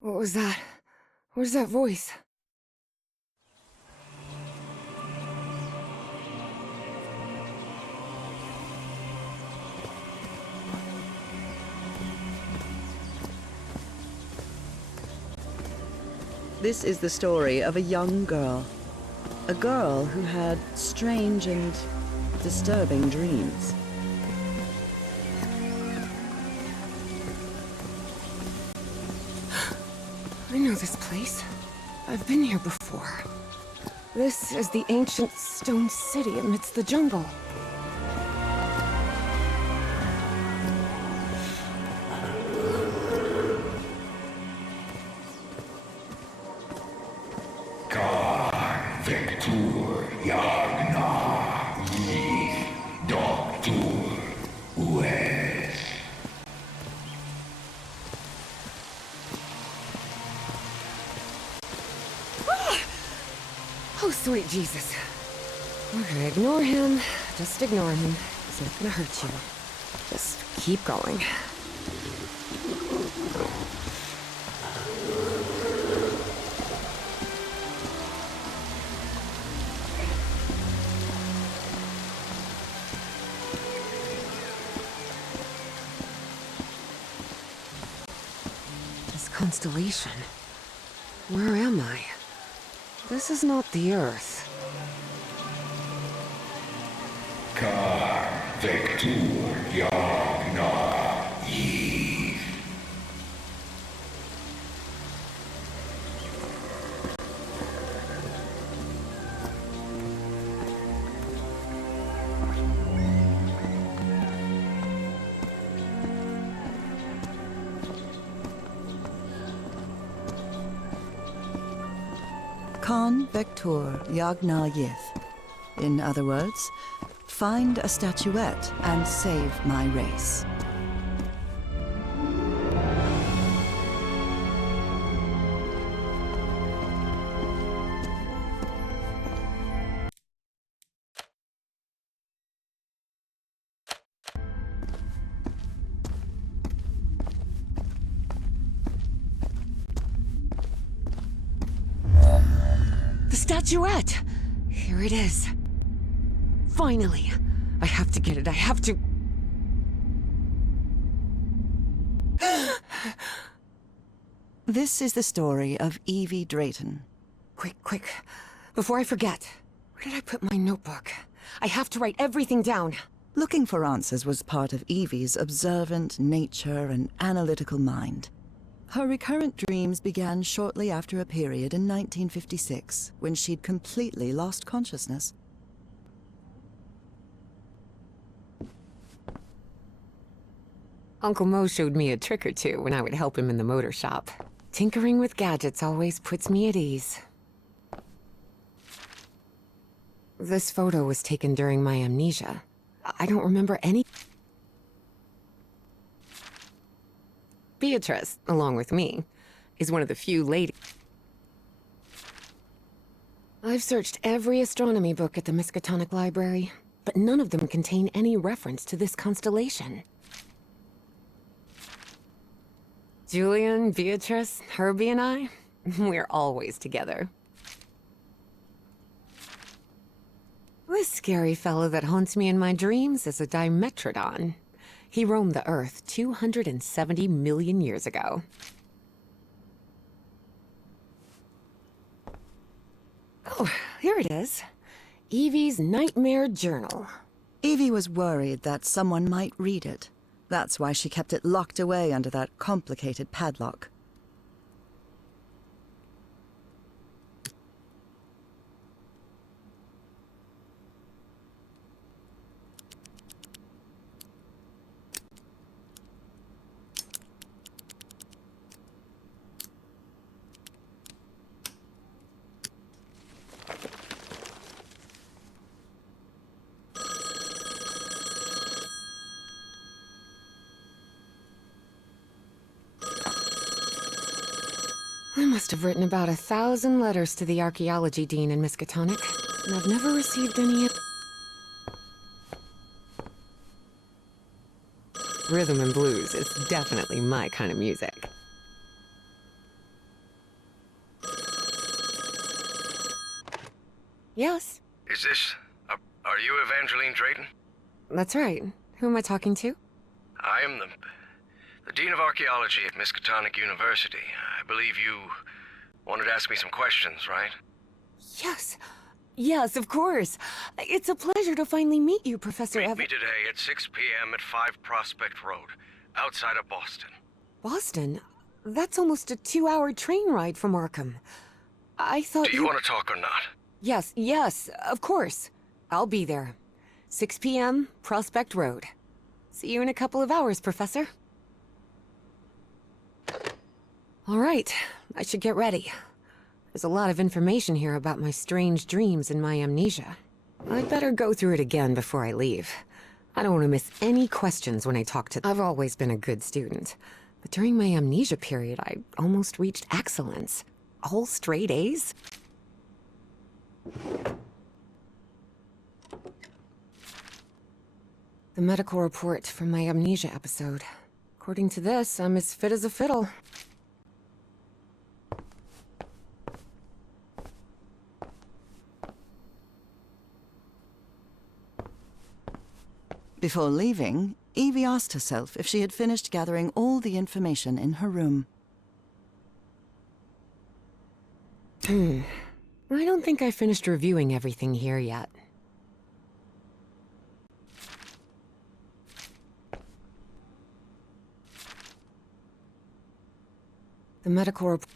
What was that? Where's that voice? This is the story of a young girl. A girl who had strange and disturbing dreams. I know this place. I've been here before. This is the ancient stone city amidst the jungle. Oh, sweet Jesus. Okay, ignore him. Just ignore him. He's not gonna hurt you. Just keep going. This constellation. Where am I? This is not the Earth. Kan Vector Yagna Yith. In other words, find a statuette and save my race. The statuette! Here it is. Finally! I have to get it, I have to... This is the story of Evie Drayton. Quick. Before I forget. Where did I put my notebook? I have to write everything down. Looking for answers was part of Evie's observant nature and analytical mind. Her recurrent dreams began shortly after a period in 1956, when she'd completely lost consciousness. Uncle Mo showed me a trick or two when I would help him in the motor shop. Tinkering with gadgets always puts me at ease. This photo was taken during my amnesia. I don't remember any... Beatrice, along with me, is one of the few ladies. I've searched every astronomy book at the Miskatonic Library, but none of them contain any reference to this constellation. Julian, Beatrice, Herbie and I, we're always together. This scary fellow that haunts me in my dreams is a Dimetrodon. He roamed the Earth 270 million years ago. Oh, here it is. Evie's Nightmare Journal. Evie was worried that someone might read it. That's why she kept it locked away under that complicated padlock. I must have written about 1,000 letters to the archaeology dean in Miskatonic, and I've never received any... Rhythm and blues is definitely my kind of music. Yes, Is this... are you Evangeline Drayton? that's right. Who am I talking to? I am the Dean of Archaeology at Miskatonic University. I believe you wanted to ask me some questions, right? Yes. Yes, of course. It's a pleasure to finally meet you, Professor Meet me today at 6 p.m. at 5 Prospect Road, outside of Boston. Boston? That's almost a 2-hour train ride from Arkham. I thought Do you want to talk or not? Yes, of course. I'll be there. 6 p.m., Prospect Road. See you in a couple of hours, Professor. All right, I should get ready. There's a lot of information here about my strange dreams and my amnesia. I'd better go through it again before I leave. I don't want to miss any questions when I talk to... I've always been a good student, but during my amnesia period, I almost reached excellence. All straight A's? The medical report from my amnesia episode. According to this, I'm as fit as a fiddle. Before leaving, Evie asked herself if she had finished gathering all the information in her room. I don't think I finished reviewing everything here yet. The medical report...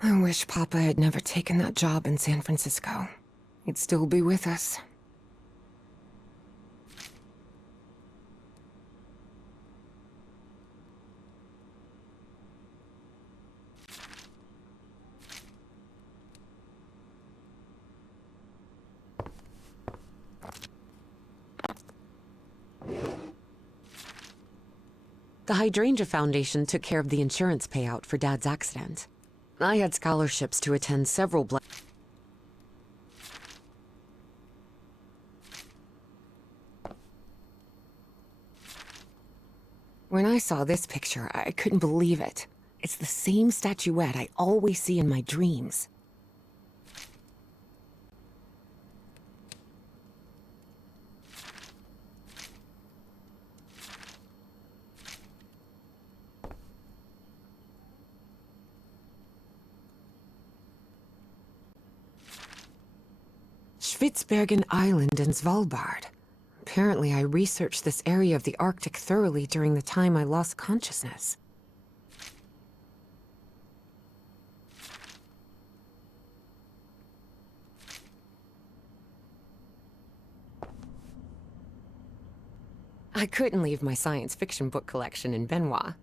I wish Papa had never taken that job in San Francisco. He'd still be with us. The Hydrangea Foundation took care of the insurance payout for Dad's accident. I had scholarships to attend several When I saw this picture, I couldn't believe it. It's the same statuette I always see in my dreams. Spitsbergen Island and Svalbard. Apparently, I researched this area of the Arctic thoroughly during the time I lost consciousness. I couldn't leave my science fiction book collection in Benoit.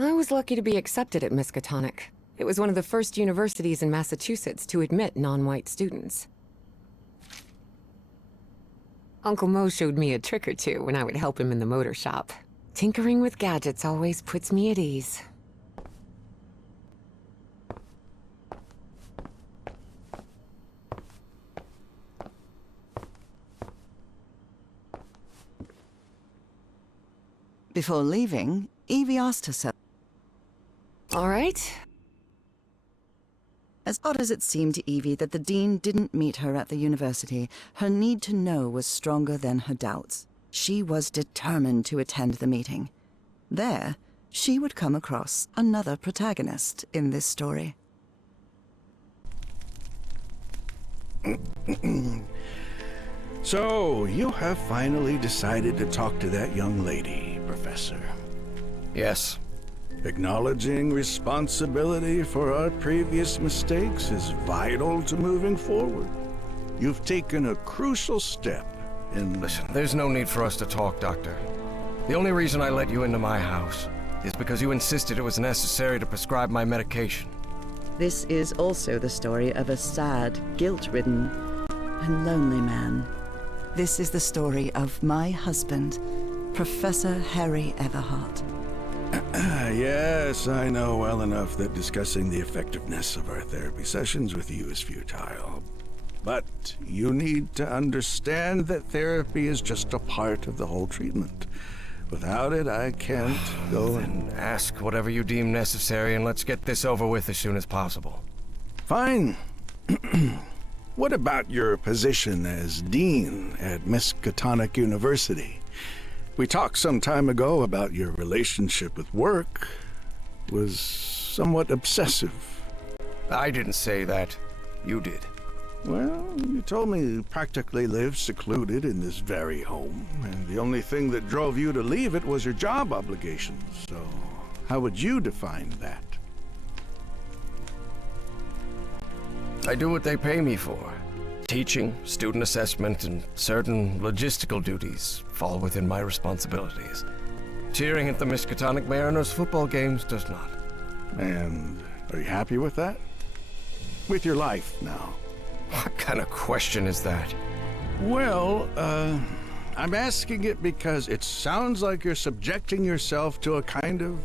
I was lucky to be accepted at Miskatonic. It was one of the first universities in Massachusetts to admit non-white students. Uncle Mo showed me a trick or two when I would help him in the motor shop. Tinkering with gadgets always puts me at ease. Before leaving, Evie asked herself, All right. as odd as it seemed to Evie that the dean didn't meet her at the university, her need to know was stronger than her doubts. She was determined to attend the meeting. There, she would come across another protagonist in this story. So, you have finally decided to talk to that young lady, Professor. Yes. Acknowledging responsibility for our previous mistakes is vital to moving forward. You've taken a crucial step in... Listen, there's no need for us to talk, Doctor. The only reason I let you into my house is because you insisted it was necessary to prescribe my medication. This is also the story of a sad, guilt-ridden, and lonely man. This is the story of my husband, Professor Harry Everhart. Yes, I know well enough that discussing the effectiveness of our therapy sessions with you is futile. But you need to understand that therapy is just a part of the whole treatment. Without it, I can't go and... Ask whatever you deem necessary and let's get this over with as soon as possible. Fine. What about your position as dean at Miskatonic University? We talked some time ago about your relationship with work. Was somewhat obsessive. I didn't say that. You did. Well, you told me you practically lived secluded in this very home, and the only thing that drove you to leave it was your job obligations. So, how would you define that? I do what they pay me for. Teaching, student assessment, and certain logistical duties fall within my responsibilities. Cheering at the Miskatonic Mariners football games does not. And are you happy with that? With your life now? What kind of question is that? Well, I'm asking it because it sounds like you're subjecting yourself to a kind of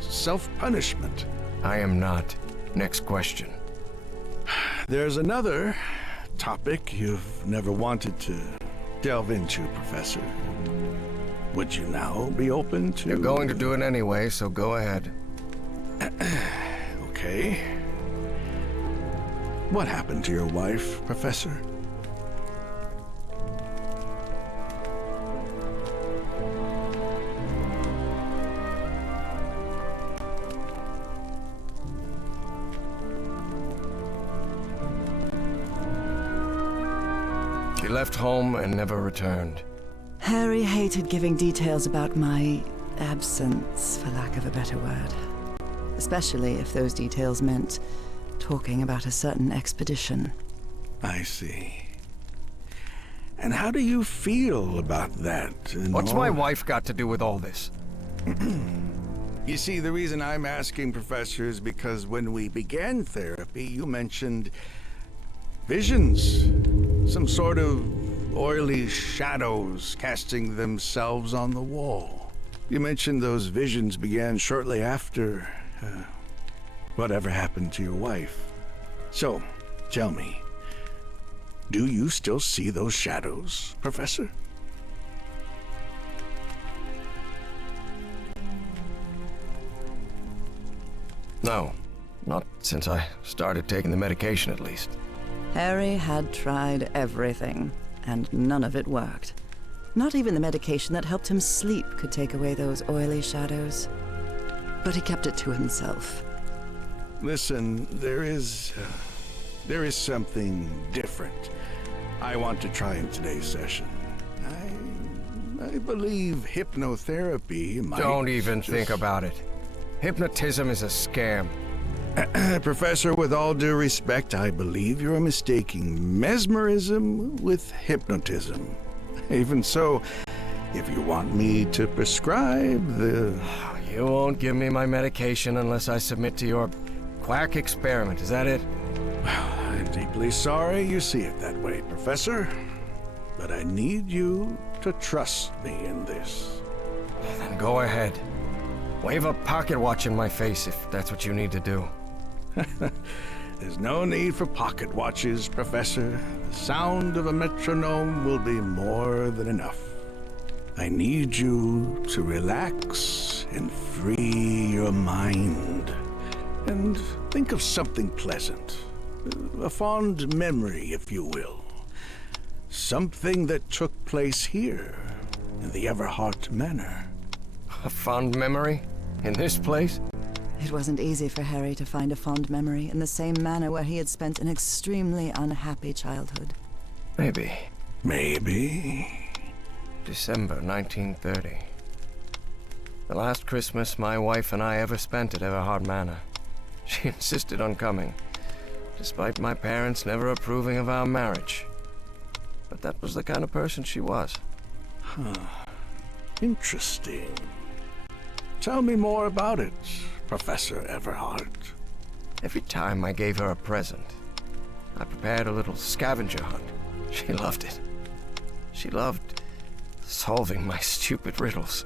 self-punishment. I am not. Next question. There's another topic you've never wanted to delve into, Professor. Would you now be open to... You're going to do it anyway, so go ahead. Okay. What happened to your wife, Professor? She left home and never returned. Harry hated giving details about my absence, for lack of a better word. Especially if those details meant talking about a certain expedition. I see. And how do you feel about that? What's my wife got to do with all this? You see, the reason I'm asking, Professor, is because when we began therapy, you mentioned visions. Some sort of oily shadows casting themselves on the wall. You mentioned those visions began shortly after whatever happened to your wife. So, tell me, do you still see those shadows, Professor? No, not since I started taking the medication, at least. Harry had tried everything, and none of it worked. Not even the medication that helped him sleep could take away those oily shadows. But he kept it to himself. Listen, there is something different I want to try in today's session. I believe hypnotherapy might... Don't even think about it. Hypnotism is a scam. Professor, with all due respect, I believe you're mistaking mesmerism with hypnotism. Even so, if you want me to prescribe the... You won't give me my medication unless I submit to your quack experiment, is that it? I'm deeply sorry you see it that way, Professor. But I need you to trust me in this. Then go ahead. Wave a pocket watch in my face if that's what you need to do. There's no need for pocket watches, Professor. The sound of a metronome will be more than enough. I need you to relax and free your mind. And think of something pleasant. A fond memory, if you will. Something that took place here, in the Everhart Manor. A fond memory? In this place? It wasn't easy for Harry to find a fond memory in the same manor where he had spent an extremely unhappy childhood. Maybe. Maybe. December 1930. The last Christmas my wife and I ever spent at Everhart Manor. She insisted on coming, despite my parents never approving of our marriage. But that was the kind of person she was. Interesting. Tell me more about it, Professor Everhart. Every time I gave her a present, I prepared a little scavenger hunt. She loved it. She loved solving my stupid riddles.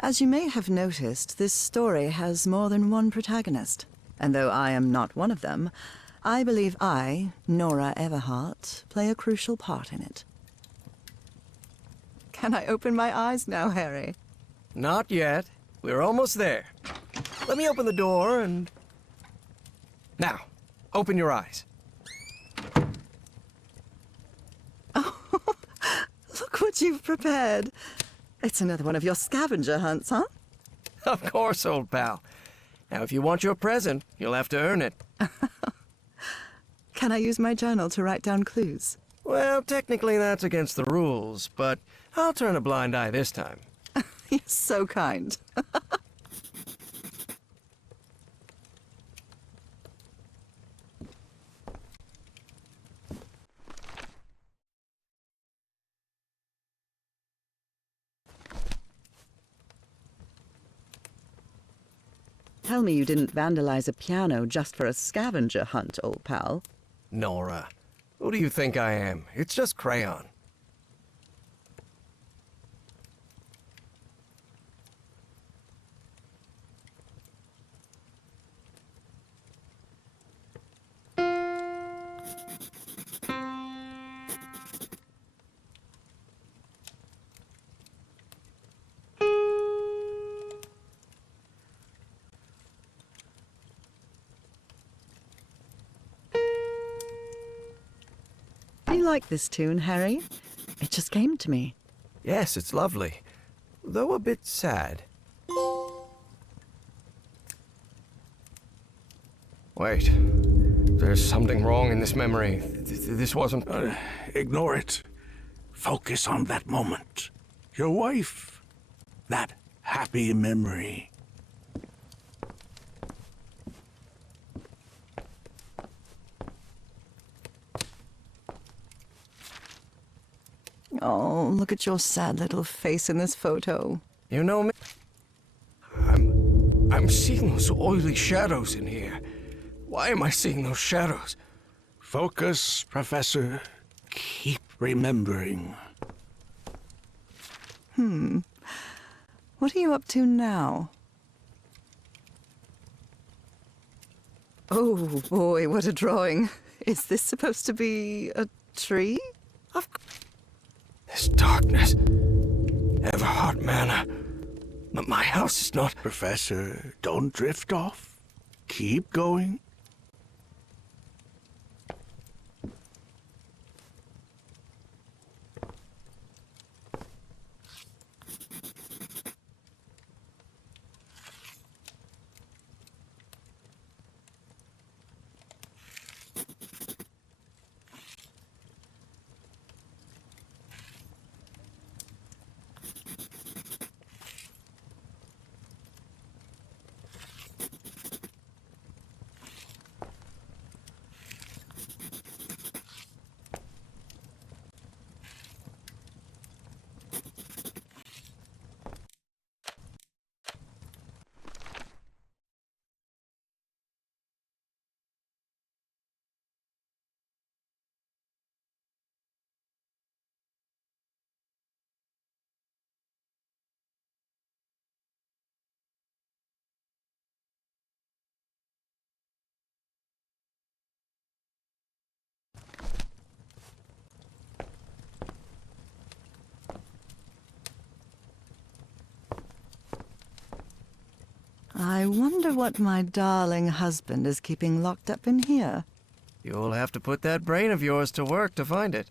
As you may have noticed, this story has more than one protagonist. And though I am not one of them, I believe I, Nora Everhart, play a crucial part in it. Can I open my eyes now, Harry? Not yet. We're almost there. Let me open the door and... Now, open your eyes. Look what you've prepared. It's another one of your scavenger hunts, huh? Of course, old pal. Now, if you want your present, you'll have to earn it. Can I use my journal to write down clues? Well, technically that's against the rules, but I'll turn a blind eye this time. You're so kind. Tell me you didn't vandalize a piano just for a scavenger hunt, old pal. Nora, who do you think I am? It's just crayon. You like this tune, Harry? It just came to me. Yes, it's lovely, though a bit sad. Wait, there's something wrong in this memory. This wasn't... Ignore it. Focus on that moment. Your wife. That happy memory. Oh, look at your sad little face in this photo. You know me? I'm seeing those oily shadows in here. Why am I seeing those shadows? Focus, Professor. Keep remembering. What are you up to now? Oh boy, what a drawing. Is this supposed to be a tree? This darkness. Everhart Manor. My house is not... Professor, don't drift off. Keep going. I wonder what my darling husband is keeping locked up in here. You'll have to put that brain of yours to work to find it.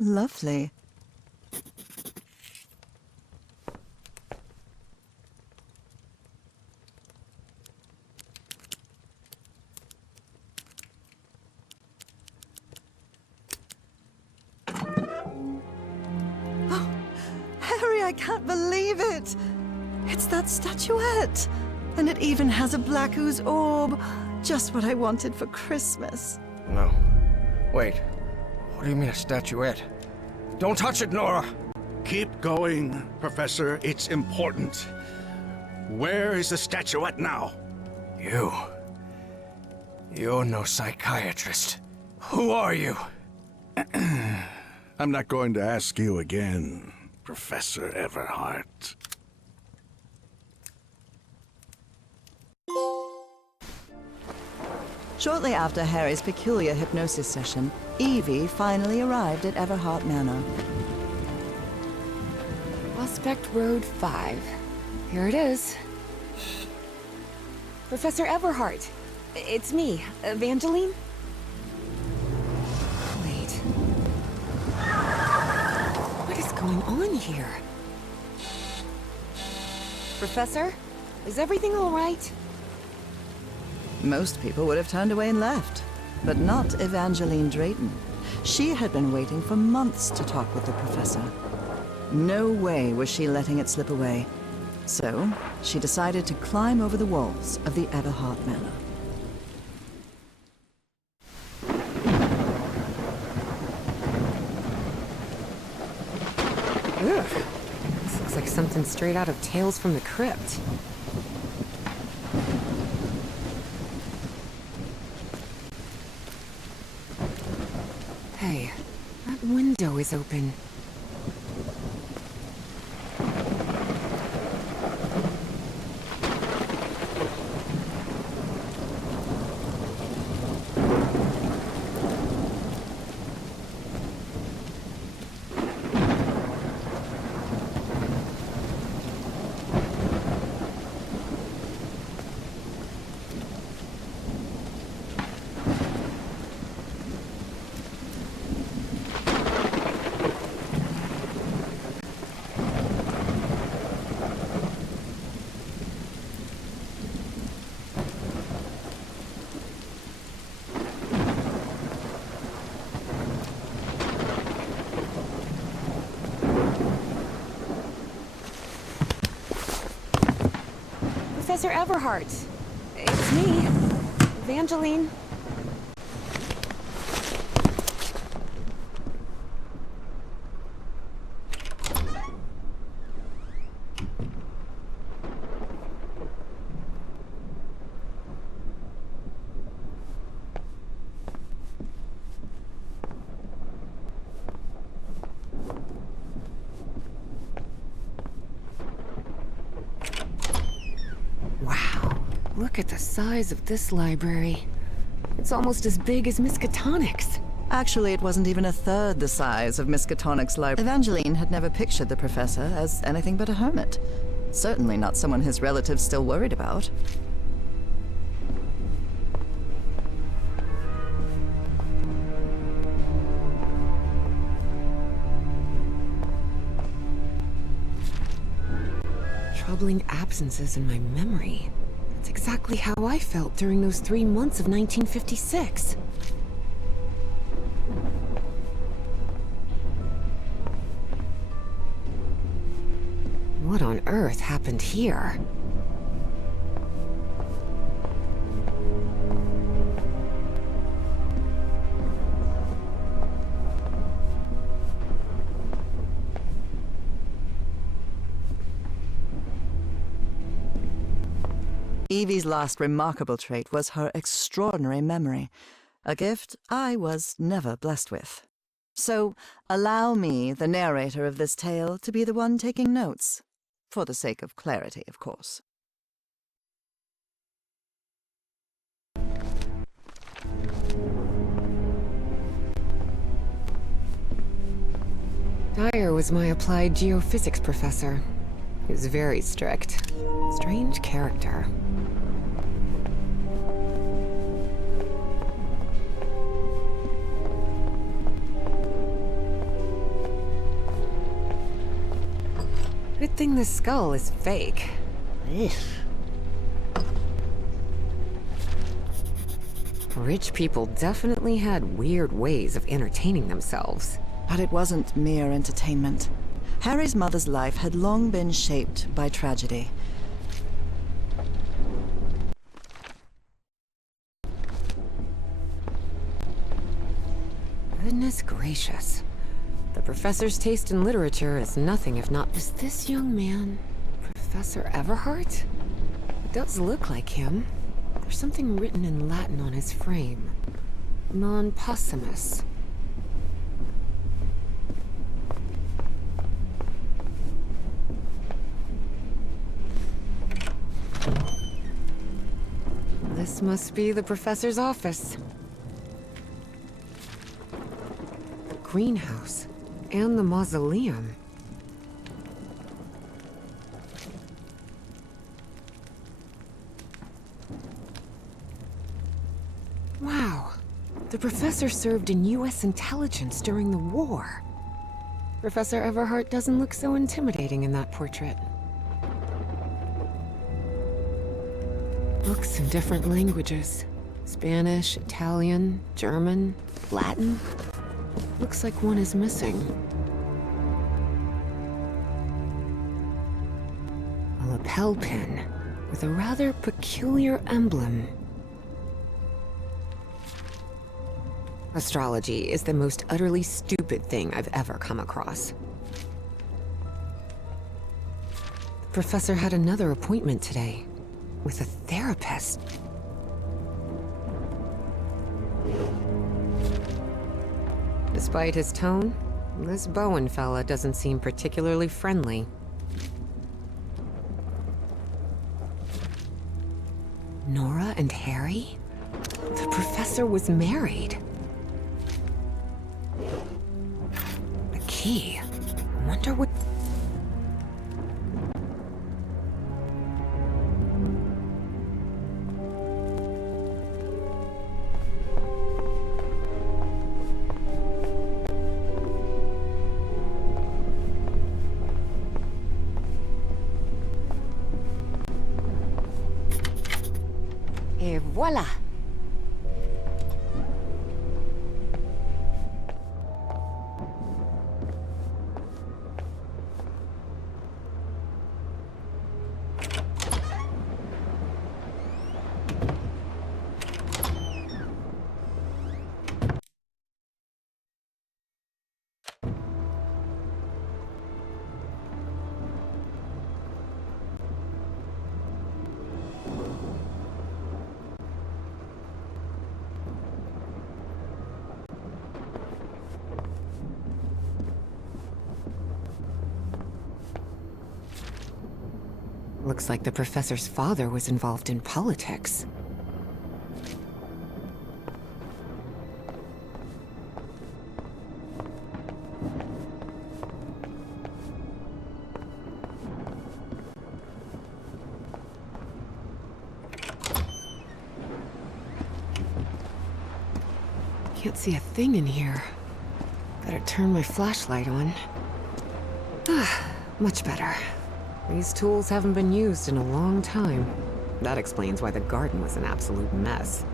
Lovely. Oh, Harry, I can't believe it! It's that statuette! And it even has a black ooze orb. Just what I wanted for Christmas. No. Wait. What do you mean a statuette? Don't touch it, Nora! Keep going, Professor. It's important. Where is the statuette now? You're no psychiatrist. Who are you? I'm not going to ask you again, Professor Everhart. Shortly after Harry's peculiar hypnosis session, Evie finally arrived at Everhart Manor. Prospect Road 5. Here it is. Professor Everhart. It's me, Evangeline. Wait. What is going on here? Professor? Is everything all right? Most people would have turned away and left, but not Evangeline Drayton. She had been waiting for months to talk with the professor. No way was she letting it slip away. So, she decided to climb over the walls of the Everhart Manor. Ugh. This looks like something straight out of Tales from the Crypt. Hey, that window is open. Professor Everhart. It's me, Evangeline. Look at the size of this library. It's almost as big as Miskatonic's. Actually, it wasn't even a third the size of Miskatonic's library. Evangeline had never pictured the professor as anything but a hermit. Certainly not someone his relatives still worried about. Troubling absences in my memory. That's exactly how I felt during those 3 months of 1956. What on earth happened here? Evie's last remarkable trait was her extraordinary memory, a gift I was never blessed with. So, allow me, the narrator of this tale, to be the one taking notes. For the sake of clarity, of course. Dyer was my applied geophysics professor. He was very strict. Strange character. Good thing the skull is fake. Rich people definitely had weird ways of entertaining themselves. But it wasn't mere entertainment. Harry's mother's life had long been shaped by tragedy. Goodness gracious. The professor's taste in literature is nothing if not... Is this young man Professor Everhart? It does look like him. There's something written in Latin on his frame. Non possumus. This must be the professor's office. The greenhouse. And the mausoleum. Wow. The professor served in U.S. intelligence during the war. Professor Everhart doesn't look so intimidating in that portrait. Books in different languages. Spanish, Italian, German, Latin. Looks like one is missing. A lapel pin with a rather peculiar emblem. Astrology is the most utterly stupid thing I've ever come across. The professor had another appointment today with a therapist. Despite his tone, this Bowen fella doesn't seem particularly friendly. Nora and Harry? The professor was married. The key. I wonder what... Et voilà! Looks like the professor's father was involved in politics. Can't see a thing in here. Better turn my flashlight on. Ah, much better. These tools haven't been used in a long time. That explains why the garden was an absolute mess.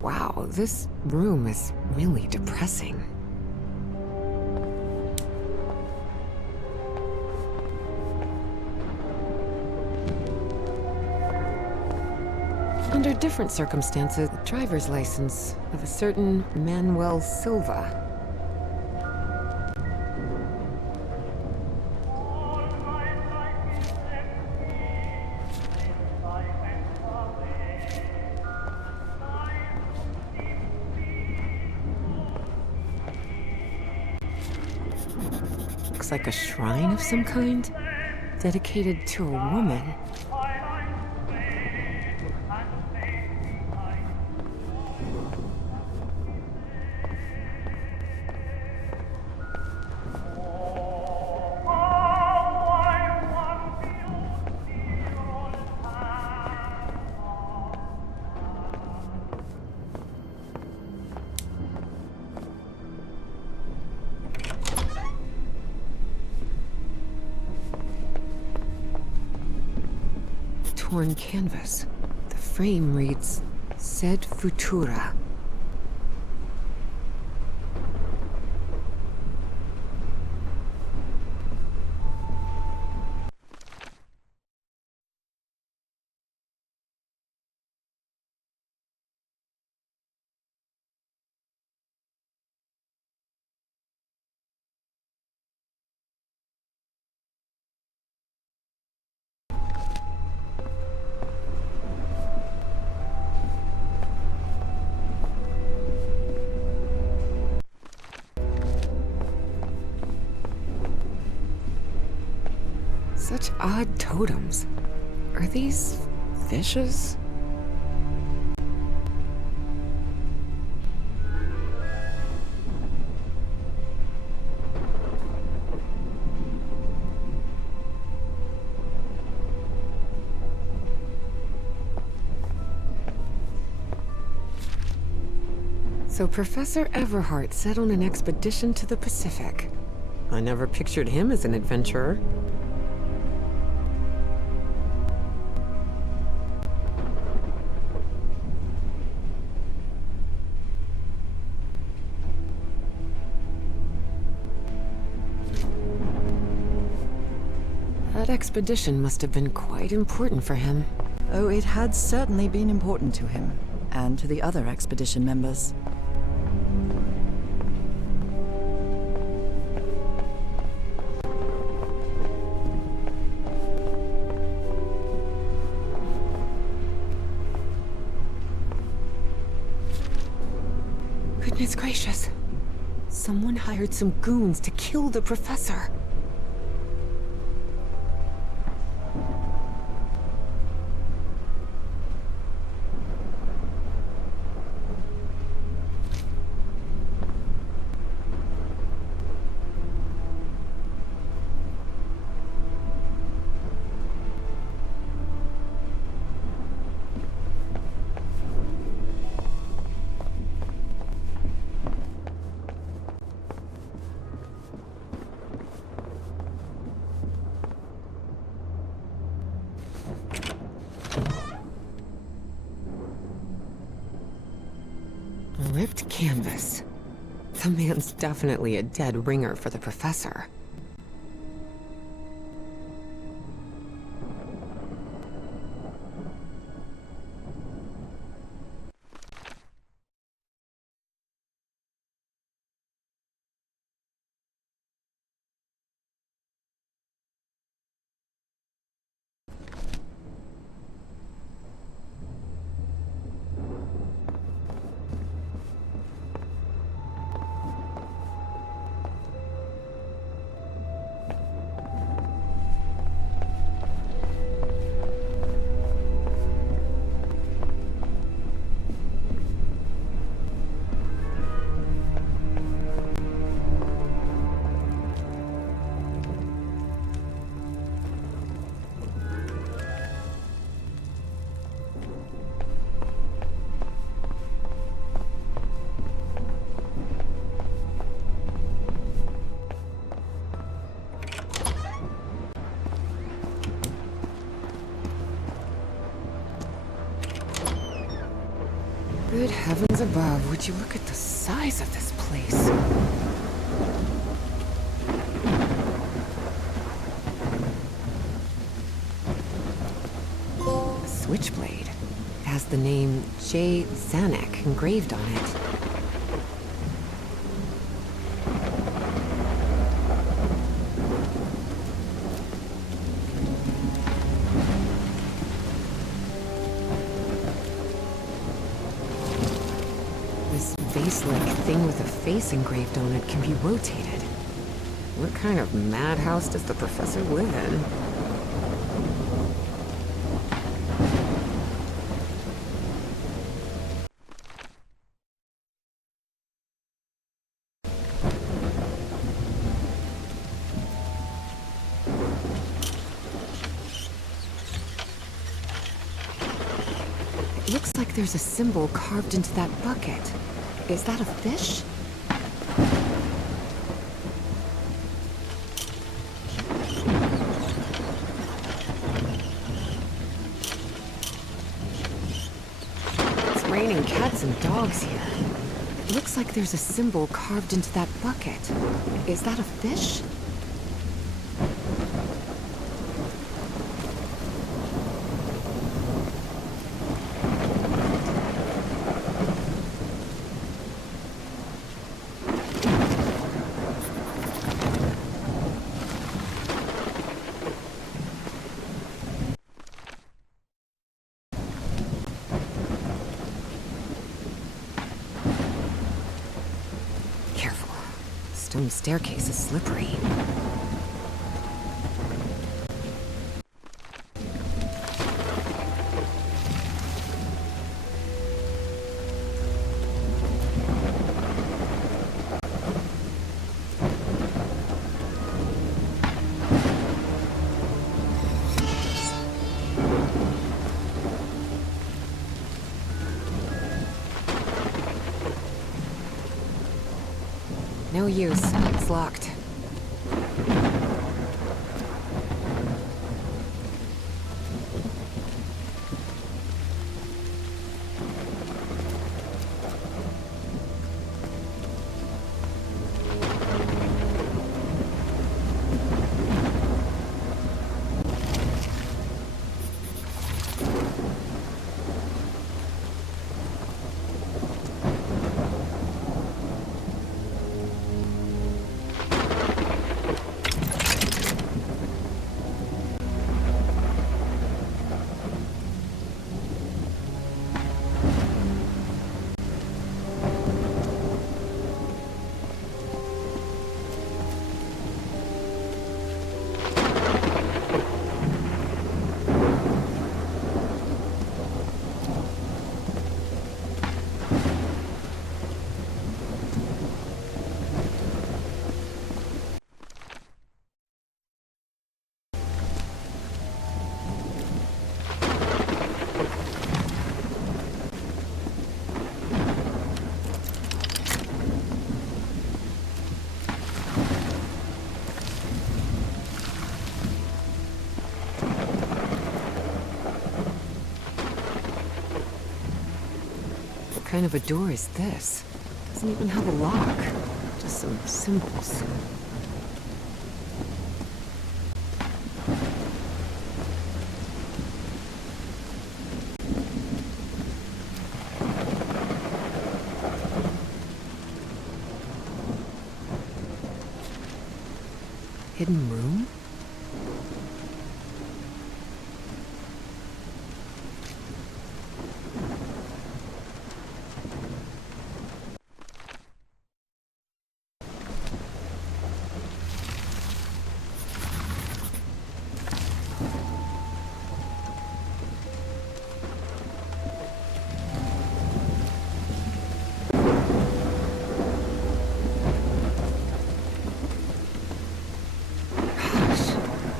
Wow, this room is really depressing. Under different circumstances, the driver's license of a certain Manuel Silva. Looks like a shrine of some kind, dedicated to a woman. Torn canvas. The frame reads, Sed Futura. Such odd totems. Are these fishes? So Professor Everhart set on an expedition to the Pacific. I never pictured him as an adventurer. That expedition must have been quite important for him. Oh, it had certainly been important to him, and to the other expedition members. Goodness gracious. Someone hired some goons to kill the professor. Ripped canvas. The man's definitely a dead ringer for the professor. Good heavens above, would you look at the size of this place? A switchblade. has the name J. Zanuck engraved on it. This vase-like thing with a face engraved on it can be rotated. What kind of madhouse does the professor live in? It looks like there's a symbol carved into that bucket. Is that a fish? It's raining cats and dogs here. It looks like there's a symbol carved into that bucket. Is that a fish? Careful. Stone staircase is slippery. No use. It's locked. What kind of a door is this? Doesn't even have a lock. Just some symbols. Hidden room?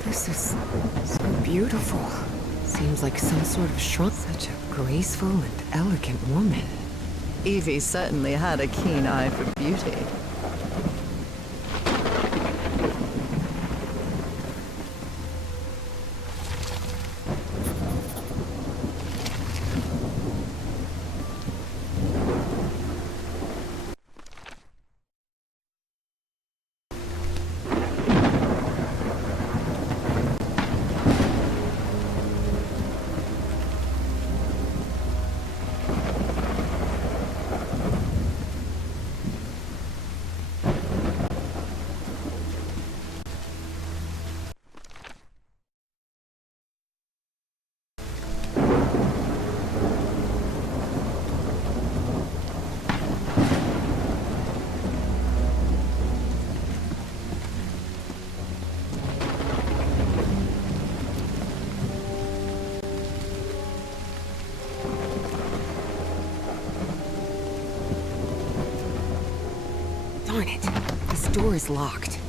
This is so beautiful. Seems like some sort of shrunk. Such a graceful and elegant woman. Evie certainly had a keen eye for beauty. Darn it. This door is locked.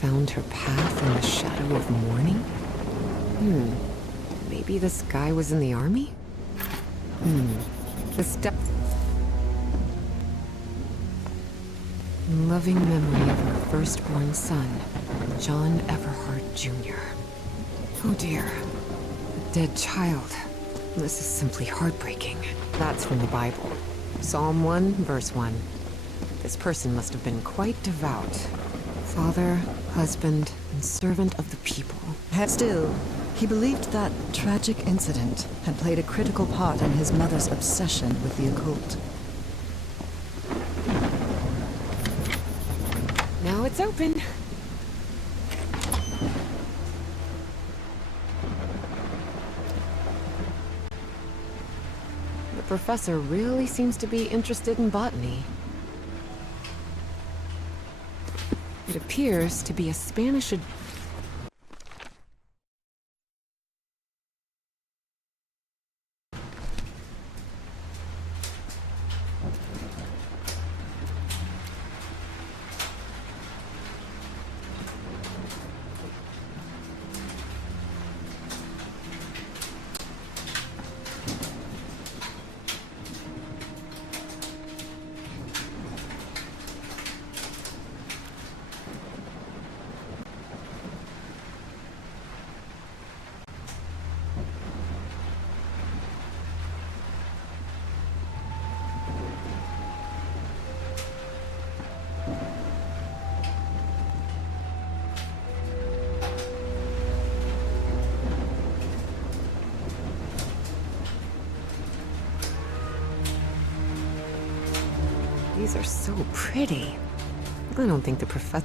Found her path in the shadow of morning? Maybe this guy was in the army? The step... Loving memory of her firstborn son, John Everhart Jr. Oh dear. A dead child. This is simply heartbreaking. That's from the Bible. Psalm 1, verse 1. This person must have been quite devout. Father, husband, and servant of the people. Still, he believed that tragic incident had played a critical part in his mother's obsession with the occult. Now it's open. The professor really seems to be interested in botany. It appears to be a Spanish... These are so pretty. I don't think the professor...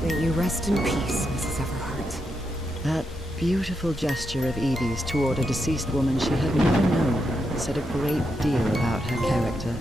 May you rest in peace, Mrs. Everhart. That beautiful gesture of Evie's toward a deceased woman she had never known said a great deal about her character.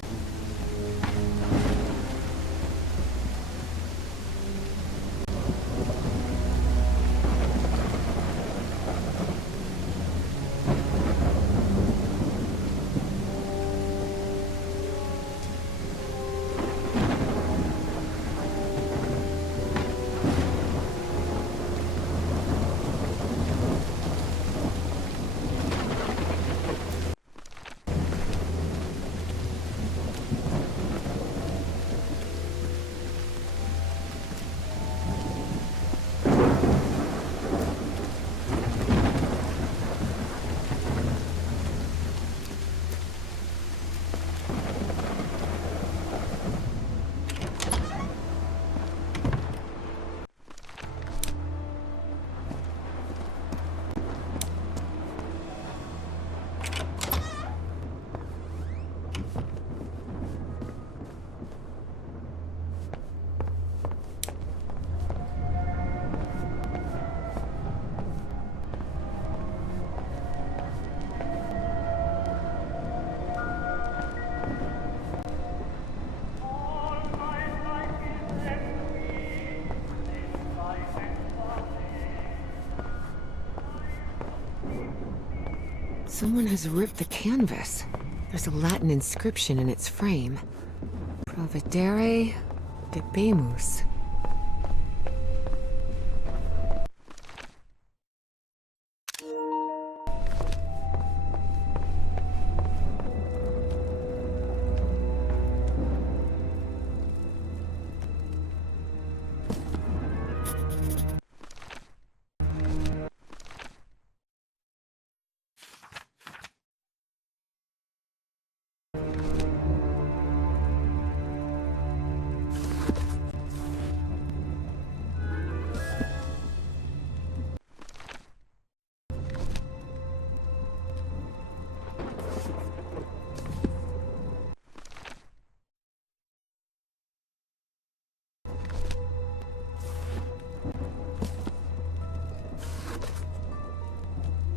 Someone has ripped the canvas. There's a Latin inscription in its frame. Providere debemus.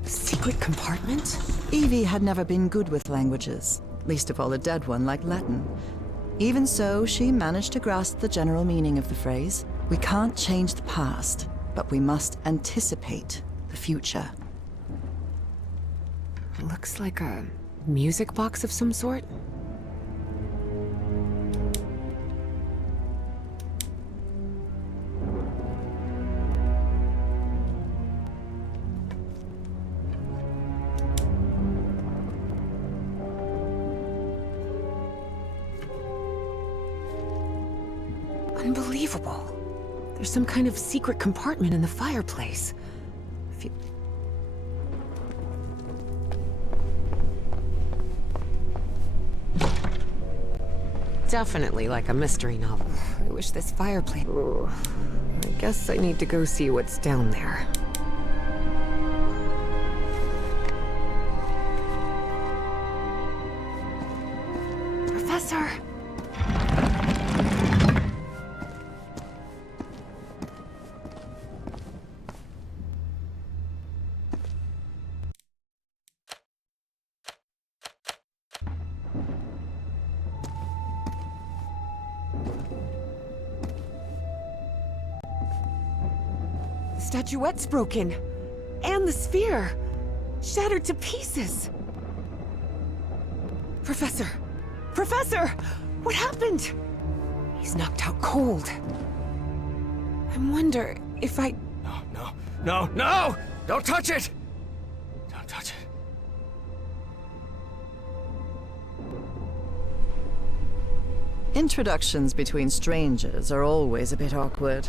Secret compartment? Evie had never been good with languages, least of all a dead one like Latin. Even so, she managed to grasp the general meaning of the phrase. We can't change the past, but we must anticipate the future. It looks like a music box of some sort. Unbelievable. There's some kind of secret compartment in the fireplace. If you... Definitely like a mystery novel. I wish this fireplace... Ooh, I guess I need to go see what's down there. Professor! The statuette's broken. And the sphere. Shattered to pieces. Professor! Professor! What happened? He's knocked out cold. I wonder if I... No! Don't touch it! Don't touch it. Introductions between strangers are always a bit awkward.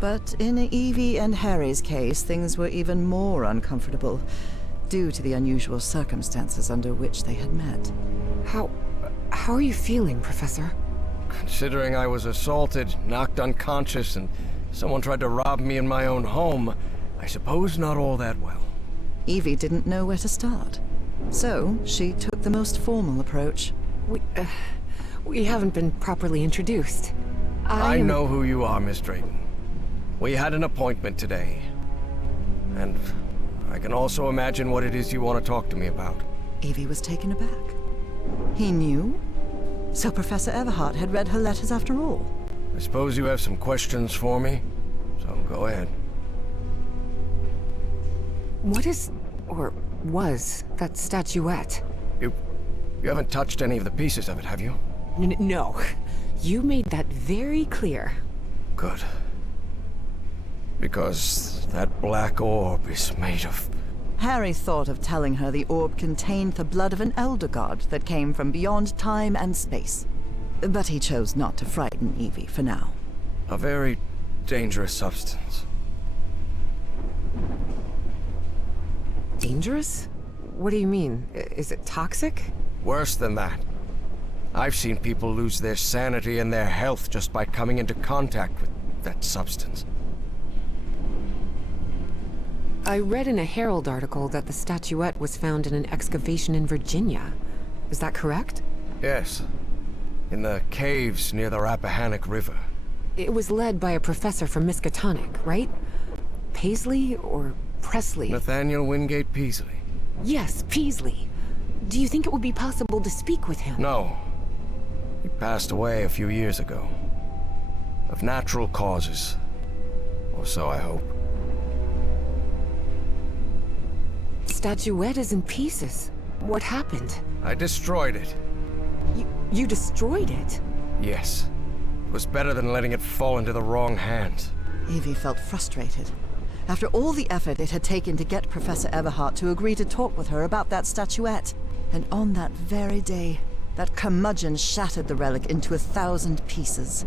But in Evie and Harry's case, things were even more uncomfortable, due to the unusual circumstances under which they had met. How are you feeling, Professor? Considering I was assaulted, knocked unconscious, and someone tried to rob me in my own home, I suppose not all that well. Evie didn't know where to start. So, she took the most formal approach. We haven't been properly introduced. I know who you are, Miss Drayton. We had an appointment today. And I can also imagine what it is you want to talk to me about. Evie was taken aback. He knew? So Professor Everhart had read her letters after all? I suppose you have some questions for me, so go ahead. What is, or was, that statuette? You haven't touched any of the pieces of it, have you? No. You made that very clear. Good. Because that black orb is made of... Harry thought of telling her the orb contained the blood of an elder god that came from beyond time and space. But he chose not to frighten Evie for now. a very dangerous substance. Dangerous? What do you mean? Is it toxic? Worse than that. I've seen people lose their sanity and their health just by coming into contact with that substance. I read in a Herald article that the statuette was found in an excavation in Virginia. Is that correct? Yes. In the caves near the Rappahannock River. It was led by a professor from Miskatonic, right? Paisley or Presley? Nathaniel Wingate Peaslee. Yes, Peaslee. Do you think it would be possible to speak with him? No. He passed away a few years ago. Of natural causes. Or so I hope. statuette is in pieces. What happened? I destroyed it. You destroyed it? Yes. It was better than letting it fall into the wrong hands. Evie felt frustrated. After all the effort it had taken to get Professor Everhart to agree to talk with her about that statuette. And on that very day, that curmudgeon shattered the relic into 1,000 pieces.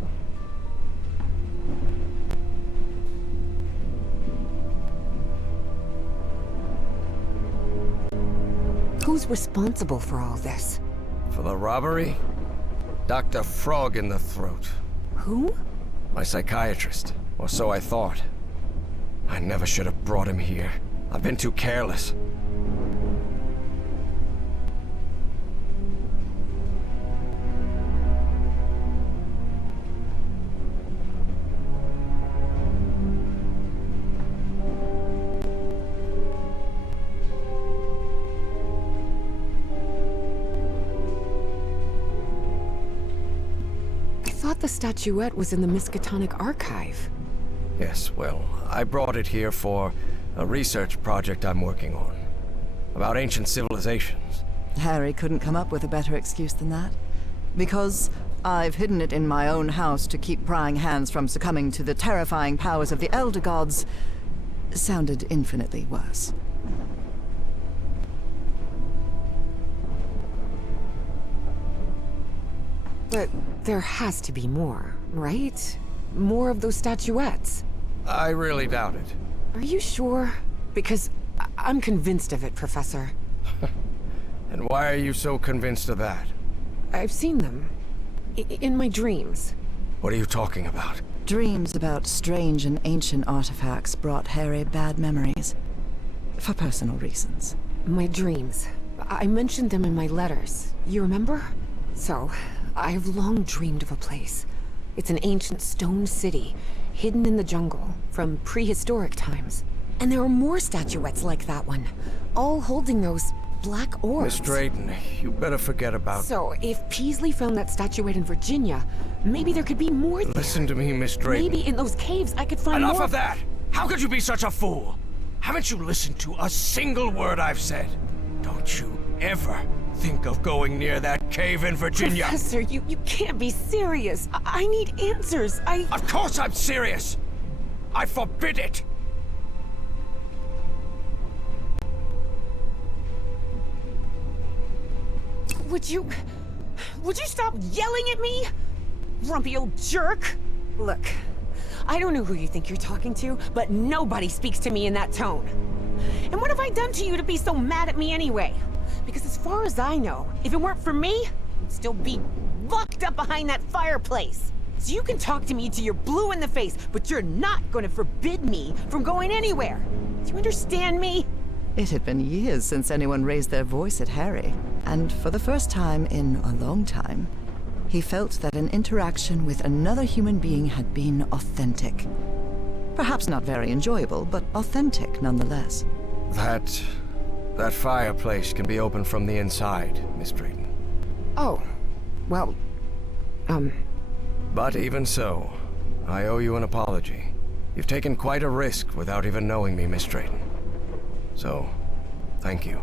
Who's responsible for all this? For the robbery? Dr. Frog in the throat. Who? My psychiatrist. Or so I thought. I never should have brought him here. I've been too careless. I thought the statuette was in the Miskatonic archive. Yes, well, I brought it here for a research project I'm working on. About ancient civilizations. Harry couldn't come up with a better excuse than that. Because I've hidden it in my own house to keep prying hands from succumbing to the terrifying powers of the Elder Gods sounded infinitely worse. But there has to be more, right? More of those statuettes. I really doubt it. Are you sure? Because I'm convinced of it, Professor. And why are you so convinced of that? I've seen them. In my dreams. What are you talking about? Dreams about strange and ancient artifacts brought Harry bad memories. For personal reasons. My dreams. I mentioned them in my letters. You remember? So, I have long dreamed of a place. It's an ancient stone city, hidden in the jungle, from prehistoric times. And there are more statuettes like that one, all holding those black orbs. Miss Drayton, you better forget about... So, if Peasley found that statuette in Virginia, maybe there could be more there. Listen to me, Miss Drayton. Maybe in those caves I could find Enough more... of that! How could you be such a fool? Haven't you listened to a single word I've said? Don't you ever think of going near that cave in Virginia. Professor, you can't be serious. I need answers. Of course I'm serious! I forbid it! Would you stop yelling at me? Grumpy old jerk! Look, I don't know who you think you're talking to, but nobody speaks to me in that tone. And what have I done to you to be so mad at me anyway? Because as far as I know, if it weren't for me, I'd still be locked up behind that fireplace. So you can talk to me till you're blue in the face, but you're not going to forbid me from going anywhere. Do you understand me? It had been years since anyone raised their voice at Harry, and for the first time in a long time, he felt that an interaction with another human being had been authentic. Perhaps not very enjoyable, but authentic nonetheless. That fireplace can be opened from the inside, Miss Drayton. Oh, well, But even so, I owe you an apology. You've taken quite a risk without even knowing me, Miss Drayton. So, thank you.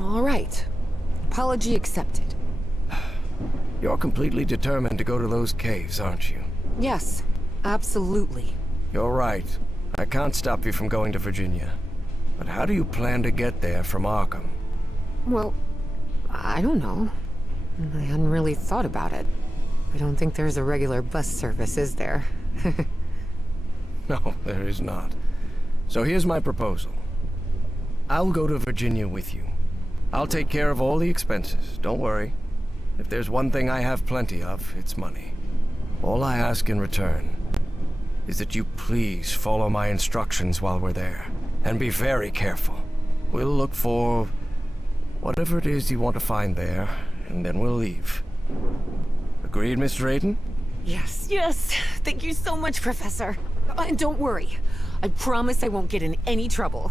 all right. Apology accepted. You're completely determined to go to those caves, aren't you? Yes, absolutely. You're right. I can't stop you from going to Virginia. But how do you plan to get there from Arkham? Well, I don't know. I hadn't really thought about it. I don't think there's a regular bus service, is there? No, there is not. So here's my proposal. I'll go to Virginia with you. I'll take care of all the expenses, don't worry. If there's one thing I have plenty of, it's money. All I ask in return is that you please follow my instructions while we're there. And be very careful. We'll look for whatever it is you want to find there, and then we'll leave. Agreed, Miss Drayton? Yes, yes. Thank you so much, Professor. And don't worry. I promise I won't get in any trouble.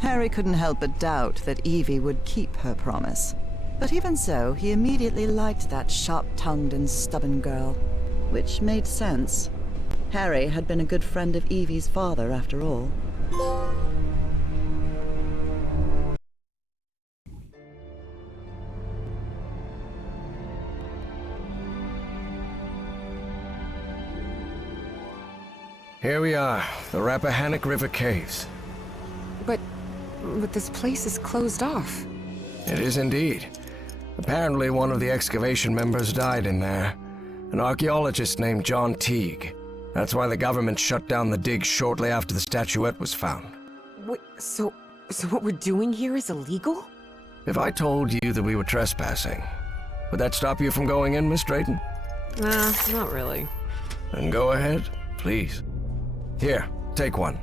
Harry couldn't help but doubt that Evie would keep her promise. But even so, he immediately liked that sharp-tongued and stubborn girl. Which made sense. Harry had been a good friend of Evie's father, after all. Here we are, the Rappahannock River Caves. But this place is closed off. It is indeed. Apparently one of the excavation members died in there. An archaeologist named John Teague. That's why the government shut down the dig shortly after the statuette was found. Wait, so what we're doing here is illegal? If I told you that we were trespassing, would that stop you from going in, Miss Drayton? Nah, not really. Then go ahead, please. Here, take one.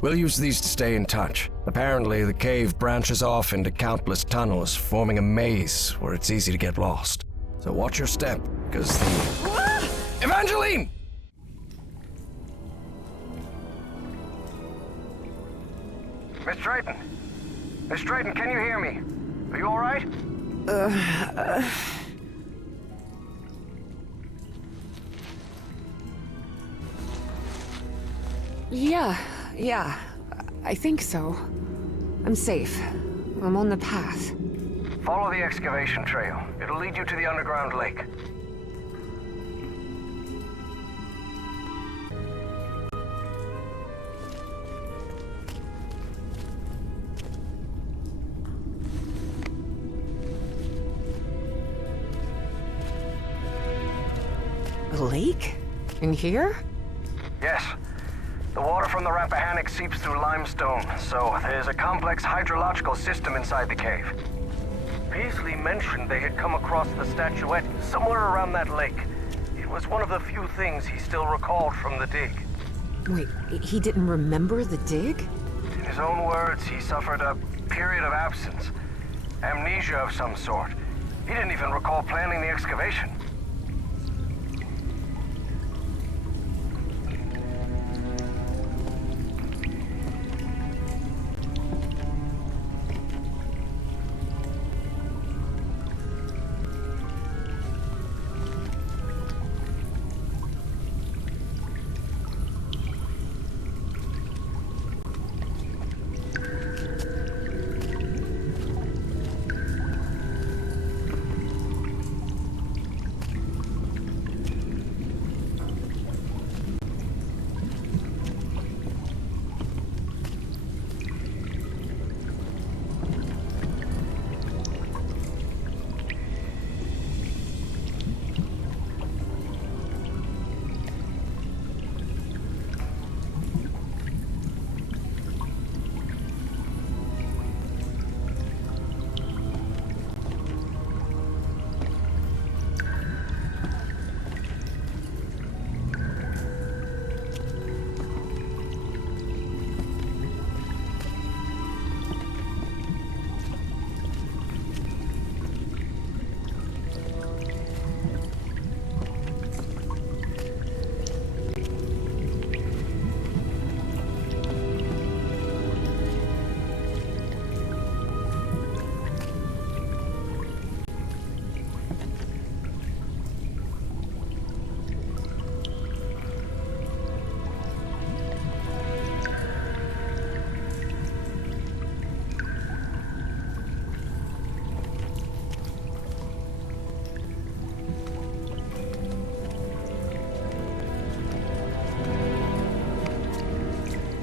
We'll use these to stay in touch. Apparently, the cave branches off into countless tunnels, forming a maze where it's easy to get lost. So watch your step, because the... Evangeline! Miss Drayton! Miss Drayton, can you hear me? Are you all right? Yeah, I think so. I'm safe. I'm on the path. Follow the excavation trail. It'll lead you to the underground lake. A lake? In here? Yes. The water from the Rappahannock seeps through limestone, so there's a complex hydrological system inside the cave. Paisley mentioned they had come across the statuette somewhere around that lake. It was one of the few things he still recalled from the dig. Wait, he didn't remember the dig? In his own words, he suffered a period of absence. Amnesia of some sort. He didn't even recall planning the excavation.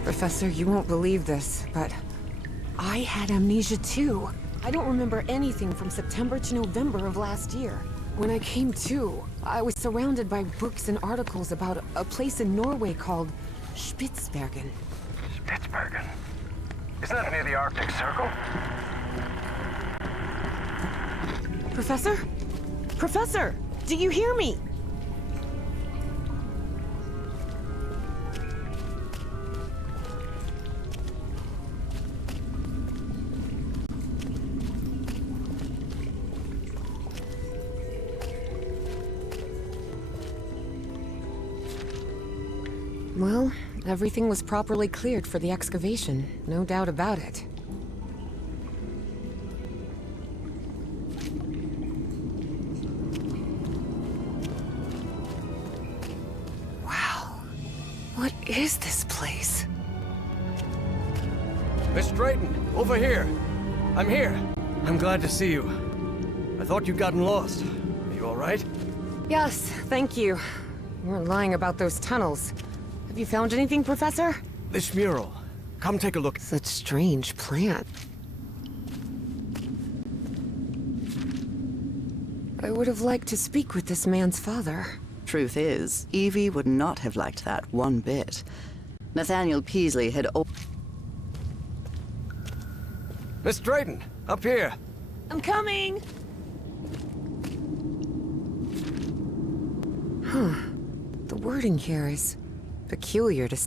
Professor, you won't believe this, but I had amnesia too. I don't remember anything from September to November of last year. When I came to, I was surrounded by books and articles about a place in Norway called Spitsbergen. Spitsbergen? Isn't that near the Arctic Circle? Professor? Professor! Do you hear me? Well, everything was properly cleared for the excavation, no doubt about it. Wow. What is this place? Miss Drayton, over here. I'm here. I'm glad to see you. I thought you'd gotten lost. Are you all right? Yes, thank you. You weren't lying about those tunnels. Have you found anything, Professor? This mural. Come take a look. Such strange plant. I would have liked to speak with this man's father. Truth is, Evie would not have liked that one bit. Nathaniel Peaslee had Miss Drayton, up here. I'm coming! Huh. The wording here is peculiar to...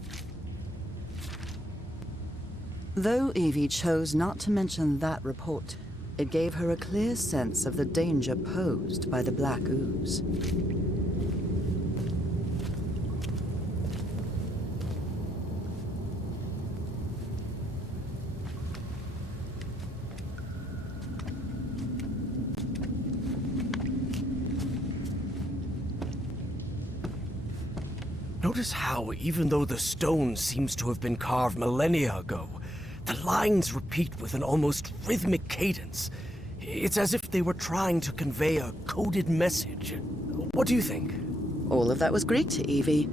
Though Evie chose not to mention that report, it gave her a clear sense of the danger posed by the black ooze. Notice how, even though the stone seems to have been carved millennia ago, the lines repeat with an almost rhythmic cadence. It's as if they were trying to convey a coded message. What do you think? All of that was Greek to Evie.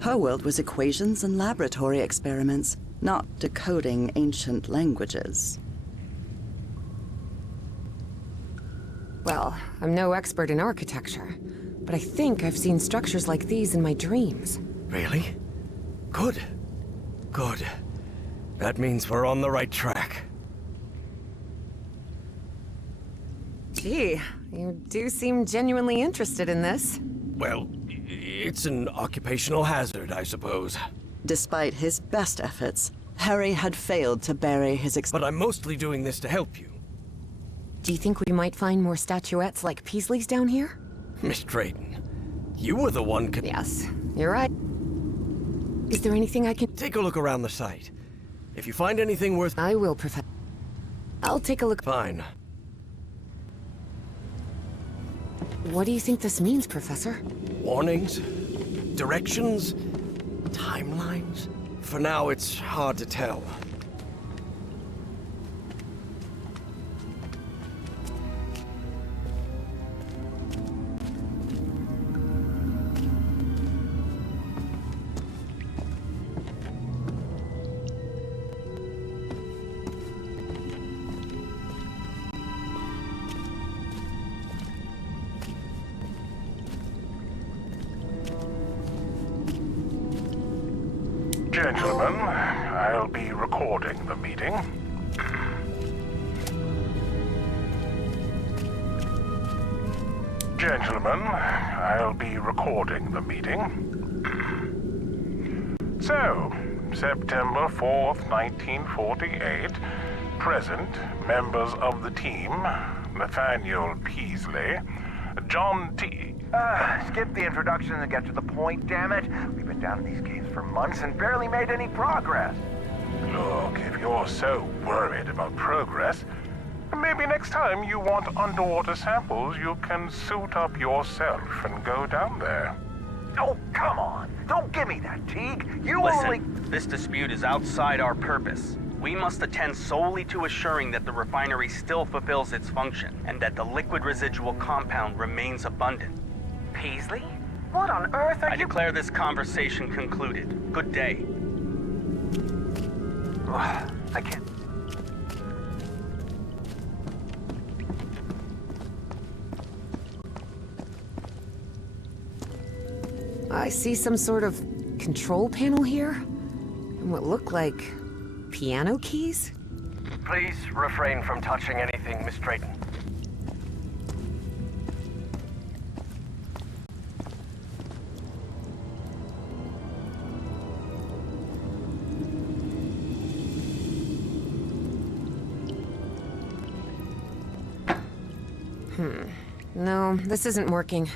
Her world was equations and laboratory experiments, not decoding ancient languages. Well, I'm no expert in architecture, but I think I've seen structures like these in my dreams. Really? Good. Good. That means we're on the right track. Gee, you do seem genuinely interested in this. Well, it's an occupational hazard, I suppose. Despite his best efforts, Harry had failed to bury his But I'm mostly doing this to help you. Do you think we might find more statuettes like Peasley's down here? Miss Drayton, you were the one Yes, you're right. Is there anything I can... Take a look around the site. If you find anything worth... I will, Professor. I'll take a look. Fine. What do you think this means, Professor? Warnings? Directions? Timelines? For now, it's hard to tell. Gentlemen, I'll be recording the meeting. Gentlemen, I'll be recording the meeting. So, September 4th, 1948, present members of the team, Nathaniel Peaslee, John T. Skip the introduction and get to the point, damn it. We've been down in these caves for months and barely made any progress. Look, if you're so worried about progress, maybe next time you want underwater samples, you can suit up yourself and go down there. Oh, come on. Don't give me that, Teague. You Listen, only... this dispute is outside our purpose. We must attend solely to assuring that the refinery still fulfills its function, and that the liquid residual compound remains abundant. Peaslee? What on earth are I you... declare this conversation concluded. Good day. I can't... I see some sort of control panel here, and what look like piano keys? Please refrain from touching anything, Miss Drayton. No, this isn't working.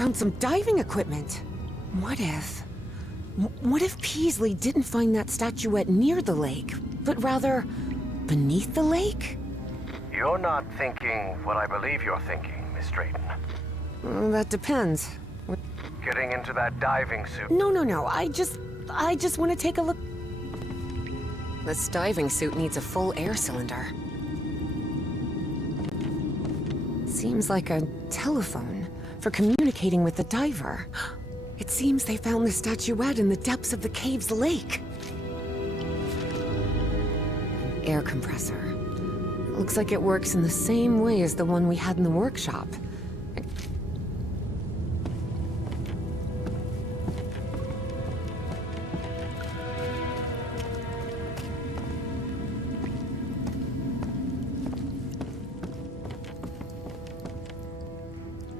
found some diving equipment. What if Peasley didn't find that statuette near the lake, but rather beneath the lake? You're not thinking what I believe you're thinking, Miss Drayton. That depends. Getting into that diving suit. No. I just want to take a look. This diving suit needs a full air cylinder. Seems like a telephone for communicating with the diver. It seems they found the statuette in the depths of the cave's lake. Air compressor. Looks like it works in the same way as the one we had in the workshop.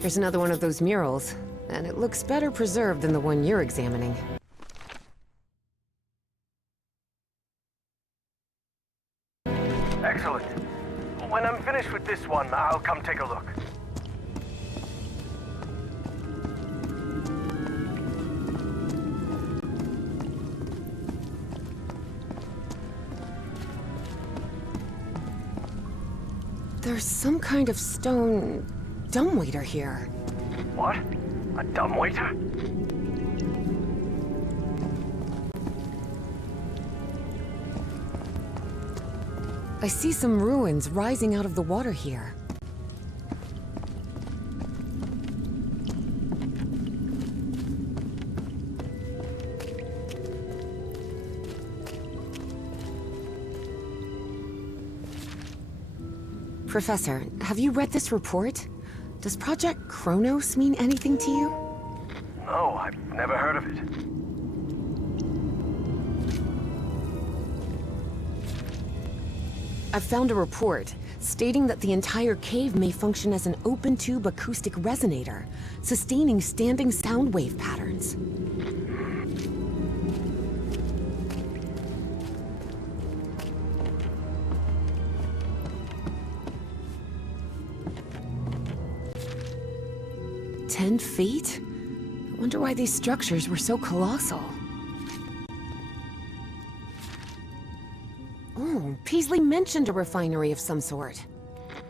There's another one of those murals, and it looks better preserved than the one you're examining. Excellent. When I'm finished with this one, I'll come take a look. There's some kind of stone dumbwaiter here. What? A dumbwaiter? I see some ruins rising out of the water here. Professor, have you read this report? Does Project Kronos mean anything to you? No, I've never heard of it. I've found a report stating that the entire cave may function as an open-tube acoustic resonator, sustaining standing sound wave patterns. "10 feet? I wonder why these structures were so colossal." Oh, Peasley mentioned a refinery of some sort.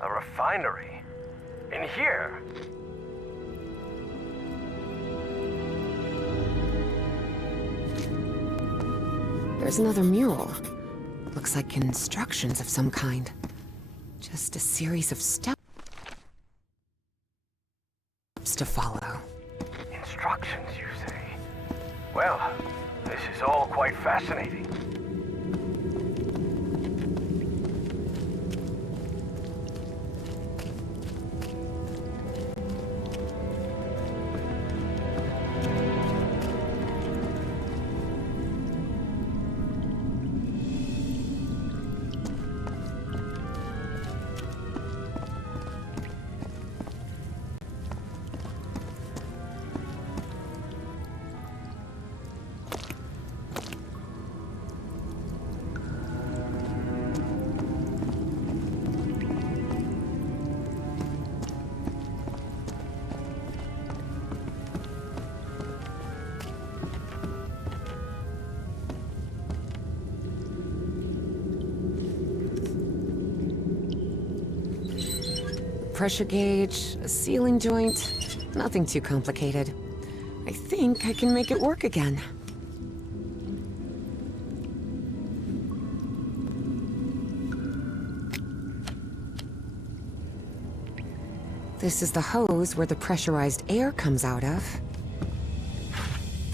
A refinery? In here? There's another mural. Looks like instructions of some kind. Just a series of steps to follow. Instructions, you say? Well, this is all quite fascinating. Pressure gauge, a sealing joint, nothing too complicated. I think I can make it work again. This is the hose where the pressurized air comes out of.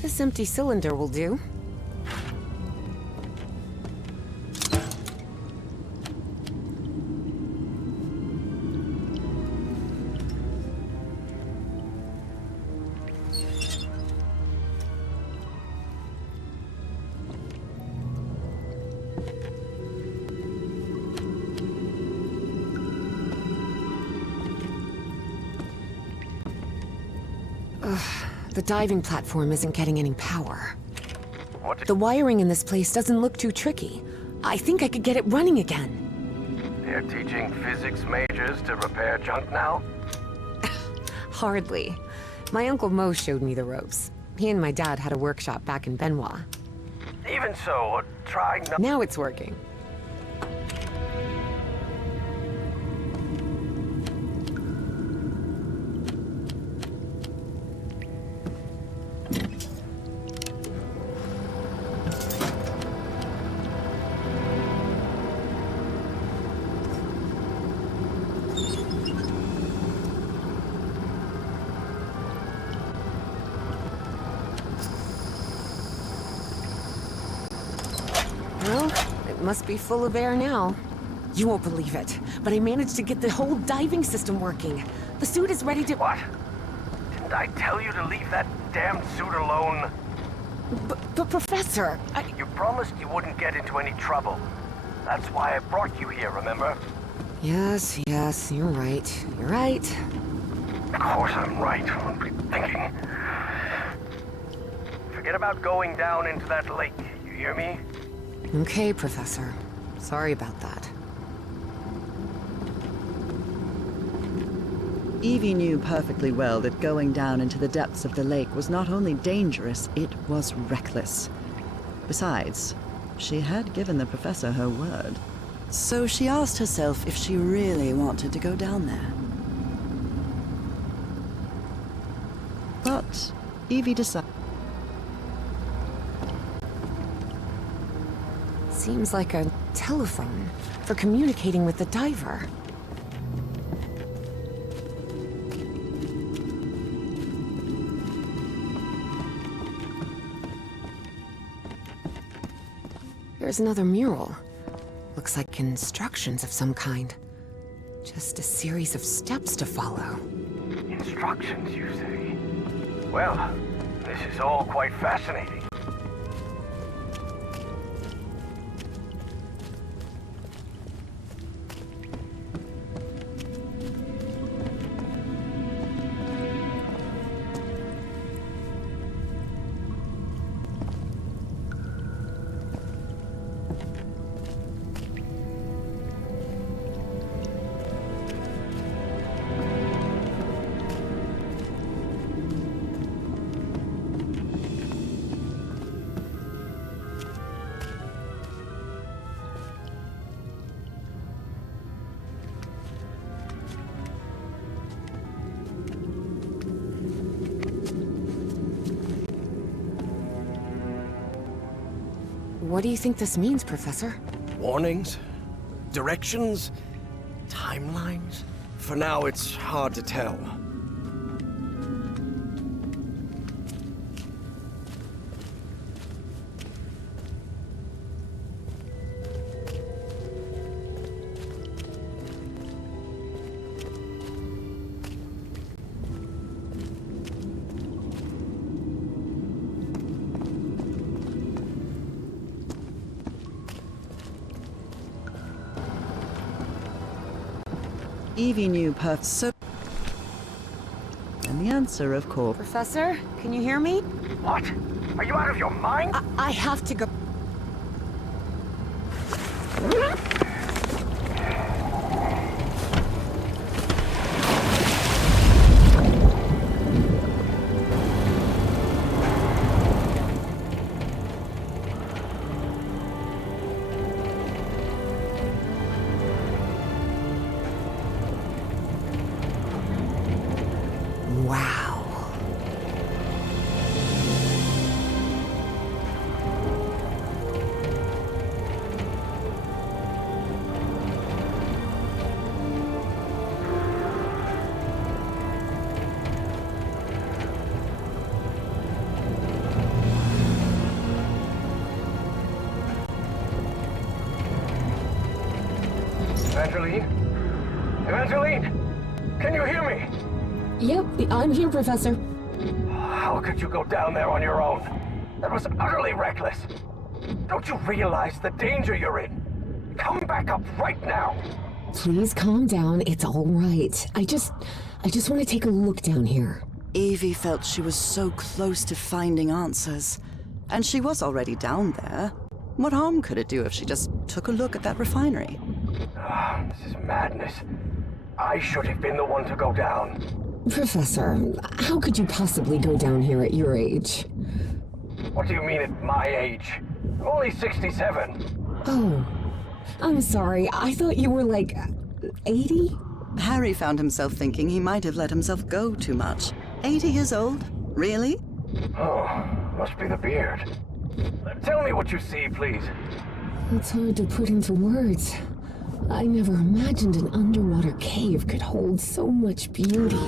This empty cylinder will do. The diving platform isn't getting any power. The wiring in this place doesn't look too tricky. I think I could get it running again. They're teaching physics majors to repair junk now? Hardly. My Uncle Mo showed me the ropes. He and my dad had a workshop back in Benoit. Even so, try not... Now it's working. Well, it must be full of air now. You won't believe it, but I managed to get the whole diving system working. The suit is ready to... What? Didn't I tell you to leave that damn suit alone? But Professor, You promised you wouldn't get into any trouble. That's why I brought you here, remember? Yes, you're right. You're right. Of course I'm right. What were you thinking? Forget about going down into that lake, you hear me? Okay, Professor. Sorry about that. Evie knew perfectly well that going down into the depths of the lake was not only dangerous, it was reckless. Besides, she had given the professor her word. So she asked herself if she really wanted to go down there. But Evie decided... Seems like a telephone for communicating with the diver. There's another mural. Looks like instructions of some kind. Just a series of steps to follow. Instructions, you say? Well, this is all quite fascinating. What do you think this means, Professor? Warnings? Directions? Timelines? For now, it's hard to tell. Evie knew so... And the answer, of course... Professor, can you hear me? What? Are you out of your mind? I have to go. Wow. Evangeline? Evangeline? Can you hear me? Yep, I'm here, Professor. How could you go down there on your own? That was utterly reckless. Don't you realize the danger you're in? Come back up right now. Please calm down. It's all right. I just want to take a look down here. Evie felt she was so close to finding answers. And she was already down there. What harm could it do if she just took a look at that refinery? This is madness. I should have been the one to go down. Professor, how could you possibly go down here at your age? What do you mean at my age? I'm only 67. Oh, I'm sorry. I thought you were like 80? Harry found himself thinking he might have let himself go too much. 80 years old? Really? Oh, must be the beard. Tell me what you see, please. It's hard to put into words. I never imagined an underwater cave could hold so much beauty.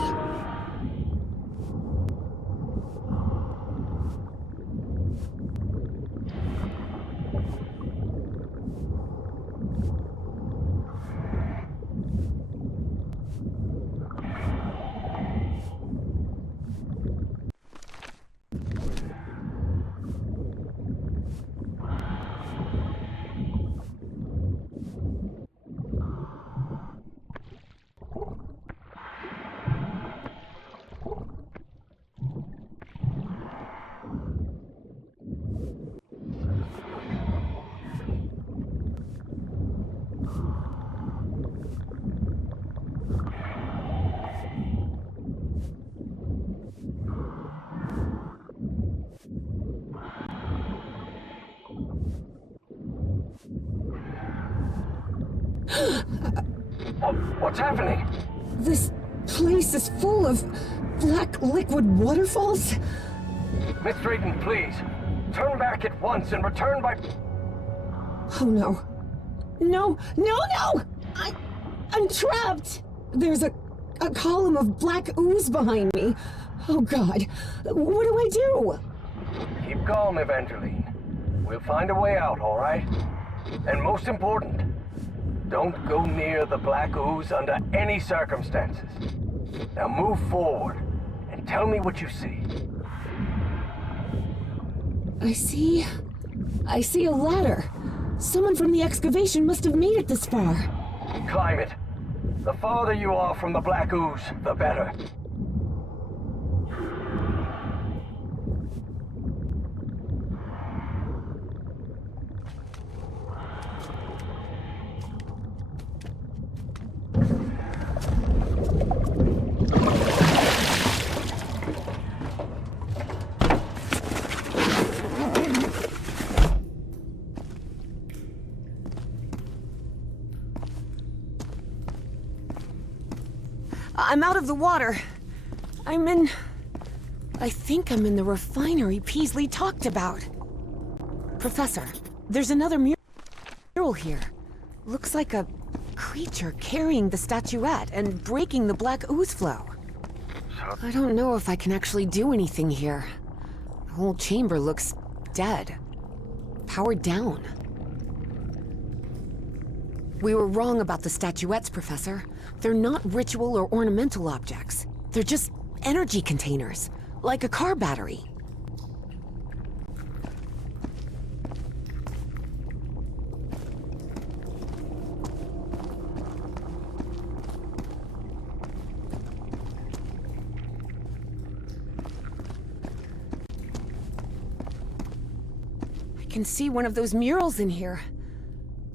What's happening? This place is full of black liquid waterfalls? Miss Drayton, please. Turn back at once and return by... Oh no. No! I'm trapped! There's a column of black ooze behind me. Oh god. What do I do? Keep calm, Evangeline. We'll find a way out, all right? And most important, don't go near the black ooze under any circumstances. Now move forward and tell me what you see. I see a ladder. Someone from the excavation must have made it this far. Climb it. The farther you are from the black ooze, the better. I'm out of the water. I think I'm in the refinery Peasley talked about. Professor, there's another mural here. Looks like a creature carrying the statuette and breaking the black ooze flow. I don't know if I can actually do anything here. The whole chamber looks dead. Powered down. We were wrong about the statuettes, Professor. They're not ritual or ornamental objects. They're just energy containers, like a car battery. I can see one of those murals in here.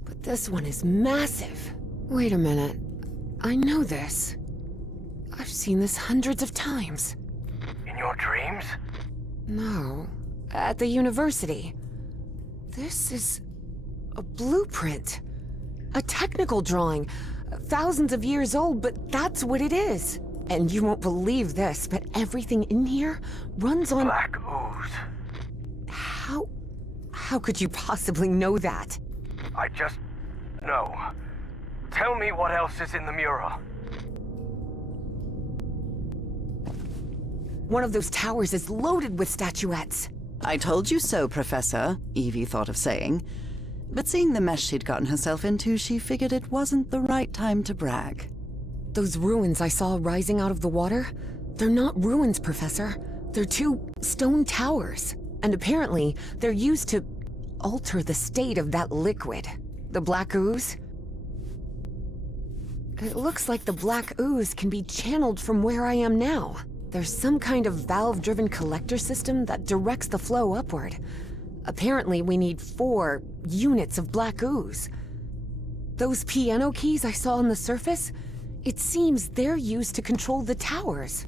But this one is massive. Wait a minute. I know this. I've seen this hundreds of times. In your dreams? No, at the university. This is a blueprint. A technical drawing. Thousands of years old, but that's what it is. And you won't believe this, but everything in here runs on... Black ooze. How could you possibly know that? I just know. Tell me what else is in the mural. One of those towers is loaded with statuettes. I told you so, Professor, Evie thought of saying. But seeing the mess she'd gotten herself into, she figured it wasn't the right time to brag. Those ruins I saw rising out of the water, they're not ruins, Professor. They're two stone towers. And apparently, they're used to alter the state of that liquid. The black ooze. It looks like the black ooze can be channeled from where I am now. There's some kind of valve-driven collector system that directs the flow upward. Apparently, we need 4 units of black ooze. Those piano keys I saw on the surface It seems they're used to control the towers.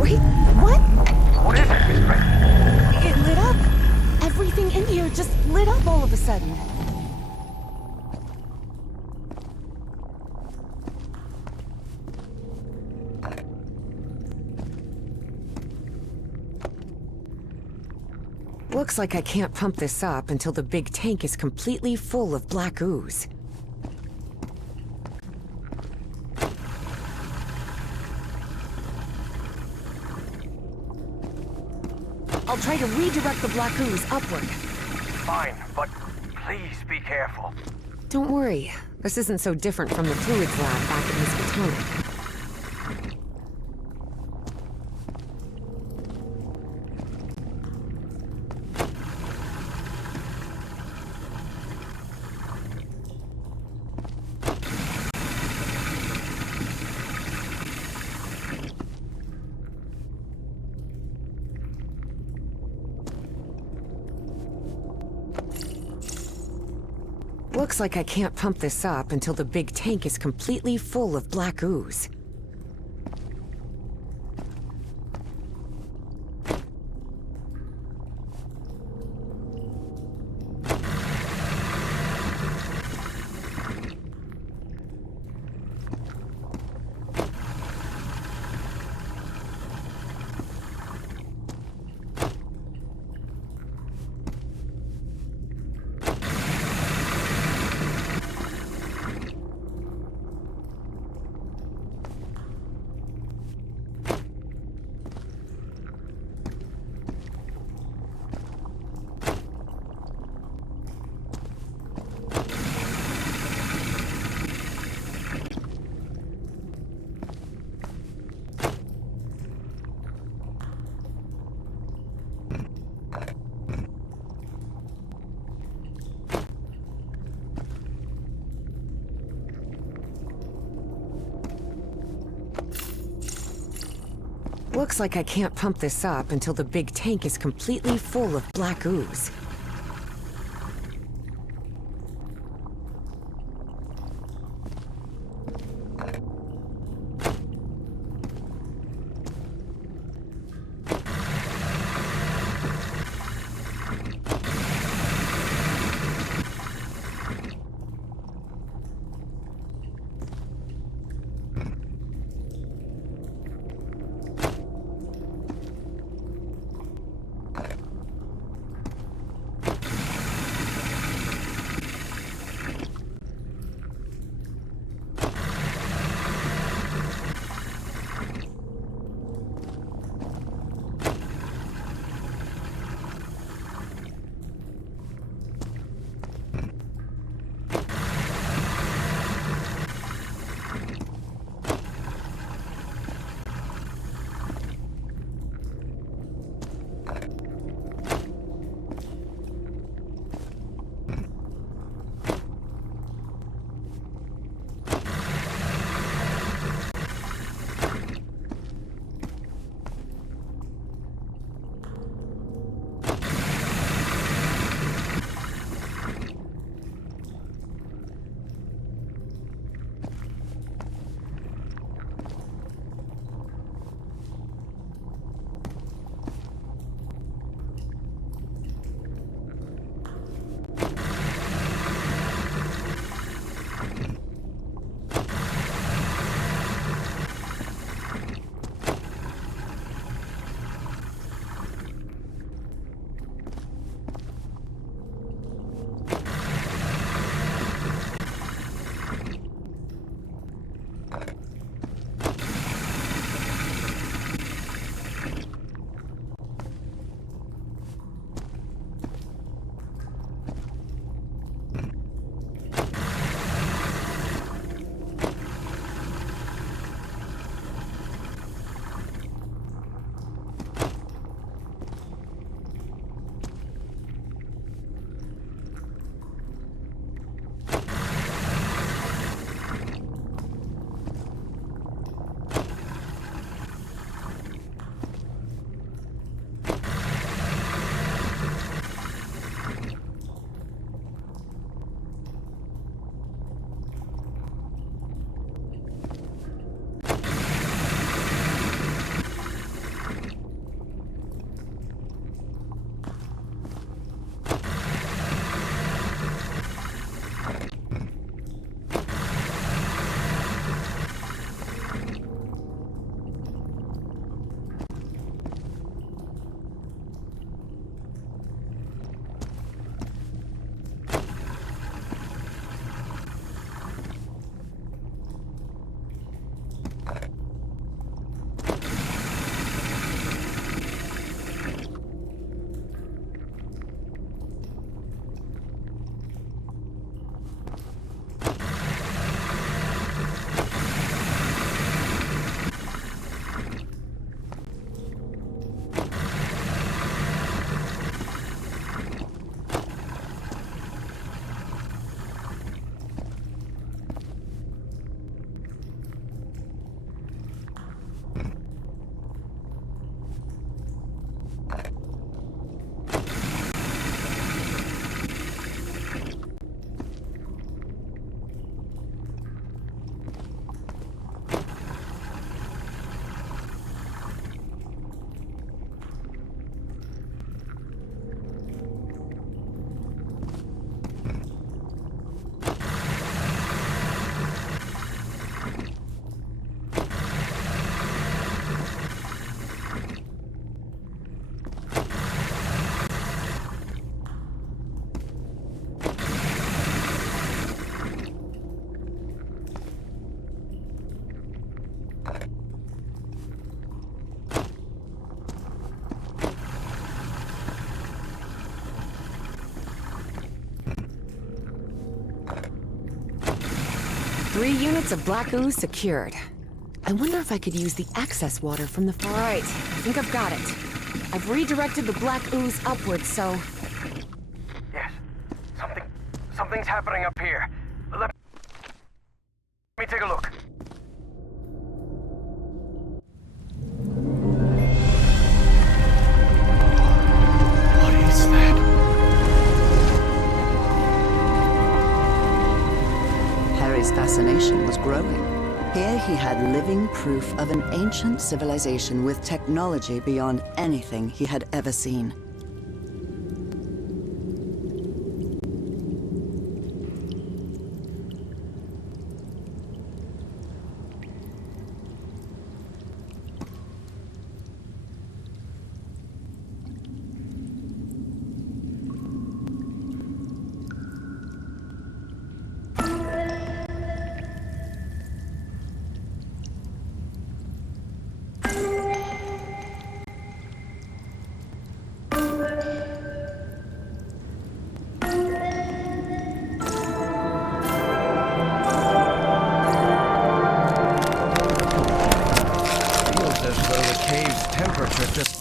Wait, what? What is it, Miss Brent? It lit up! Everything in here just lit up all of a sudden. Looks like I can't pump this up until the big tank is completely full of black ooze. I'll try to redirect the black ooze upward. Fine, but please be careful. Don't worry. This isn't so different from the fluids lab back at Miskatonic. Looks like I can't pump this up until the big tank is completely full of black ooze. Looks like I can't pump this up until the big tank is completely full of black ooze. 3 units of black ooze secured. I wonder if I could use the access water from the far right. I think I've got it. I've redirected the black ooze upwards, so... Yes. Something's happening up here. Let me take a look. What is that? Harry's fascination was growing. Here he had living proof of an ancient civilization with technology beyond anything he had ever seen.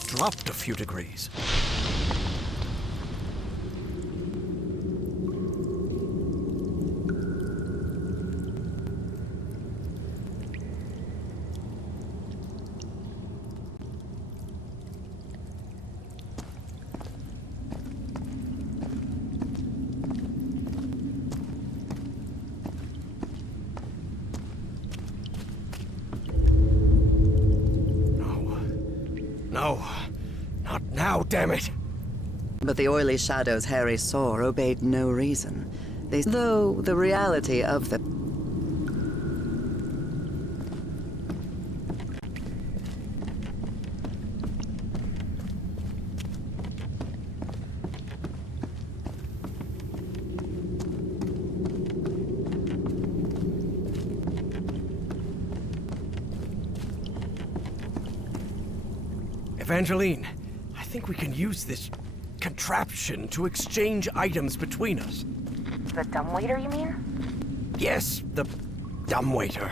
Dropped a few degrees. No. Not now, damn it! But the oily shadows Harry saw obeyed no reason. Though the reality of the... Evangeline, I think we can use this contraption to exchange items between us. The dumbwaiter, you mean? Yes, the dumbwaiter.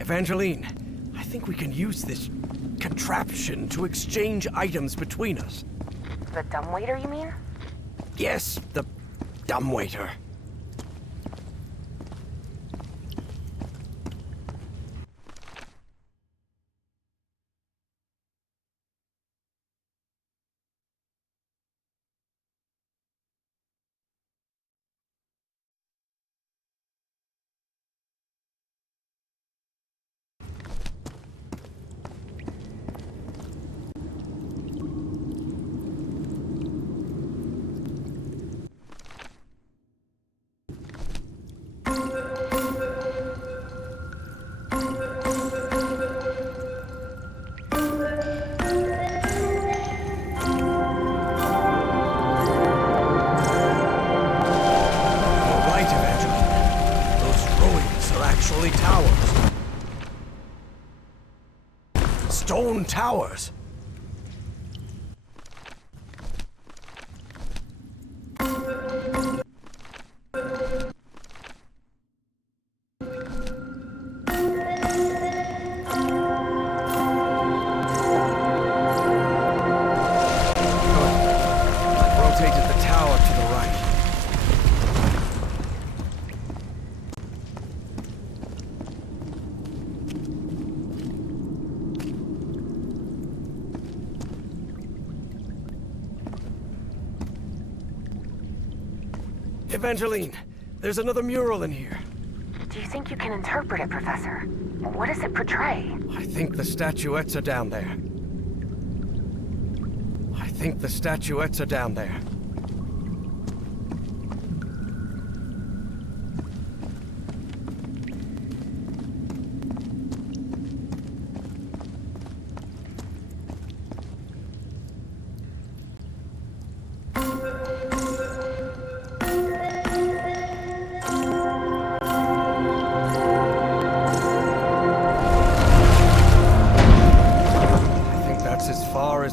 Evangeline, I think we can use this contraption to exchange items between us. The dumbwaiter, you mean? Yes, the dumbwaiter. towers. Stone towers. Evangeline, there's another mural in here. Do you think you can interpret it, Professor? What does it portray? I think the statuettes are down there. I think the statuettes are down there.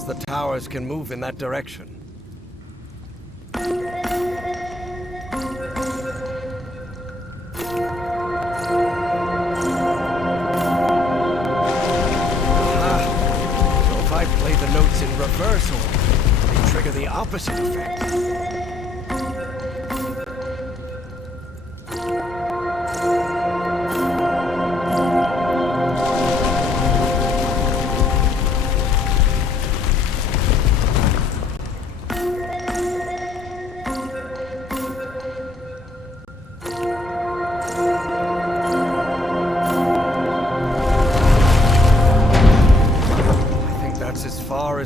The towers can move in that direction. So if I play the notes in reverse order, they trigger the opposite effect.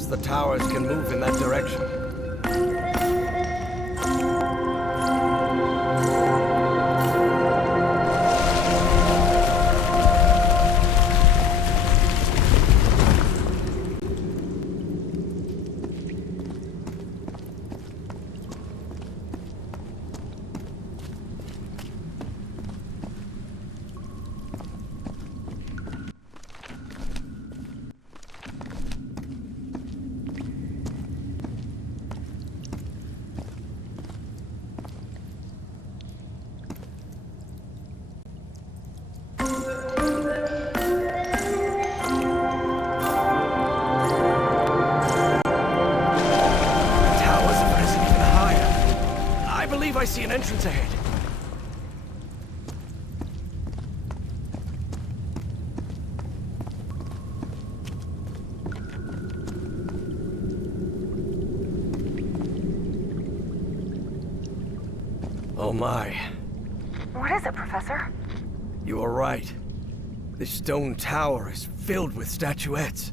The towers can move in that direction. I see an entrance ahead. Oh my. What is it, Professor? You are right. This stone tower is filled with statuettes.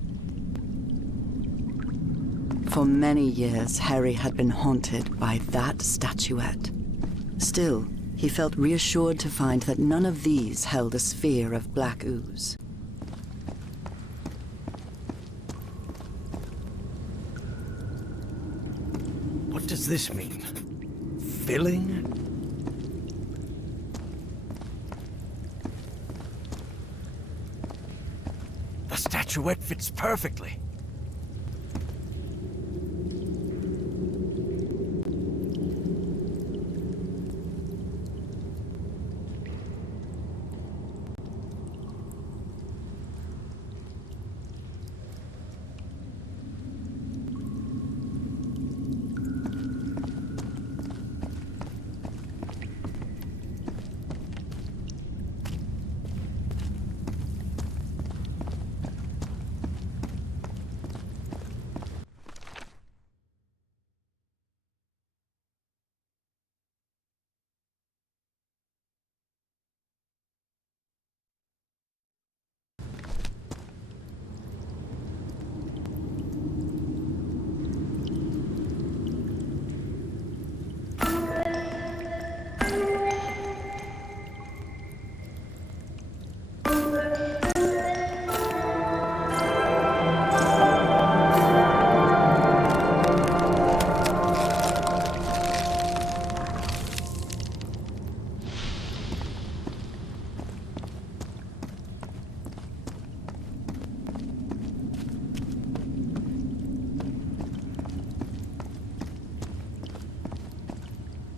For many years, Harry had been haunted by that statuette. Still, he felt reassured to find that none of these held a sphere of black ooze. What does this mean? Filling? The statuette fits perfectly.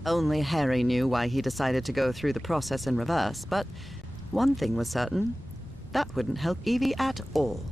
Only Harry knew why he decided to go through the process in reverse, but one thing was certain. That wouldn't help Evie at all.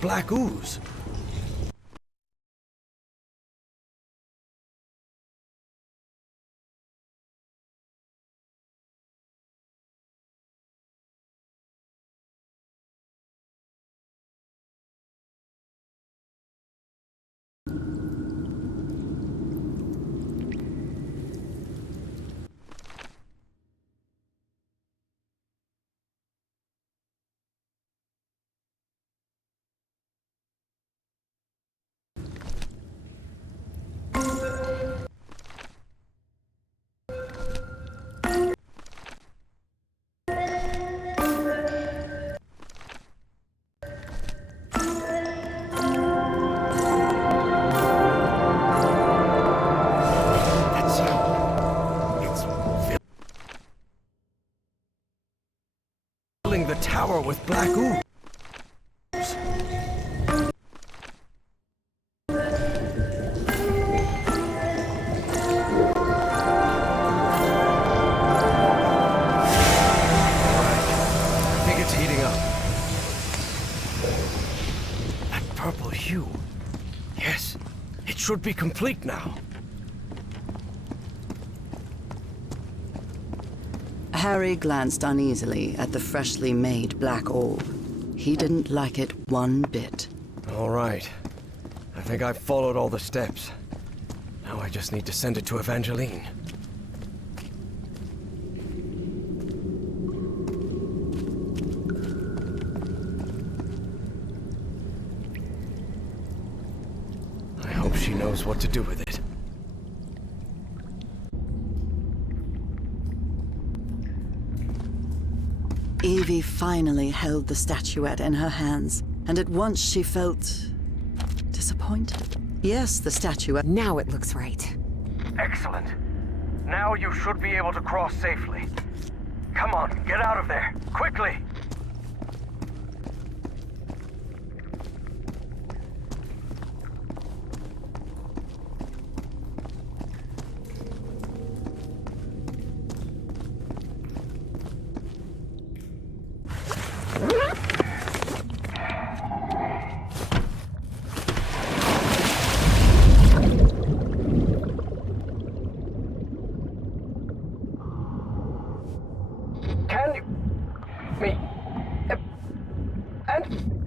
black ooze. The tower with black ooze. I think it's heating up. That purple hue. Yes, it should be complete now. Harry glanced uneasily at the freshly made black orb. He didn't like it one bit. All right. I think I've followed all the steps. Now I just need to send it to Evangeline. I hope she knows what to do with it. Evie finally held the statuette in her hands, and at once she felt disappointed. Yes, the statuette. Now it looks right. Excellent. Now you should be able to cross safely. Come on, get out of there, quickly!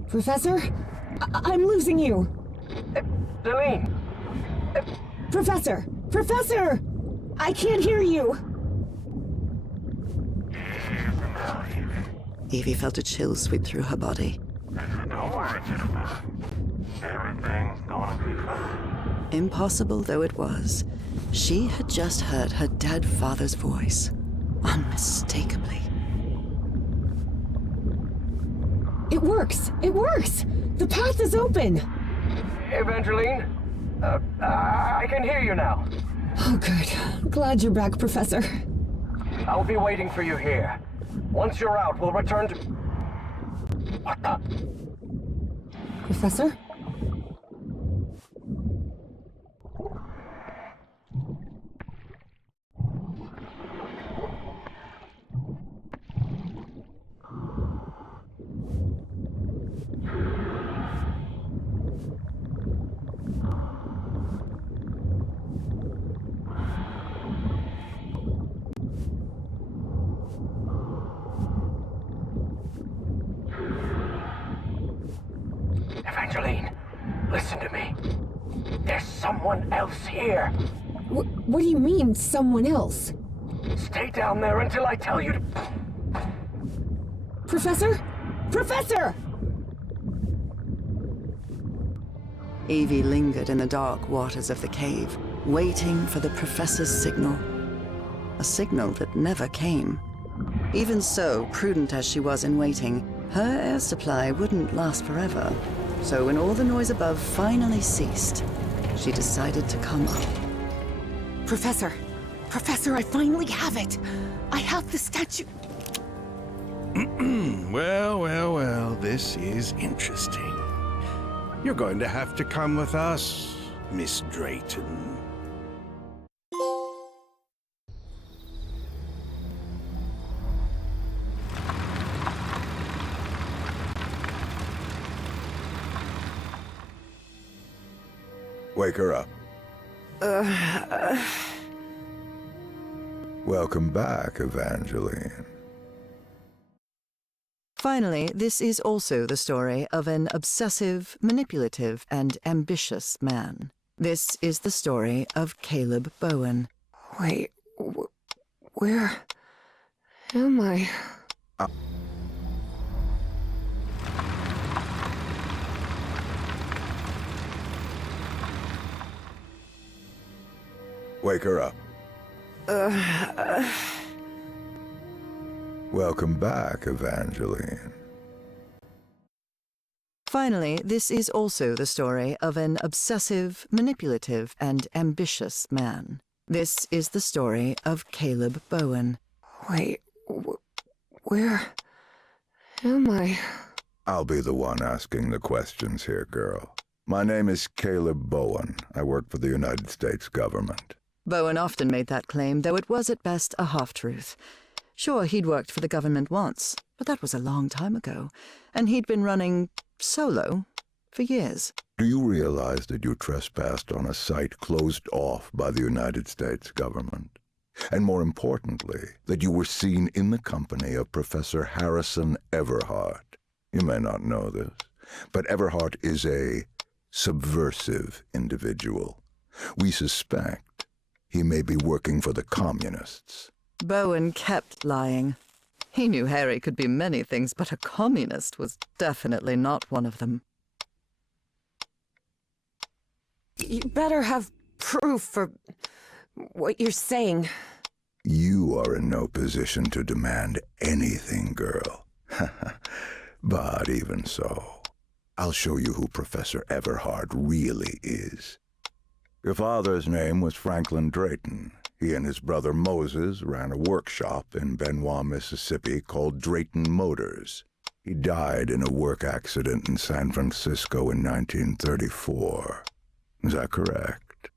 Professor? I'm losing you. Delene! Professor! Professor! I can't hear you! Evie felt a chill sweep through her body. Don't worry, gentlemen. Everything's gonna be fine. Impossible though it was, she had just heard her dead father's voice, unmistakably. It works! It works! The path is open! Evangeline? I can hear you now. Oh, good. Glad you're back, Professor. I'll be waiting for you here. Once you're out, we'll return to... What the? Professor? Evangeline, listen to me. There's someone else here. What do you mean, someone else? Stay down there until I tell you to... Professor? Professor! Evie lingered in the dark waters of the cave, waiting for the professor's signal. A signal that never came. Even so, prudent as she was in waiting, her air supply wouldn't last forever. So when all the noise above finally ceased, she decided to come up. Professor! Professor, I finally have it! I have the statue... Well, this is interesting. You're going to have to come with us, Miss Drayton. Wake her up. Welcome back, Evangeline. Finally, this is also the story of an obsessive, manipulative, and ambitious man. This is the story of Caleb Bowen. Wait, where am I? Wake her up. Welcome back, Evangeline. Finally, this is also the story of an obsessive, manipulative, and ambitious man. This is the story of Caleb Bowen. Wait, where am I? I'll be the one asking the questions here, girl. My name is Caleb Bowen. I work for the United States government. Bowen often made that claim, though it was at best a half-truth. Sure, he'd worked for the government once, but that was a long time ago, and he'd been running solo for years. Do you realize that you trespassed on a site closed off by the United States government? And more importantly, that you were seen in the company of Professor Harrison Everhart. You may not know this, but Everhart is a subversive individual. We suspect he may be working for the communists. Bowen kept lying. He knew Harry could be many things, but a communist was definitely not one of them. You better have proof for what you're saying. You are in no position to demand anything, girl. But even so, I'll show you who Professor Everhart really is. Your father's name was Franklin Drayton. He and his brother Moses ran a workshop in Benoit, Mississippi called Drayton Motors. He died in a work accident in San Francisco in 1934. Is that correct?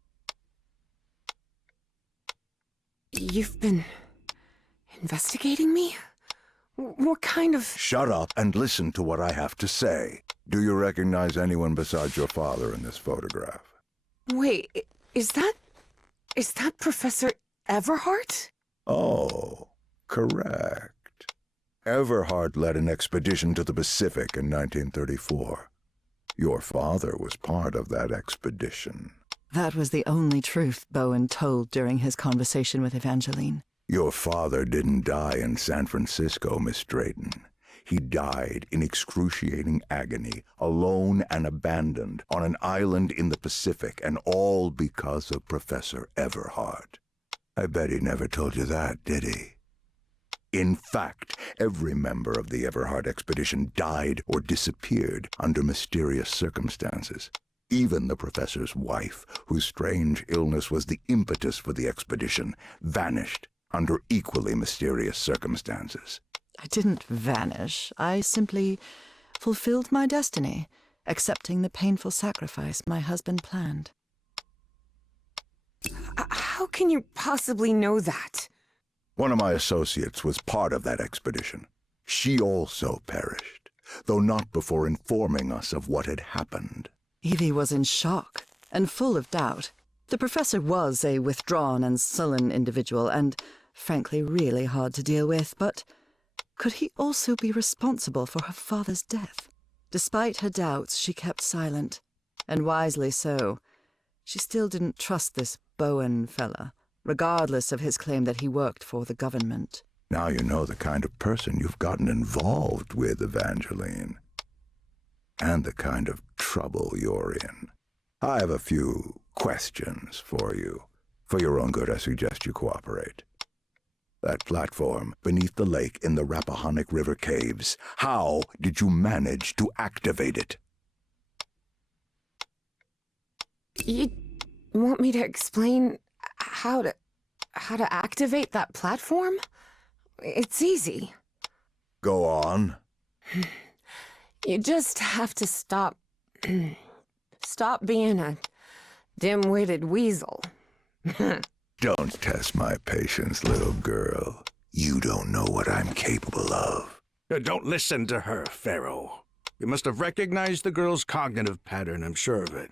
You've been investigating me? What kind of... Shut up and listen to what I have to say. Do you recognize anyone besides your father in this photograph? Wait, is that Professor Everhart? Oh, correct. Everhart led an expedition to the Pacific in 1934. Your father was part of that expedition. That was the only truth Bowen told during his conversation with Evangeline. Your father didn't die in San Francisco, Miss Drayton. He died in excruciating agony, alone and abandoned, on an island in the Pacific, and all because of Professor Everhart. I bet he never told you that, did he? In fact, every member of the Everhart expedition died or disappeared under mysterious circumstances. Even the professor's wife, whose strange illness was the impetus for the expedition, vanished under equally mysterious circumstances. I didn't vanish. I simply fulfilled my destiny, accepting the painful sacrifice my husband planned. How can you possibly know that? One of my associates was part of that expedition. She also perished, though not before informing us of what had happened. Evie was in shock and full of doubt. The professor was a withdrawn and sullen individual and, frankly, really hard to deal with, but could he also be responsible for her father's death? Despite her doubts, she kept silent, and wisely so. She still didn't trust this Bowen fella, regardless of his claim that he worked for the government. Now you know the kind of person you've gotten involved with, Evangeline. And the kind of trouble you're in. I have a few questions for you. For your own good, I suggest you cooperate. That platform beneath the lake in the Rappahannock River caves, how did you manage to activate it? You want me to explain how to activate that platform? It's easy. Go on. You just have to stop being a dim-witted weasel. Don't test my patience, little girl. You don't know what I'm capable of. Don't listen to her, Pharaoh. You must have recognized the girl's cognitive pattern, I'm sure of it.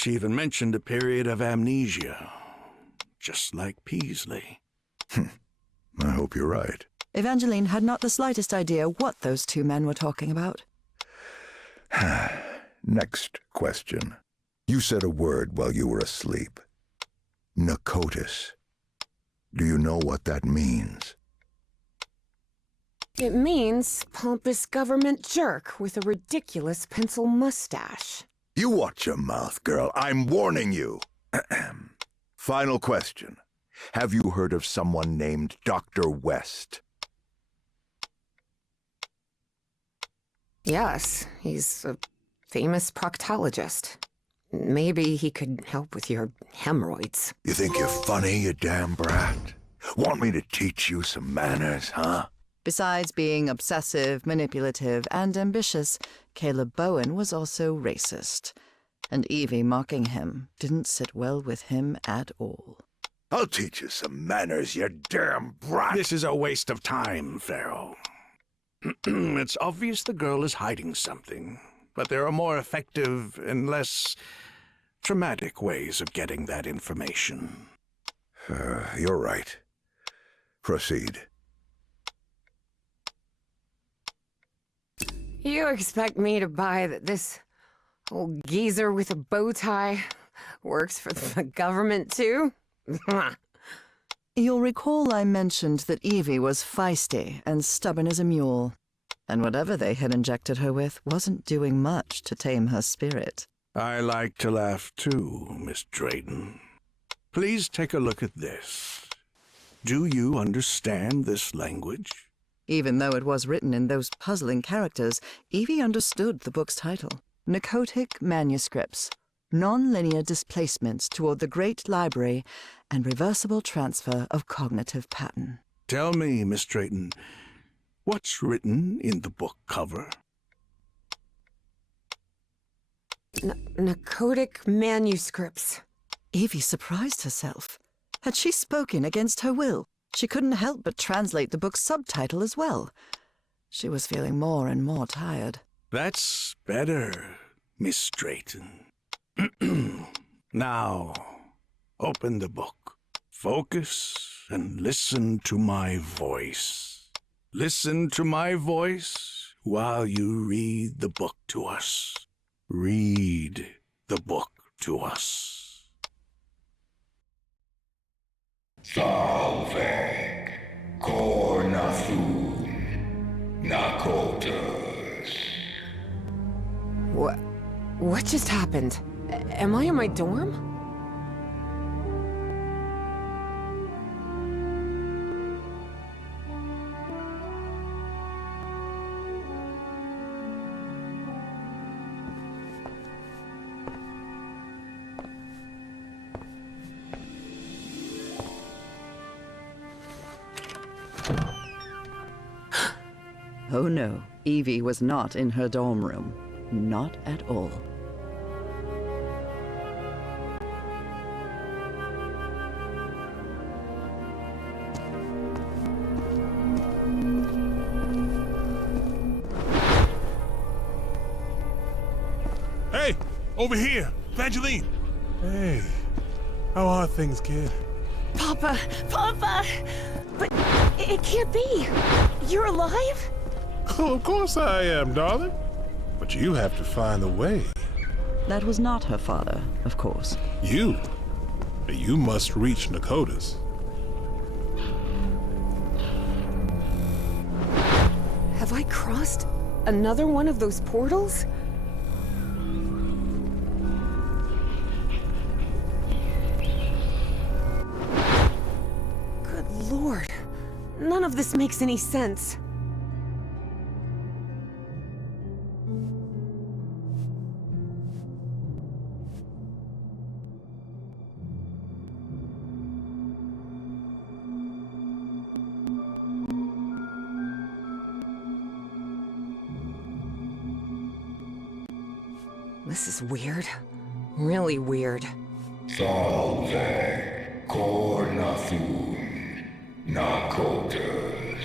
She even mentioned a period of amnesia, just like Peasley. I hope you're right. Evangeline had not the slightest idea what those two men were talking about. Next question. You said a word while you were asleep. Nakotis. Do you know what that means? It means pompous government jerk with a ridiculous pencil mustache. You watch your mouth, girl. I'm warning you. Final question. Have you heard of someone named Dr. West? Yes, he's a famous proctologist. Maybe he could help with your hemorrhoids. You think you're funny, you damn brat? Want me to teach you some manners, huh? Besides being obsessive, manipulative, and ambitious, Caleb Bowen was also racist. And Evie mocking him didn't sit well with him at all. I'll teach you some manners, you damn brat! This is a waste of time, Pharaoh. It's obvious the girl is hiding something, but there are more effective and less traumatic ways of getting that information. You're right. Proceed. You expect me to buy that this old geezer with a bow tie works for the government, too? You'll recall I mentioned that Evie was feisty and stubborn as a mule, and whatever they had injected her with wasn't doing much to tame her spirit. I like to laugh too, Miss Drayton. Please take a look at this. Do you understand this language? Even though it was written in those puzzling characters, Evie understood the book's title. Narcotic Manuscripts, Non-Linear Displacements Toward the Great Library and Reversible Transfer of Cognitive Pattern. Tell me, Miss Drayton, what's written in the book cover? Narcotic manuscripts. Evie surprised herself. Had she spoken against her will? She couldn't help but translate the book's subtitle as well. She was feeling more and more tired. That's better, Miss Drayton. Now, open the book. Focus and listen to my voice. Listen to my voice while you read the book to us. Read the book to us. Salvek, Kornathun, Nakotas. What just happened? Am I in my dorm? Oh no, Evie was not in her dorm room. Not at all. Hey, over here, Evangeline. Hey, how are things, kid? Papa! Papa! But it can't be! You're alive? Oh, of course I am, darling. But you have to find a way. That was not her father, of course. You must reach Nakotas. Have I crossed another one of those portals? Good Lord. None of this makes any sense. This is weird. Really weird. Salvek, Kornathun, Nakotas.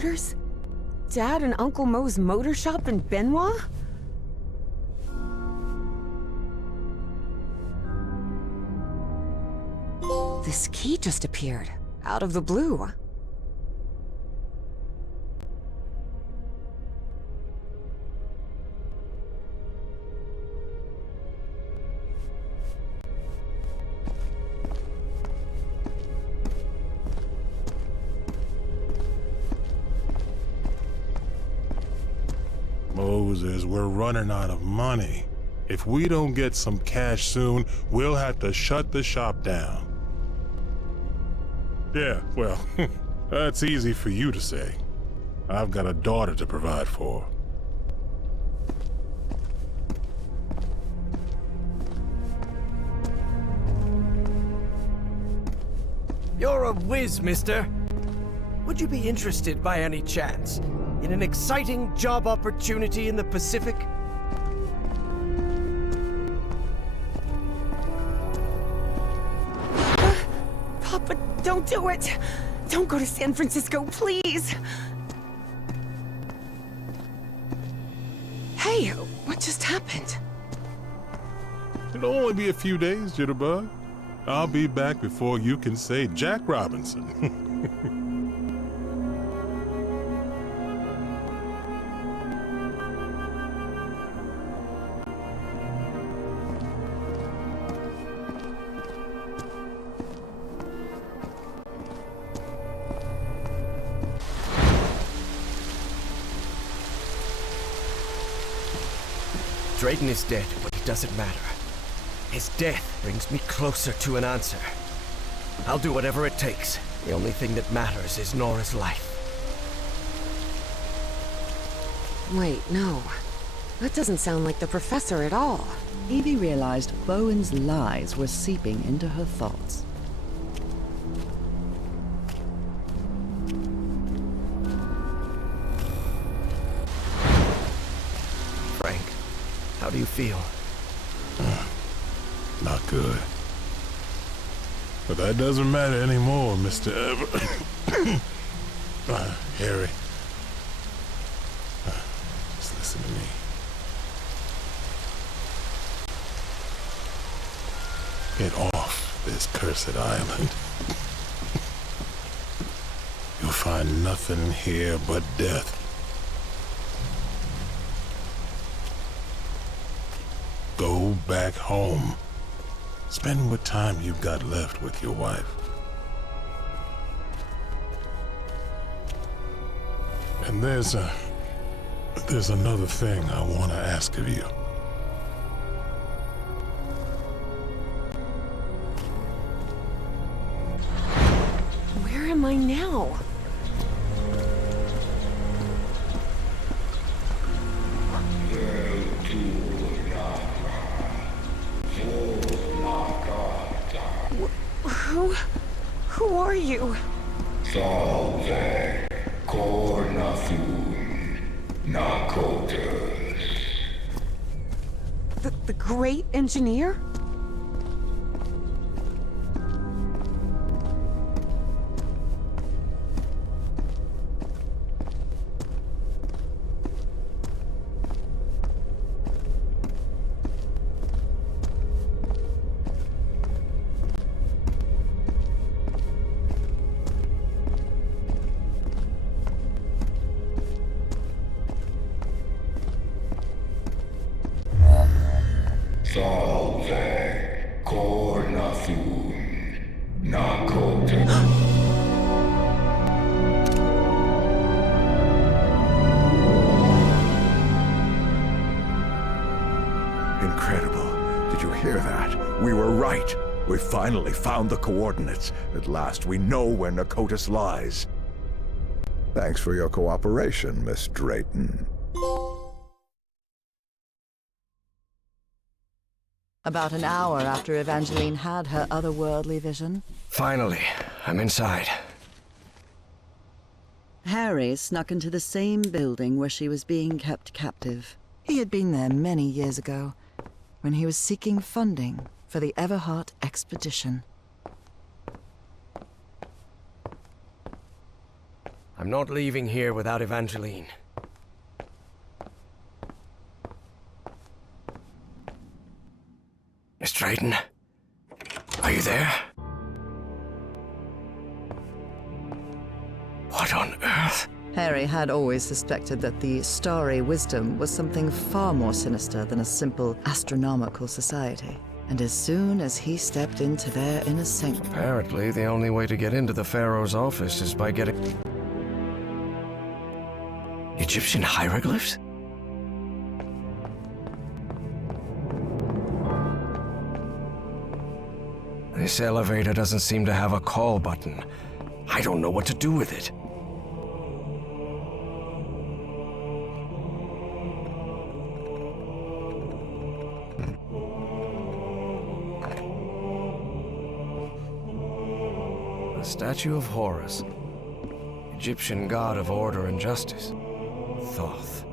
Motors? Dad and Uncle Mo's motor shop in Benoit? This key just appeared, out of the blue. Moses, we're running out of money. If we don't get some cash soon, we'll have to shut the shop down. Yeah, well, that's easy for you to say. I've got a daughter to provide for. You're a whiz, mister. Would you be interested by any chance in an exciting job opportunity in the Pacific? Papa, don't do it! Don't go to San Francisco, please! Hey, what just happened? It'll only be a few days, Jitterbug. I'll be back before you can say Jack Robinson. Drayton is dead, but it doesn't matter. His death brings me closer to an answer. I'll do whatever it takes. The only thing that matters is Nora's life. Wait, no. That doesn't sound like the professor at all. Evie realized Bowen's lies were seeping into her thoughts. Frank, how do you feel? Not good. But that doesn't matter anymore, Mr. Harry. Just listen to me. Get off this cursed island. You'll find nothing here but death. Go back home. Spend what time you've got left with your wife. And there's another thing I want to ask of you. Where am I now? Who are you? Salve, cornathun, nakotas. The great engineer? Salve, cornathun, nakotas. Incredible. Did you hear that? We were right. We finally found the coordinates. At last we know where Nakotas lies. Thanks for your cooperation, Miss Drayton. About an hour after Evangeline had her otherworldly vision, Finally, I'm inside. Harry snuck into the same building where she was being kept captive. He had been there many years ago, when he was seeking funding for the Everhart expedition. I'm not leaving here without Evangeline. Miss Drayton, are you there? What on earth? Harry had always suspected that the starry wisdom was something far more sinister than a simple astronomical society. And as soon as he stepped into their inner sanctum... Apparently, the only way to get into the Pharaoh's office is by getting... Egyptian hieroglyphs? This elevator doesn't seem to have a call button. I don't know what to do with it. A statue of Horus, Egyptian god of order and justice. Thoth,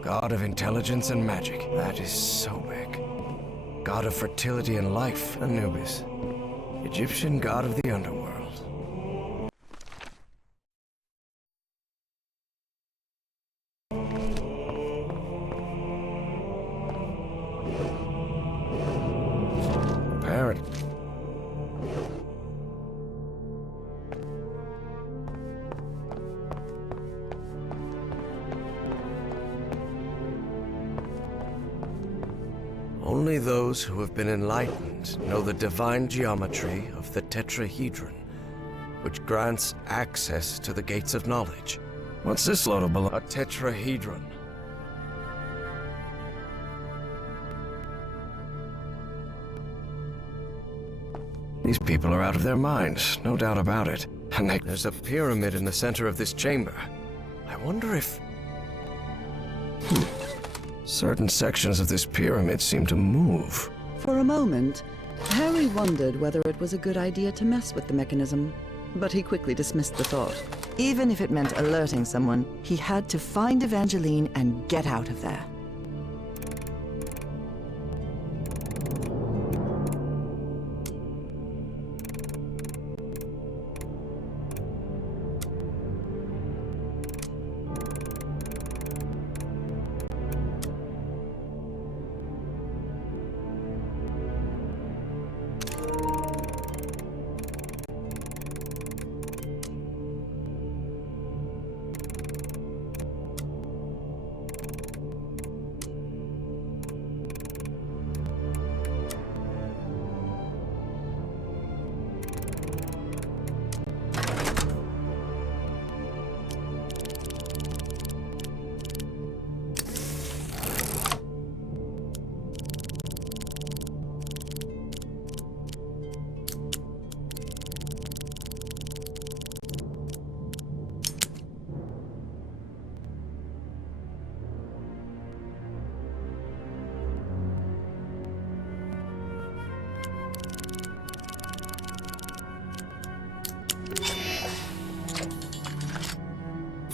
god of intelligence and magic. That is so big. God of fertility and life, Anubis. Egyptian god of the underworld. Apparently. Only those who have been enlightened know the divine geometry of the tetrahedron, which grants access to the gates of knowledge. What's this load of balloons? A tetrahedron. These people are out of their minds, no doubt about it. And there's a pyramid in the center of this chamber. I wonder if... Certain sections of this pyramid seem to move. For a moment, Harry wondered whether it was a good idea to mess with the mechanism, but he quickly dismissed the thought. Even if it meant alerting someone, he had to find Evangeline and get out of there.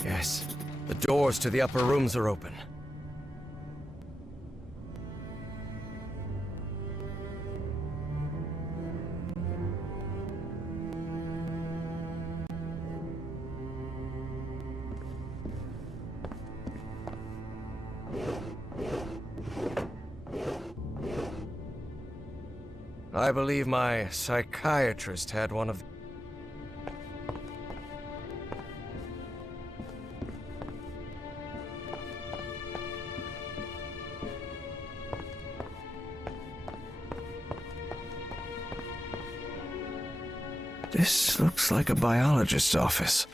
Yes, the doors to the upper rooms are open. I believe my psychiatrist had one of... This looks like a biologist's office.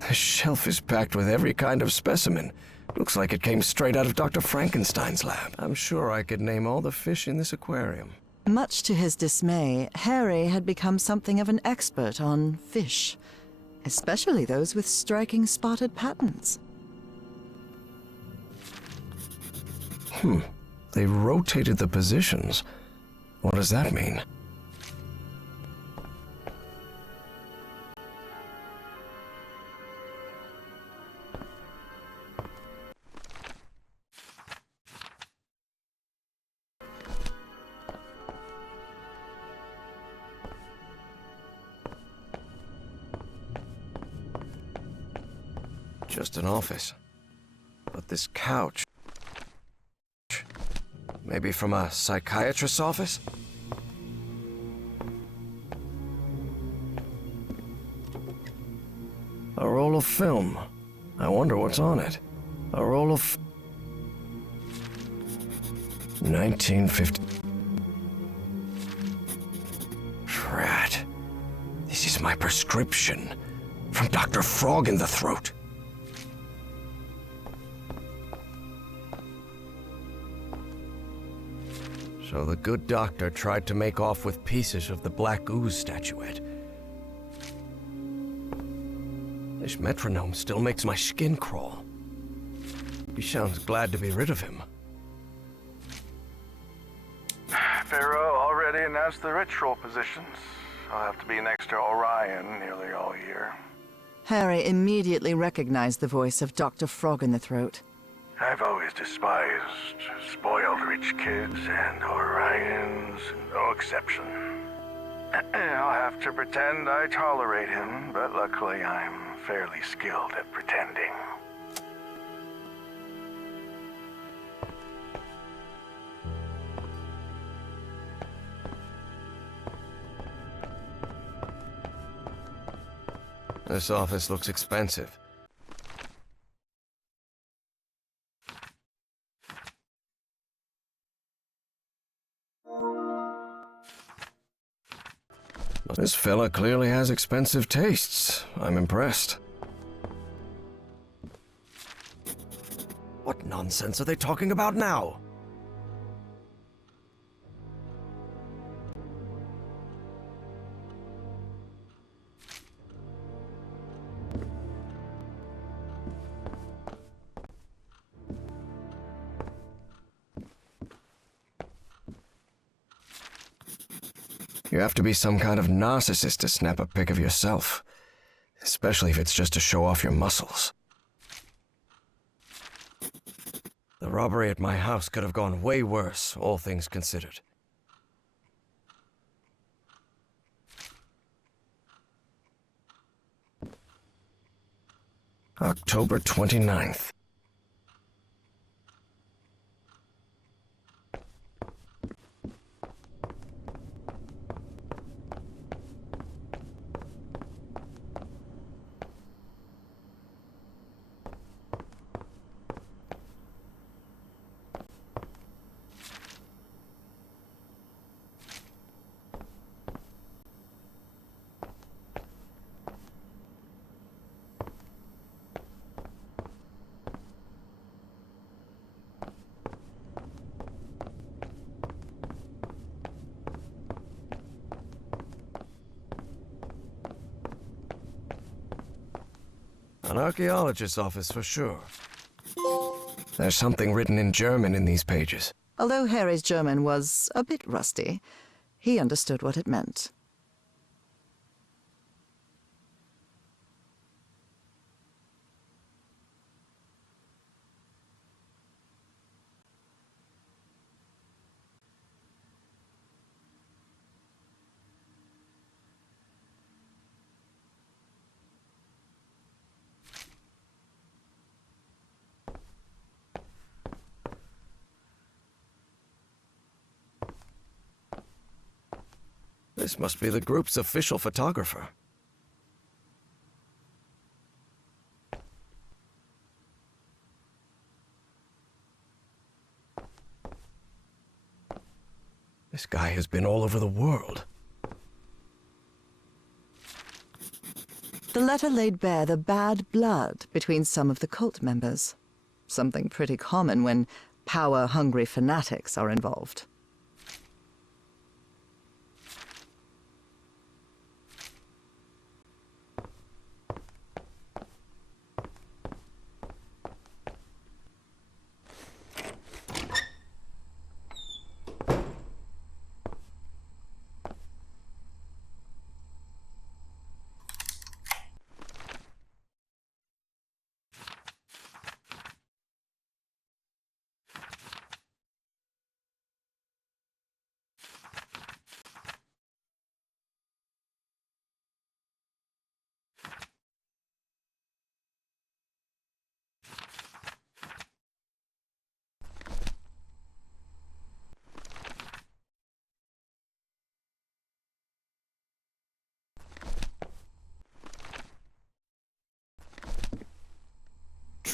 The shelf is packed with every kind of specimen. Looks like it came straight out of Dr. Frankenstein's lab. I'm sure I could name all the fish in this aquarium. Much to his dismay, Harry had become something of an expert on fish, especially those with striking spotted patterns. They rotated the positions. What does that mean? Just an office. But this couch... Maybe from a psychiatrist's office? A roll of film. I wonder what's on it. A roll of... 1950... Drat. This is my prescription. From Dr. Frog in the Throat. So the good doctor tried to make off with pieces of the Black Ooze statuette. This metronome still makes my skin crawl. He sounds glad to be rid of him. Pharaoh already announced the ritual positions. I'll have to be next to Orion nearly all year. Harry immediately recognized the voice of Dr. Frog in the Throat. I've always despised spoiled rich kids, and Orion's no exception. I'll have to pretend I tolerate him, but luckily I'm fairly skilled at pretending. This office looks expensive. This fella clearly has expensive tastes. I'm impressed. What nonsense are they talking about now? You have to be some kind of narcissist to snap a pic of yourself. Especially if it's just to show off your muscles. The robbery at my house could have gone way worse, all things considered. October 29th. An archaeologist's office for sure. There's something written in German in these pages. Although Harry's German was a bit rusty, he understood what it meant. This must be the group's official photographer. This guy has been all over the world. The letter laid bare the bad blood between some of the cult members. Something pretty common when power-hungry fanatics are involved.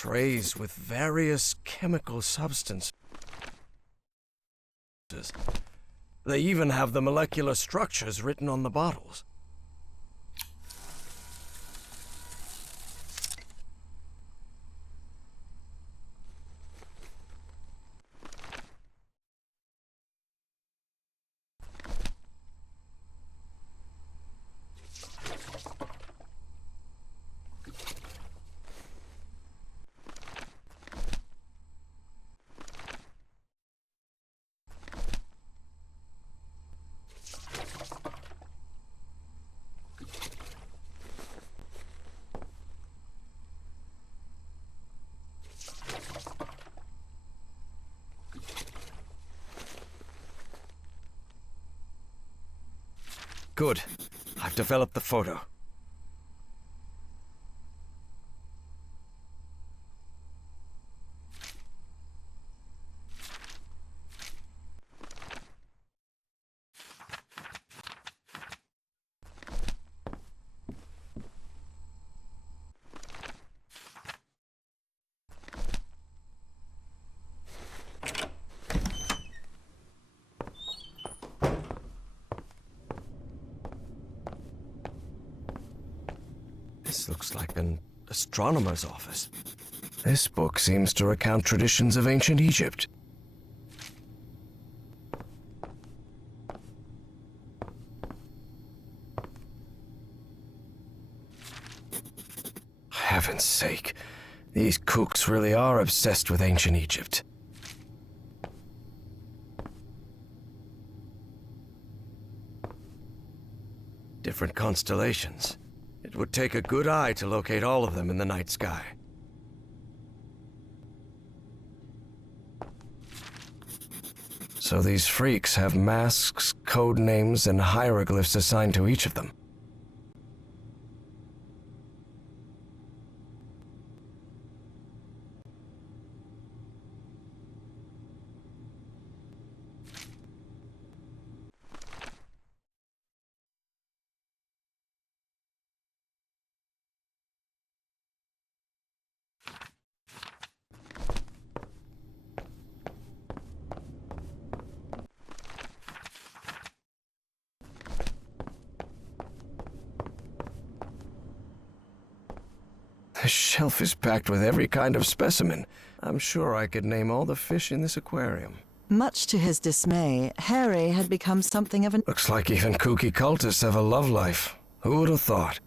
trays with various chemical substances. They even have the molecular structures written on the bottles. Good. I've developed the photo. This looks like an astronomer's office. This book seems to recount traditions of ancient Egypt. Heaven's sake, these kooks really are obsessed with ancient Egypt. Different constellations. It would take a good eye to locate all of them in the night sky. So these freaks have masks, code names, and hieroglyphs assigned to each of them. This shelf is packed with every kind of specimen. I'm sure I could name all the fish in this aquarium. Much to his dismay, Harry had become something of an... Looks like even kooky cultists have a love life. Who would have thought?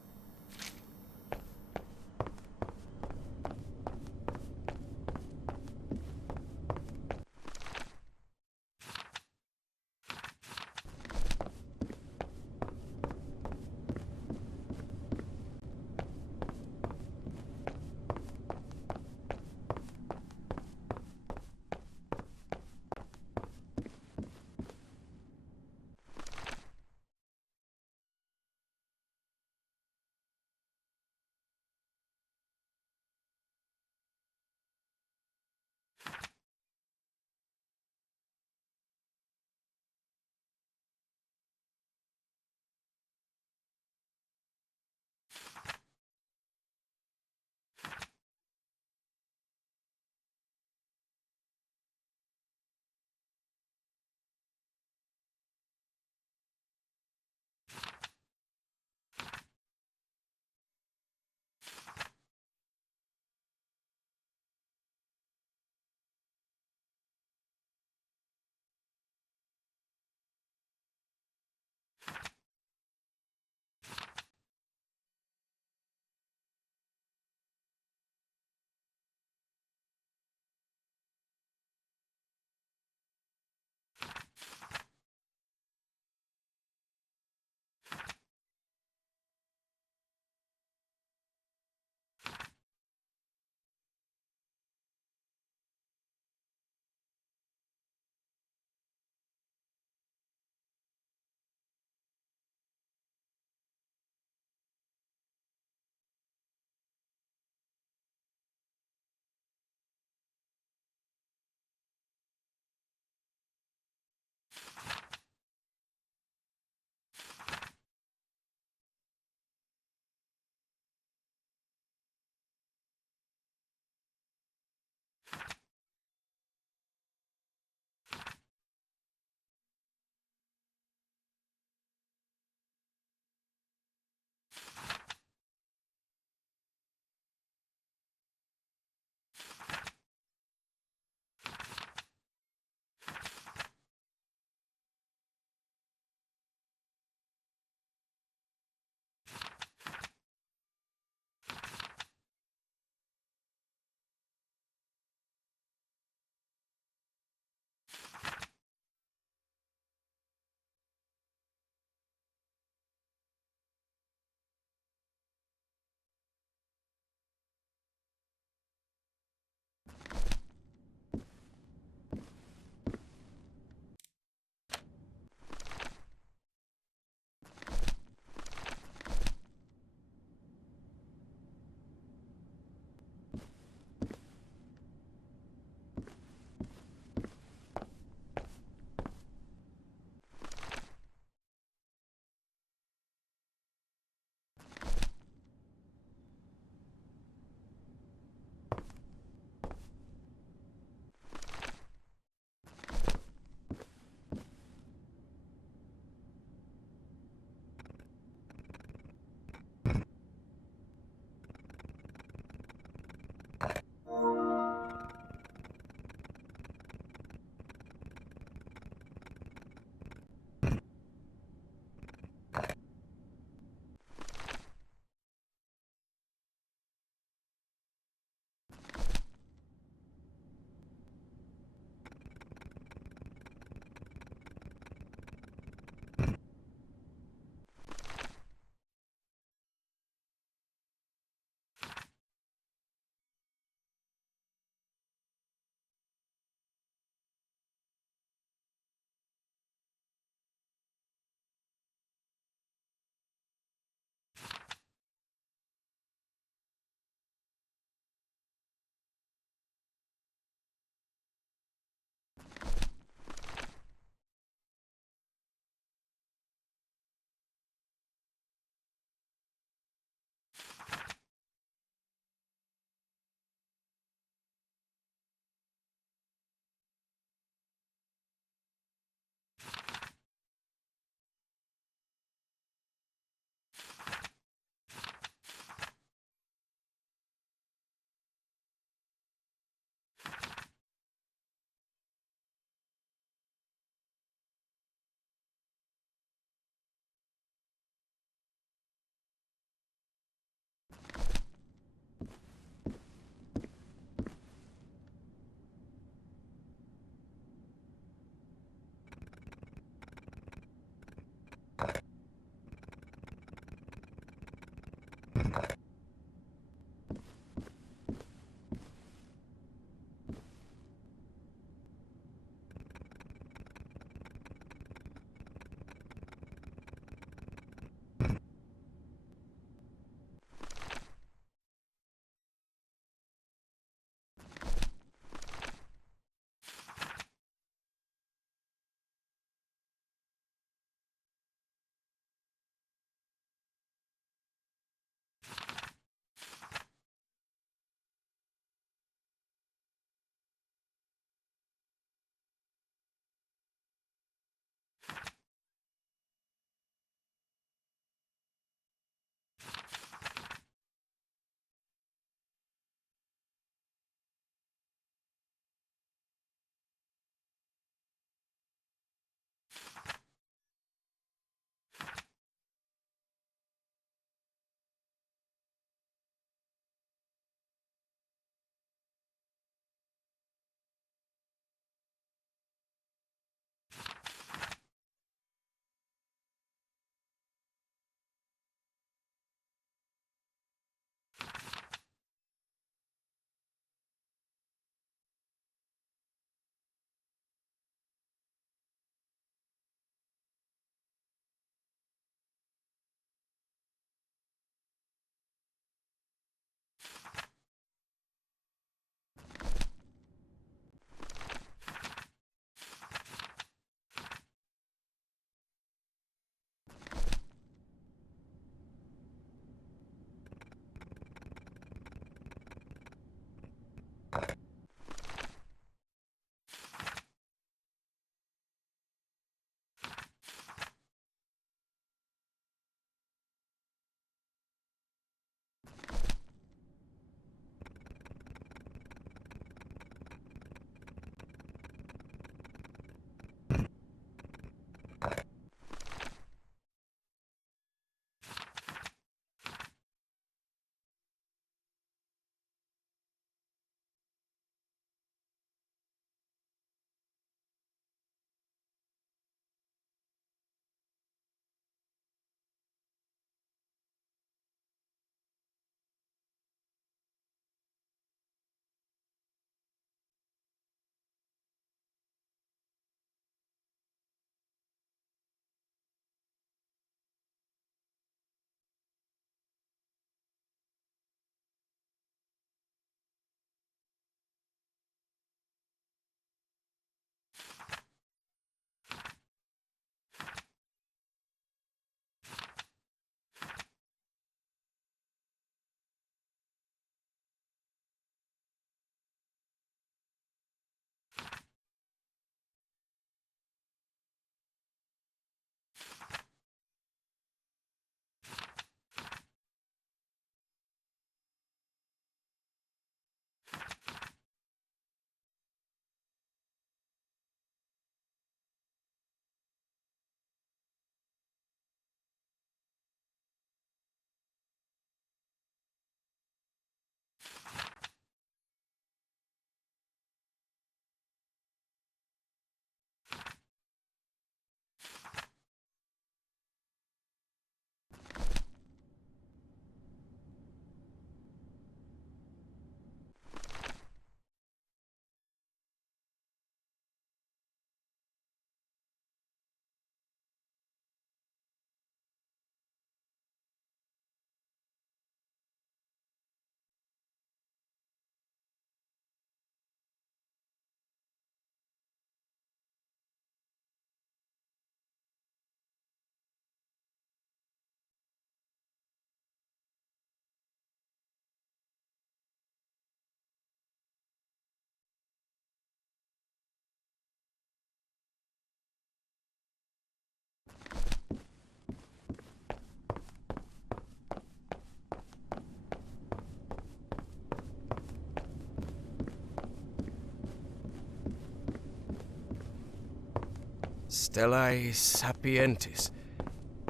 Stellae Sapientis,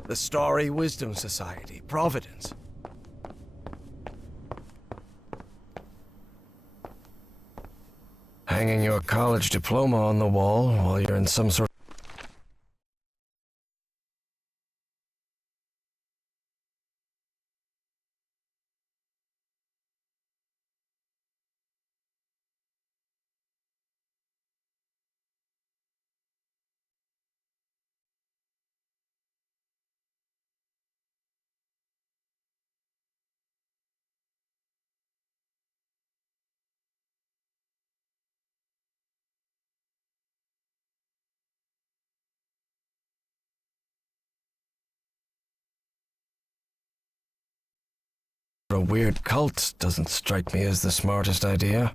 the Starry Wisdom Society, Providence. Hanging your college diploma on the wall while you're in some sort a weird cult doesn't strike me as the smartest idea.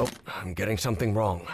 Nope, I'm getting something wrong.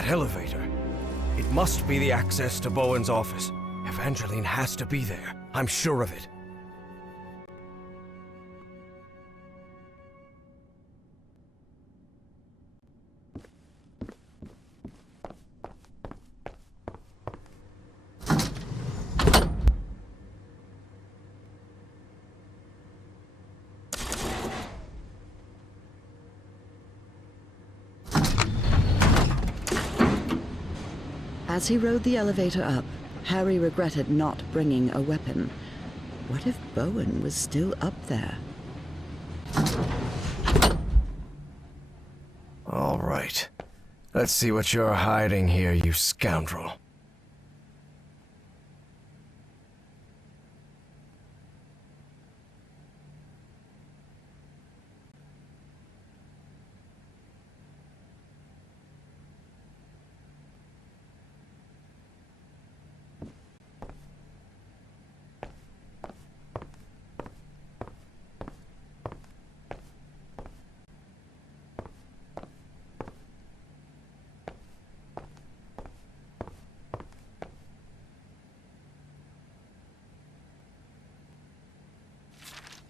That elevator. It must be the access to Bowen's office. Evangeline has to be there. I'm sure of it. As he rode the elevator up, Harry regretted not bringing a weapon. What if Bowen was still up there? All right. Let's see what you're hiding here, you scoundrel.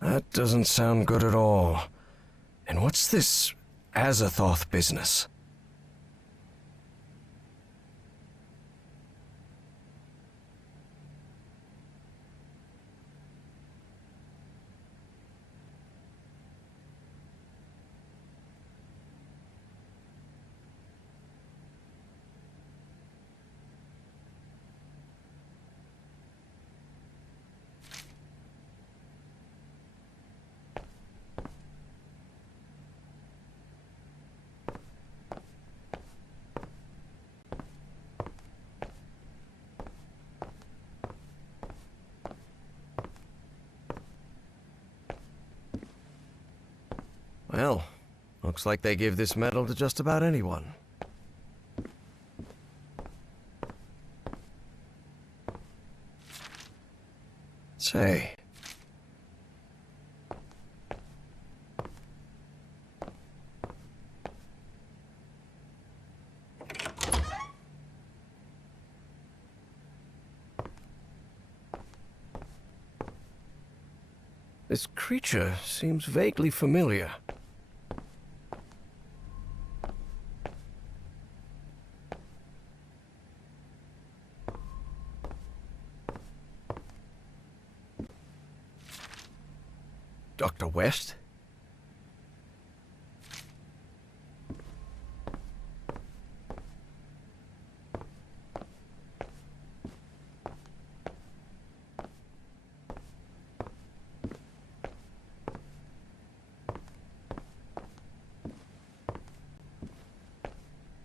That doesn't sound good at all. And what's this Azathoth business? Well, looks like they give this medal to just about anyone. Say. This creature seems vaguely familiar. Dr. West?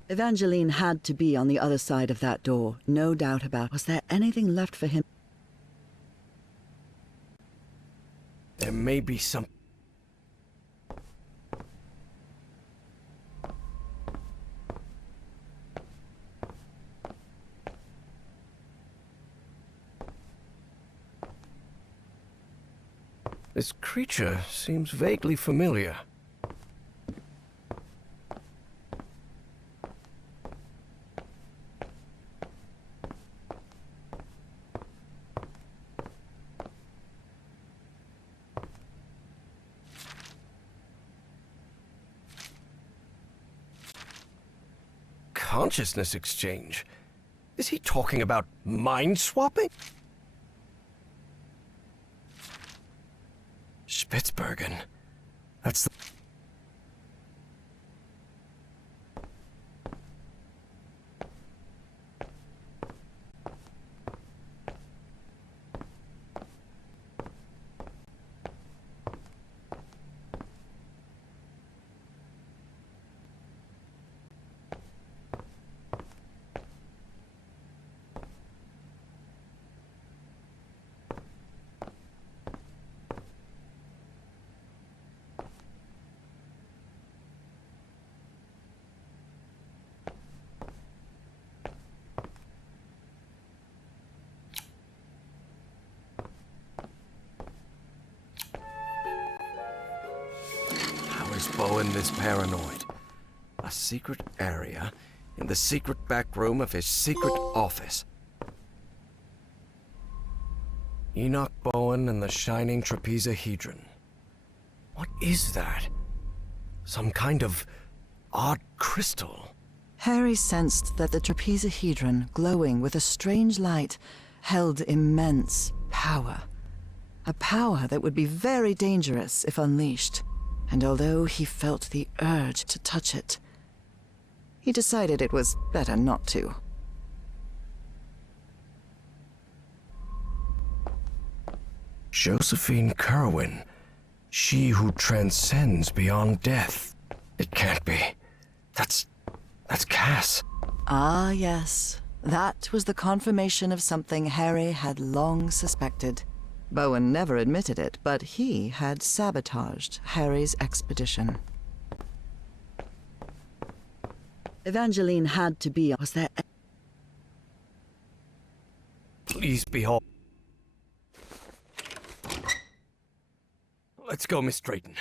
Evangeline had to be on the other side of that door, no doubt about it. Was there anything left for him? There may be some... This creature seems vaguely familiar. Consciousness exchange? Is he talking about mind swapping? Spitsbergen. That's the... Bowen this paranoid. A secret area in the secret back room of his secret office. Enoch Bowen and the shining trapezahedron. What is that? Some kind of odd crystal. Harry sensed that the trapezahedron, glowing with a strange light, held immense power. A power that would be very dangerous if unleashed. And although he felt the urge to touch it, he decided it was better not to. Josephine Kerwin. She who transcends beyond death. It can't be. That's Cass. Ah, yes. That was the confirmation of something Harry had long suspected. Bowen never admitted it, but he had sabotaged Harry's expedition. Evangeline had to be... Was there... Please behold. Let's go, Miss Drayton.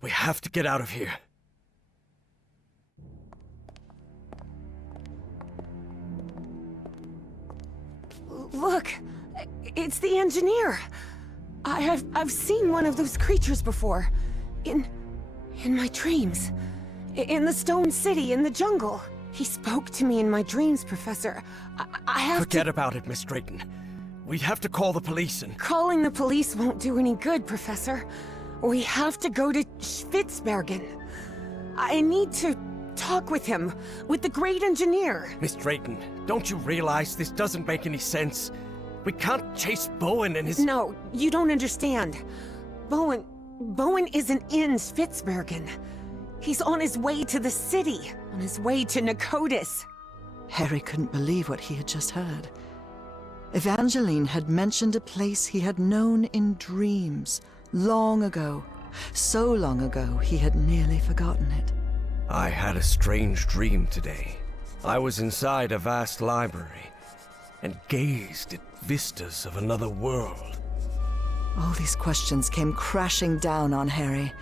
We have to get out of here. Look, it's the engineer. I've seen one of those creatures before. In my dreams. In the stone city, in the jungle. He spoke to me in my dreams, Professor. I have Forget about it, Miss Drayton. We have to call the police and... Calling the police won't do any good, Professor. We have to go to Spitzbergen. I need to talk with him, with the great engineer. Miss Drayton, don't you realize this doesn't make any sense? We can't chase Bowen and his... No, you don't understand. Bowen isn't in Spitzbergen. He's on his way to the city, on his way to Nakotis. Harry couldn't believe what he had just heard. Evangeline had mentioned a place he had known in dreams, long ago. So long ago, he had nearly forgotten it. I had a strange dream today. I was inside a vast library and gazed at vistas of another world. All these questions came crashing down on Harry.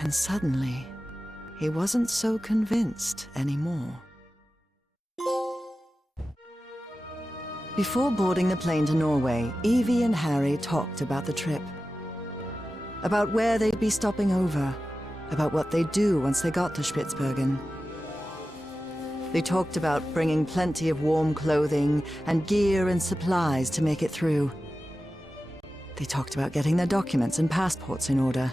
And suddenly, he wasn't so convinced anymore. Before boarding the plane to Norway, Evie and Harry talked about the trip. About where they'd be stopping over. About what they'd do once they got to Spitzbergen. They talked about bringing plenty of warm clothing and gear and supplies to make it through. They talked about getting their documents and passports in order.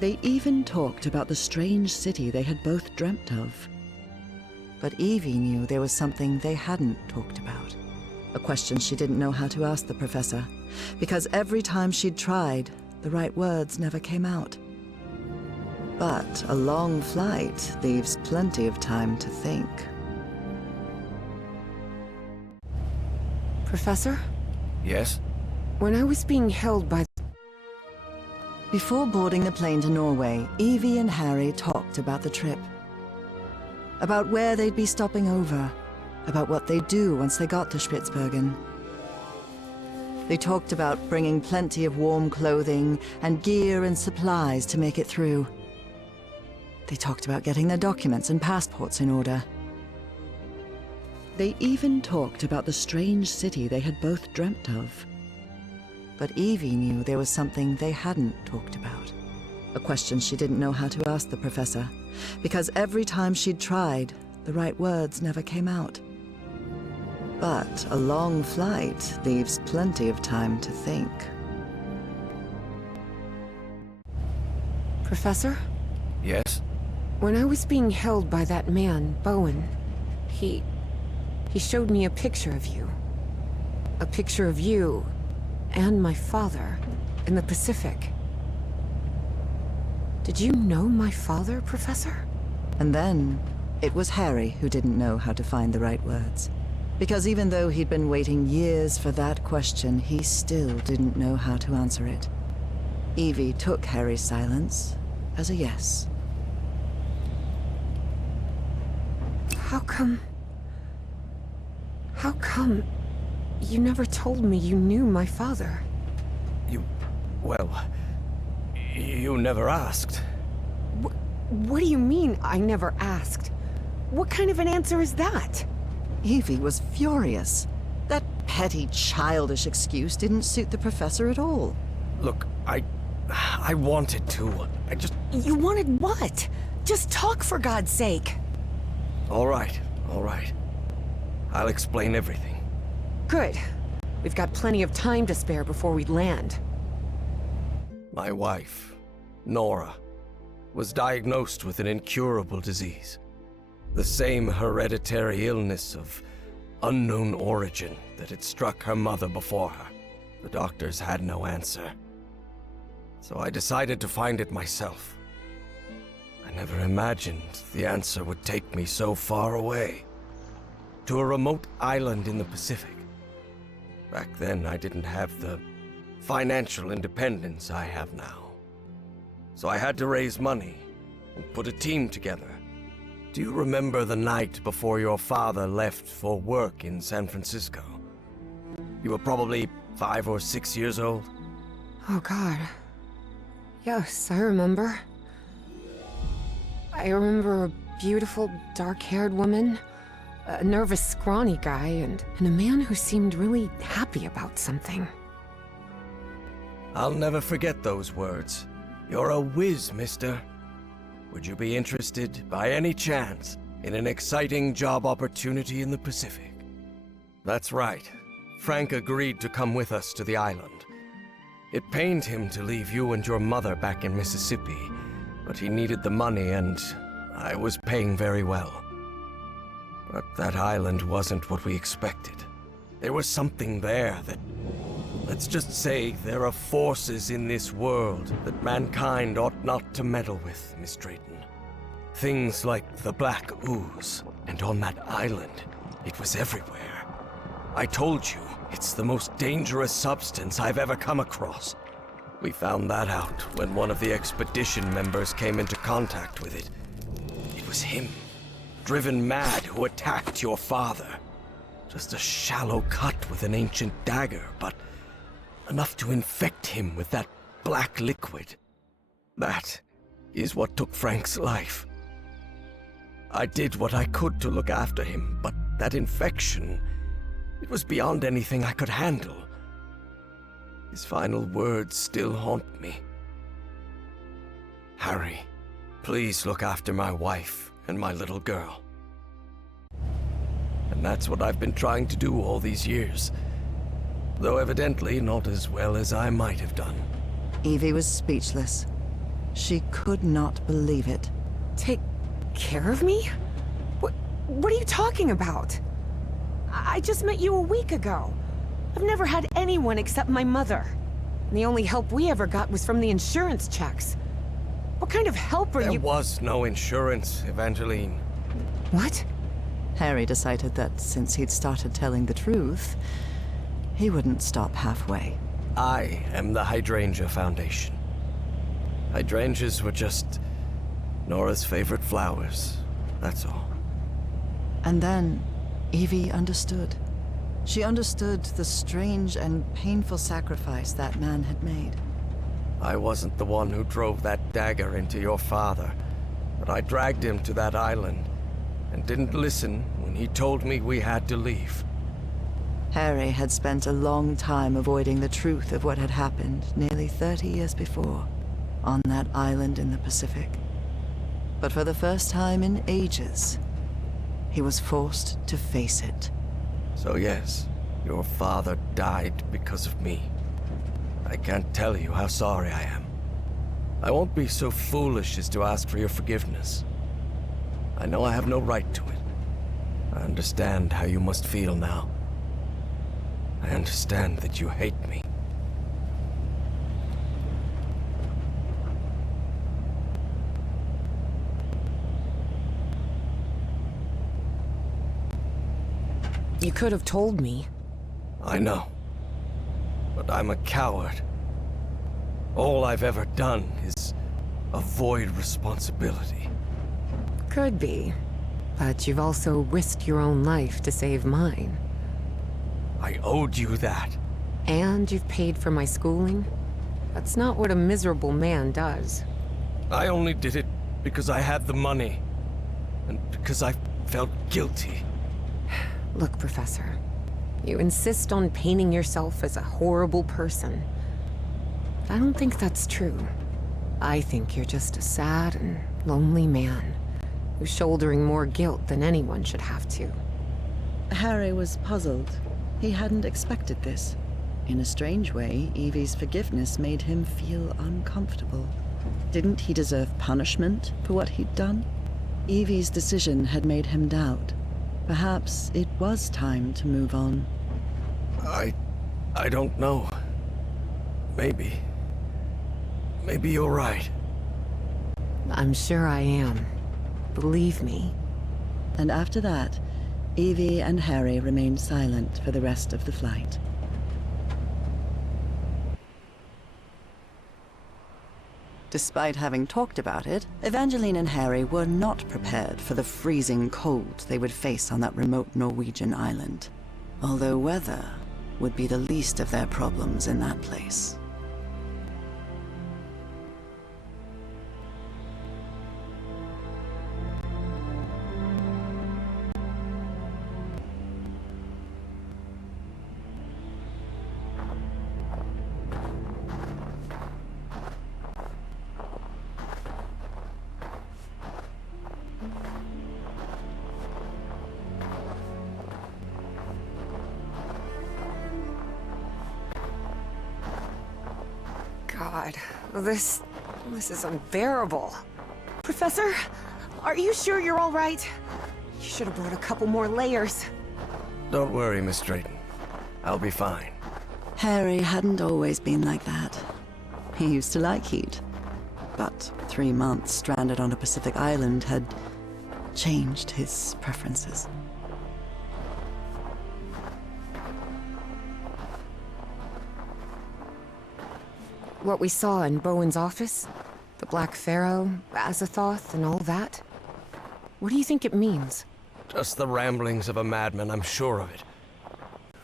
They even talked about the strange city they had both dreamt of. But Evie knew there was something they hadn't talked about. A question she didn't know how to ask the professor, because every time she'd tried, the right words never came out. But a long flight leaves plenty of time to think. Professor? Yes? When I was being held by... Before boarding the plane to Norway, Evie and Harry talked about the trip. About where they'd be stopping over. About what they'd do once they got to Spitzbergen. They talked about bringing plenty of warm clothing and gear and supplies to make it through. They talked about getting their documents and passports in order. They even talked about the strange city they had both dreamt of. But Evie knew there was something they hadn't talked about. A question she didn't know how to ask the professor, because every time she'd tried, the right words never came out. But a long flight leaves plenty of time to think. Professor? Yes? When I was being held by that man, Bowen, he showed me a picture of you. A picture of you and my father in the Pacific. Did you know my father, Professor? And then, it was Harry who didn't know how to find the right words. Because even though he'd been waiting years for that question, he still didn't know how to answer it. Evie took Harry's silence as a yes. How come you never told me you knew my father? You never asked. What do you mean, I never asked? What kind of an answer is that? Evie was furious. That petty, childish excuse didn't suit the professor at all. Look, I wanted to. You wanted what? Just talk, for God's sake. All right. I'll explain everything. Good. We've got plenty of time to spare before we land. My wife, Nora, was diagnosed with an incurable disease. The same hereditary illness of unknown origin that had struck her mother before her. The doctors had no answer. So I decided to find it myself. I never imagined the answer would take me so far away. To a remote island in the Pacific. Back then, I didn't have the financial independence I have now. So I had to raise money and put a team together. Do you remember the night before your father left for work in San Francisco? You were probably 5 or 6 years old? Oh, God. Yes, I remember. I remember a beautiful, dark-haired woman, a nervous, scrawny guy, and a man who seemed really happy about something. I'll never forget those words. You're a whiz, mister. Would you be interested, by any chance, in an exciting job opportunity in the Pacific? That's right. Frank agreed to come with us to the island. It pained him to leave you and your mother back in Mississippi, but he needed the money and I was paying very well. But that island wasn't what we expected. There was something there that... Let's just say there are forces in this world that mankind ought not to meddle with, Miss Drayton. Things like the black ooze, and on that island, it was everywhere. I told you, it's the most dangerous substance I've ever come across. We found that out when one of the expedition members came into contact with it. It was him, driven mad, who attacked your father. Just a shallow cut with an ancient dagger, but enough to infect him with that black liquid. That is what took Frank's life. I did what I could to look after him, but that infection, it was beyond anything I could handle. His final words still haunt me. Harry, please look after my wife and my little girl. And that's what I've been trying to do all these years. Though evidently not as well as I might have done. Evie was speechless. She could not believe it. Take care of me? What are you talking about? I just met you a week ago. I've never had anyone except my mother. And the only help we ever got was from the insurance checks. What kind of help are you— There was no insurance, Evangeline. What? Harry decided that since he'd started telling the truth, he wouldn't stop halfway. I am the Hydrangea Foundation. Hydrangeas were just Nora's favorite flowers, that's all. And then Evie understood. She understood the strange and painful sacrifice that man had made. I wasn't the one who drove that dagger into your father, but I dragged him to that island and didn't listen when he told me we had to leave. Harry had spent a long time avoiding the truth of what had happened nearly 30 years before, on that island in the Pacific. But for the first time in ages, he was forced to face it. So yes, your father died because of me. I can't tell you how sorry I am. I won't be so foolish as to ask for your forgiveness. I know I have no right to it. I understand how you must feel now. I understand that you hate me. You could have told me. I know. But I'm a coward. All I've ever done is avoid responsibility. Could be. But you've also risked your own life to save mine. I owed you that. And you've paid for my schooling? That's not what a miserable man does. I only did it because I had the money. And because I felt guilty. Look, Professor, you insist on painting yourself as a horrible person. I don't think that's true. I think you're just a sad and lonely man who's shouldering more guilt than anyone should have to. Harry was puzzled. He hadn't expected this. In a strange way, Evie's forgiveness made him feel uncomfortable. Didn't he deserve punishment for what he'd done? Evie's decision had made him doubt. Perhaps it was time to move on. I don't know. Maybe. Maybe you're right. I'm sure I am. Believe me. And after that, Evie and Harry remained silent for the rest of the flight. Despite having talked about it, Evangeline and Harry were not prepared for the freezing cold they would face on that remote Norwegian island. Although weather would be the least of their problems in that place. God, this is unbearable. Professor, are you sure you're all right? You should have brought a couple more layers. Don't worry, Miss Drayton. I'll be fine. Harry hadn't always been like that. He used to like heat. But 3 months stranded on a Pacific island had changed his preferences. What we saw in Bowen's office? The Black Pharaoh, Azathoth, and all that? What do you think it means? Just the ramblings of a madman, I'm sure of it.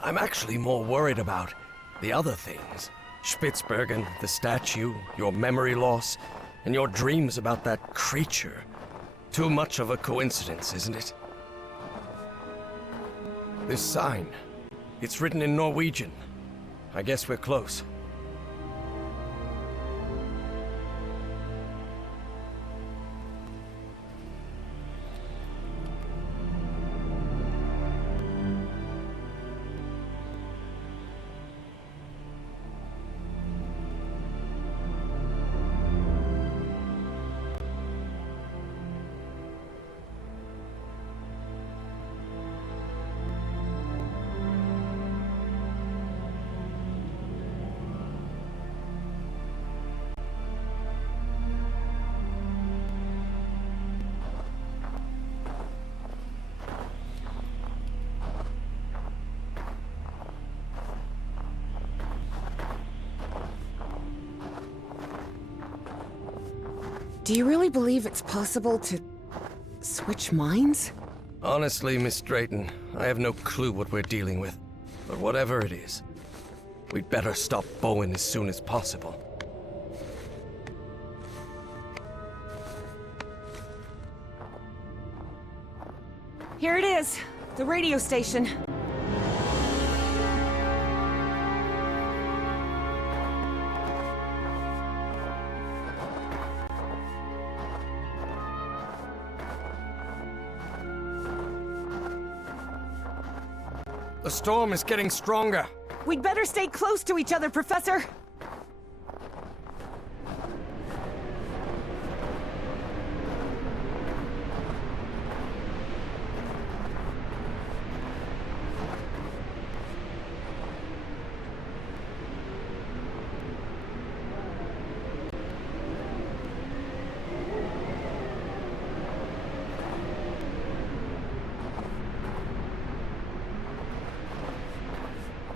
I'm actually more worried about the other things. Spitsbergen, the statue, your memory loss, and your dreams about that creature. Too much of a coincidence, isn't it? This sign, it's written in Norwegian. I guess we're close. Do you really believe it's possible to switch minds? Honestly, Miss Drayton, I have no clue what we're dealing with. But whatever it is, we'd better stop Bowen as soon as possible. Here it is, the radio station. The storm is getting stronger. We'd better stay close to each other, Professor.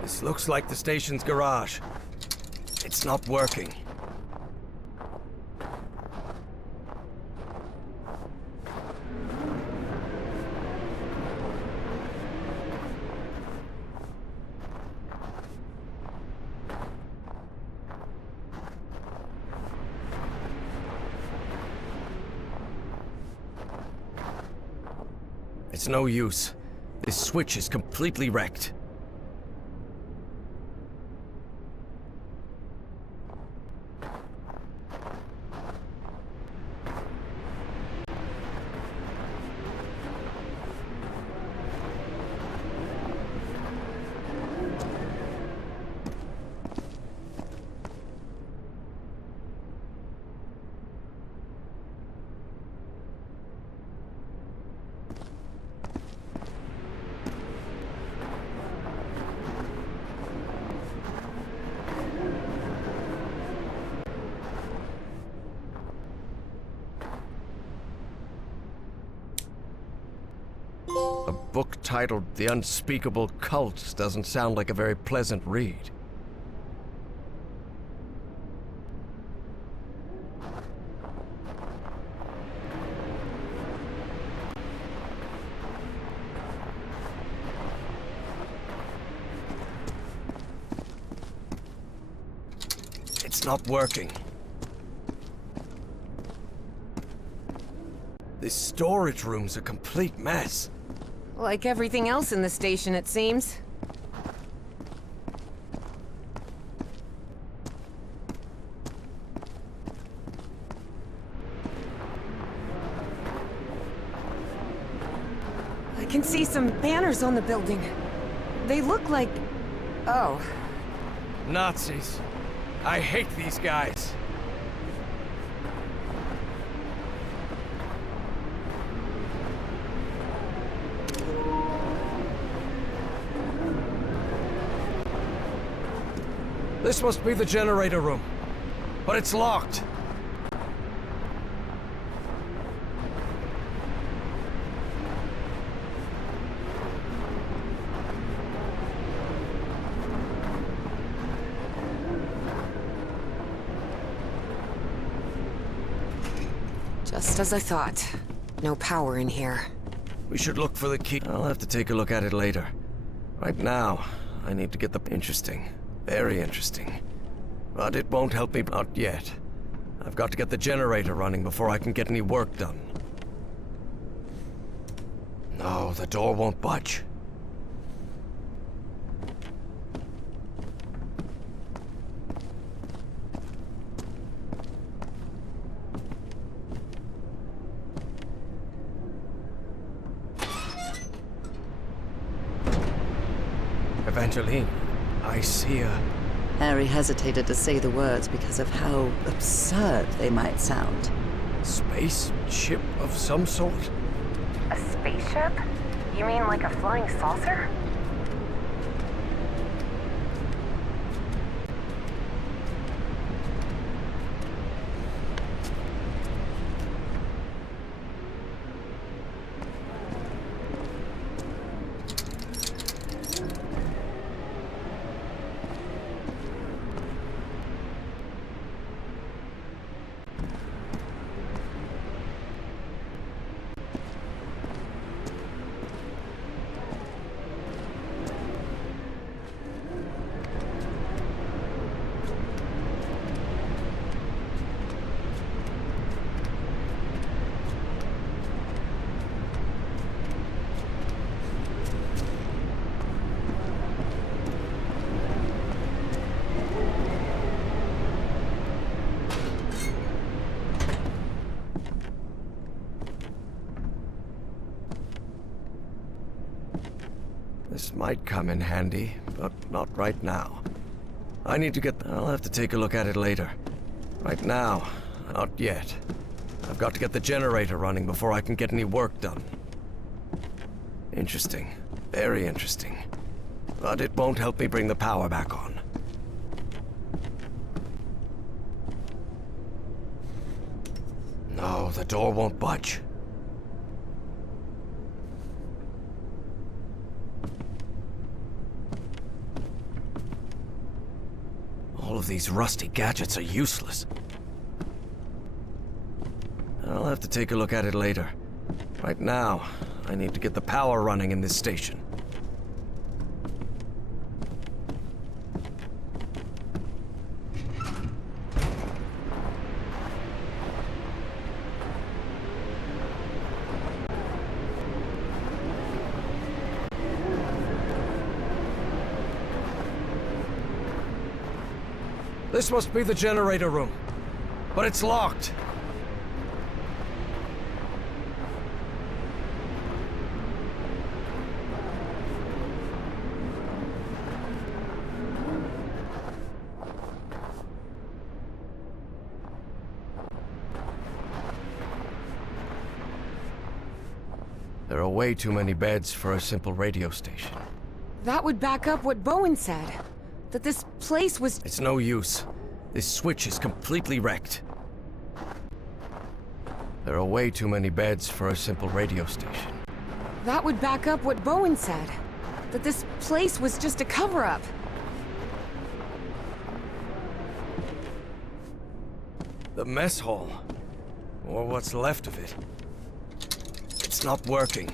This looks like the station's garage. It's not working. It's no use. This switch is completely wrecked. A book titled The Unspeakable Cult doesn't sound like a very pleasant read. It's not working. This storage room's a complete mess. Like everything else in the station, it seems. I can see some banners on the building. They look like... Oh. Nazis. I hate these guys. This must be the generator room, but it's locked. Just as I thought. No power in here. We should look for the key. I'll have to take a look at it later. Right now, I need to get the... Interesting. Very interesting. But it won't help me, not yet. I've got to get the generator running before I can get any work done. No, the door won't budge. Evangeline, I see her. Harry hesitated to say the words because of how absurd they might sound. Spaceship of some sort? A spaceship? You mean like a flying saucer? This might come in handy, but not right now. I need to get... I'll have to take a look at it later. Right now, not yet. I've got to get the generator running before I can get any work done. Interesting. Very interesting. But it won't help me bring the power back on. No, the door won't budge. All of these rusty gadgets are useless. I'll have to take a look at it later. Right now, I need to get the power running in this station. This must be the generator room. But it's locked. There are way too many beds for a simple radio station. That would back up what Bowen said. That this place was... It's no use. This switch is completely wrecked. There are way too many beds for a simple radio station. That would back up what Bowen said. That this place was just a cover-up. The mess hall. Or what's left of it. It's not working.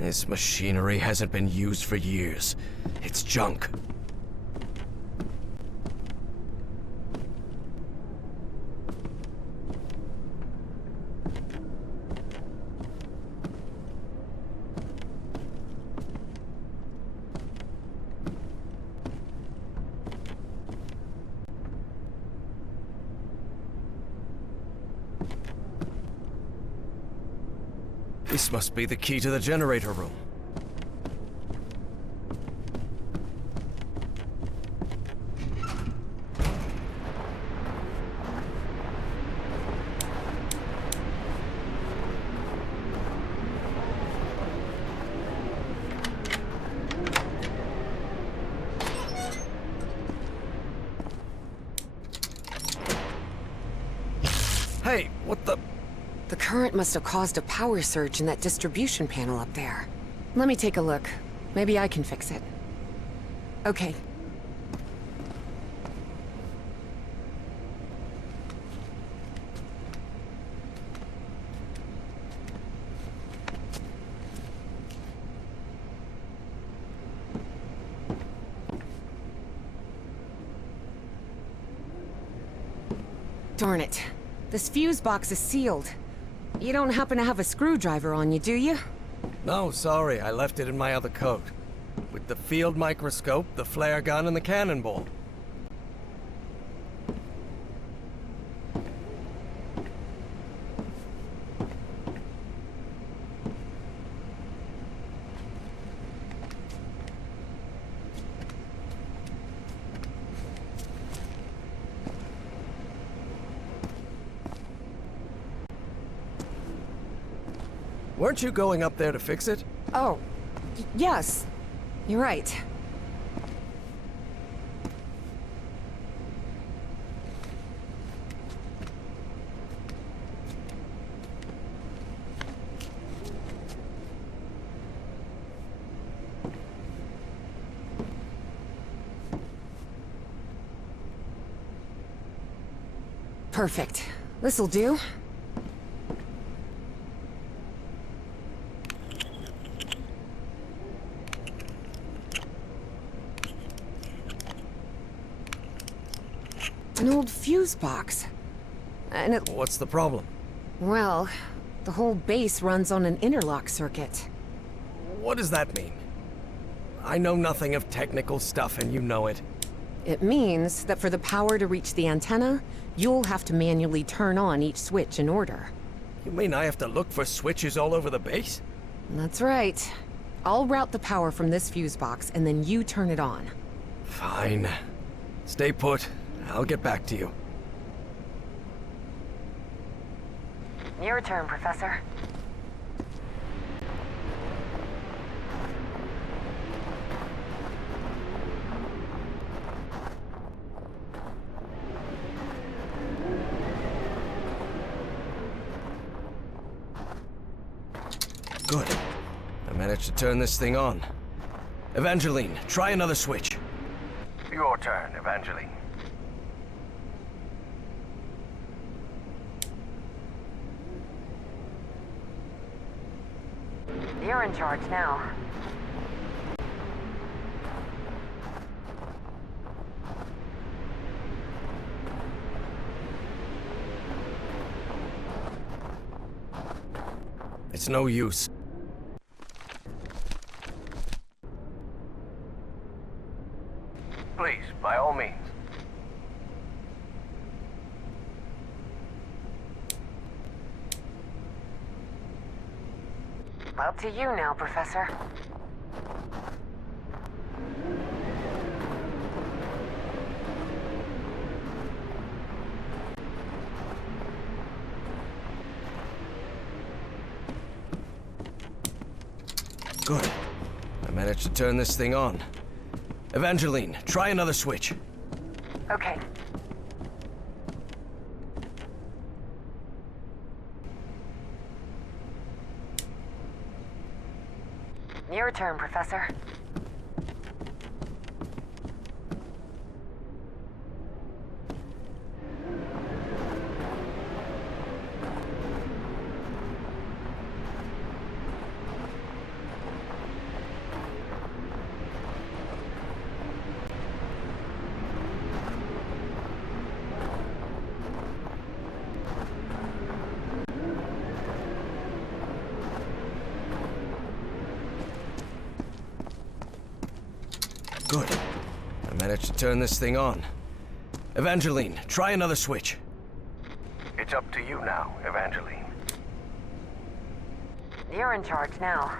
This machinery hasn't been used for years. It's junk. This must be the key to the generator room. Hey, what the... The current must have caused a power surge in that distribution panel up there. Let me take a look. Maybe I can fix it. Okay. Darn it. This fuse box is sealed. You don't happen to have a screwdriver on you, do you? No, sorry, I left it in my other coat. With the field microscope, the flare gun, and the cannonball. Weren't you going up there to fix it? Oh, yes. You're right. Perfect. This'll do. An old fuse box. And it... What's the problem? Well, the whole base runs on an interlock circuit. What does that mean? I know nothing of technical stuff and you know it. It means that for the power to reach the antenna, you'll have to manually turn on each switch in order. You mean I have to look for switches all over the base? That's right. I'll route the power from this fuse box, and then you turn it on. Fine. Stay put. I'll get back to you. Your turn, Professor. Good. I managed to turn this thing on. Evangeline, try another switch. Your turn, Evangeline. You're in charge now. It's no use. Please, by all means. Up to you now, Professor. Good. I managed to turn this thing on. Evangeline, try another switch. Okay. Your turn, Professor. Good. I managed to turn this thing on. Evangeline, try another switch. It's up to you now, Evangeline. You're in charge now.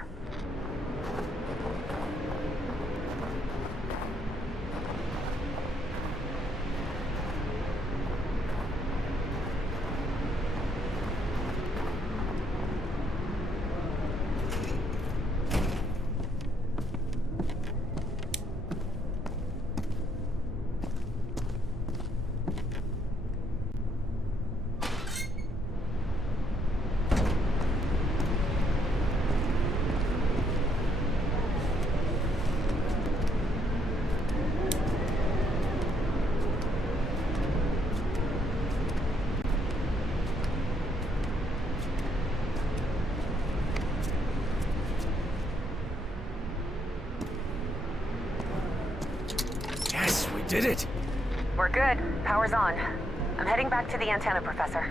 Yes, we did it! We're good. Power's on. I'm heading back to the antenna, Professor.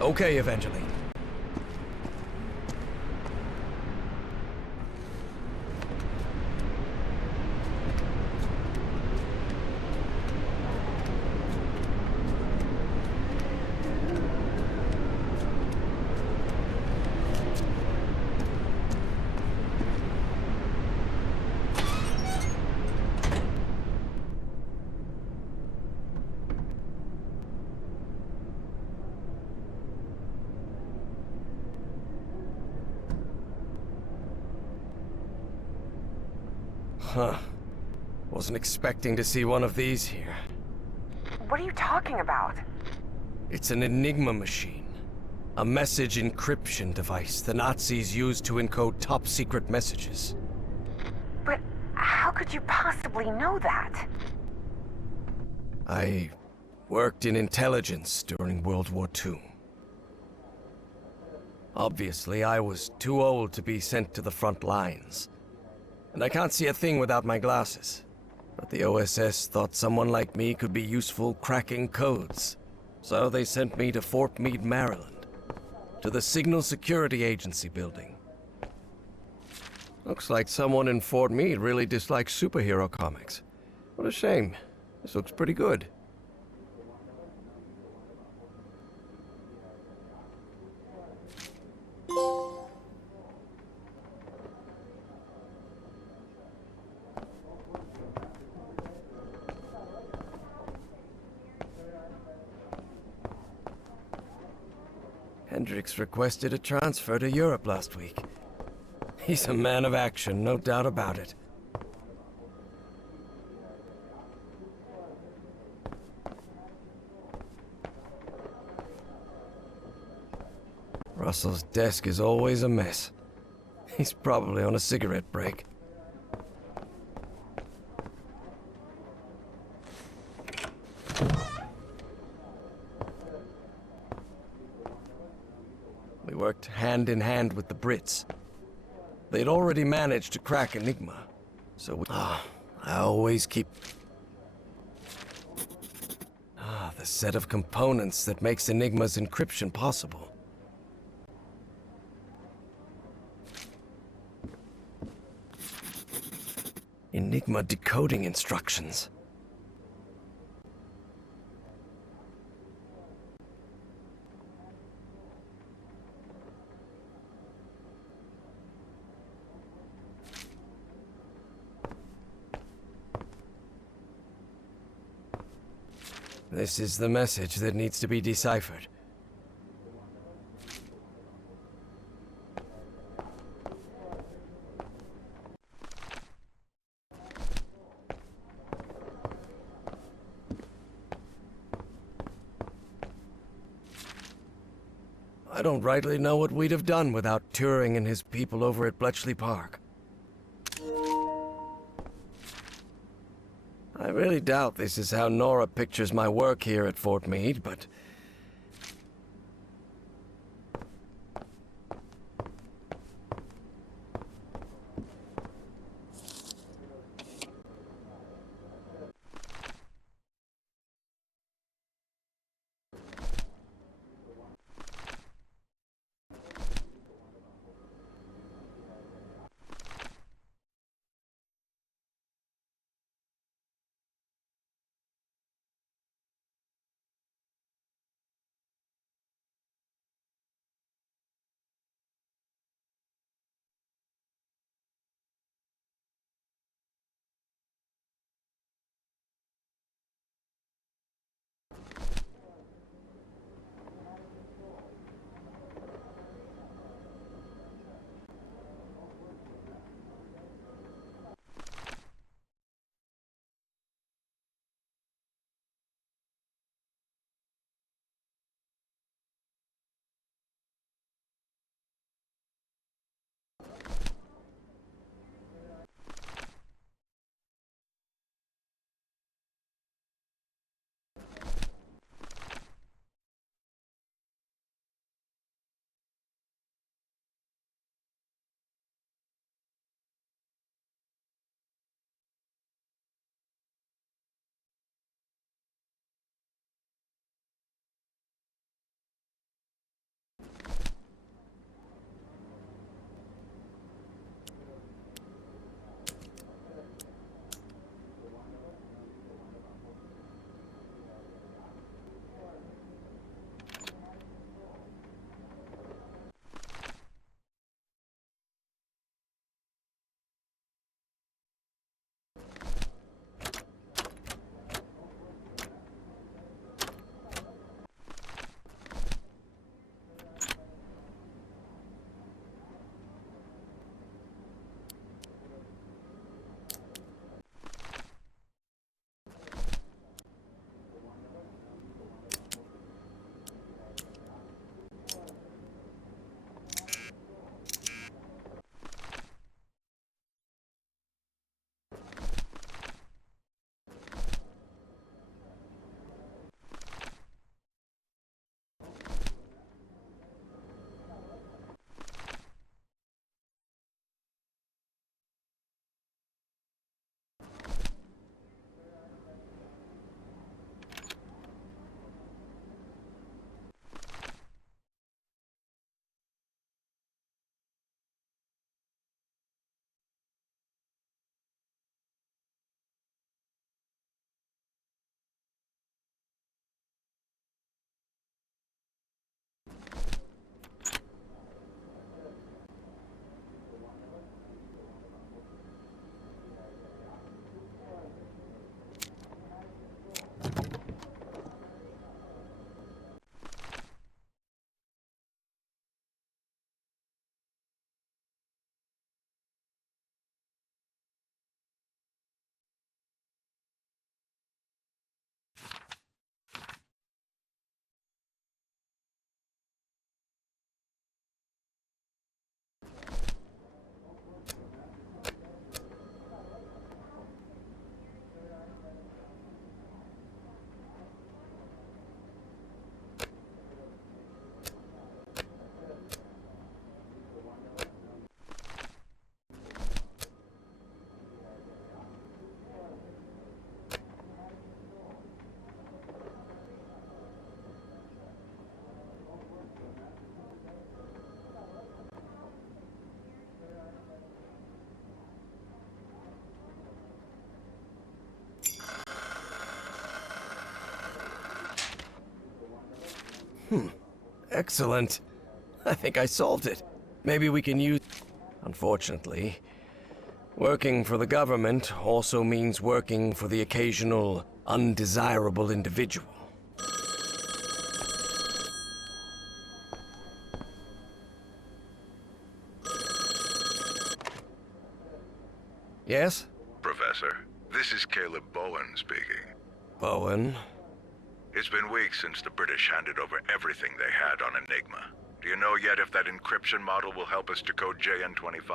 Okay, Evangeline. Huh. Wasn't expecting to see one of these here. What are you talking about? It's an Enigma machine. A message encryption device the Nazis used to encode top-secret messages. But how could you possibly know that? I worked in intelligence during World War II. Obviously, I was too old to be sent to the front lines. And I can't see a thing without my glasses. But the OSS thought someone like me could be useful cracking codes. So they sent me to Fort Meade, Maryland, to the Signal Security Agency building. Looks like someone in Fort Meade really dislikes superhero comics. What a shame. This looks pretty good. Hendricks requested a transfer to Europe last week. He's a man of action, no doubt about it. Russell's desk is always a mess. He's probably on a cigarette break. We worked hand in hand with the Brits. They'd already managed to crack Enigma, so I always keep... the set of components that makes Enigma's encryption possible. Enigma decoding instructions. This is the message that needs to be deciphered. I don't rightly know what we'd have done without Turing and his people over at Bletchley Park. I really doubt this is how Nora pictures my work here at Fort Meade, but Excellent. I think I solved it. Maybe we can use... Unfortunately, working for the government also means working for the occasional undesirable individual. Yes? Professor, this is Caleb Bowen speaking. Bowen? It's been weeks since the British handed over everything they had on Enigma. Do you know yet if that encryption model will help us decode JN-25?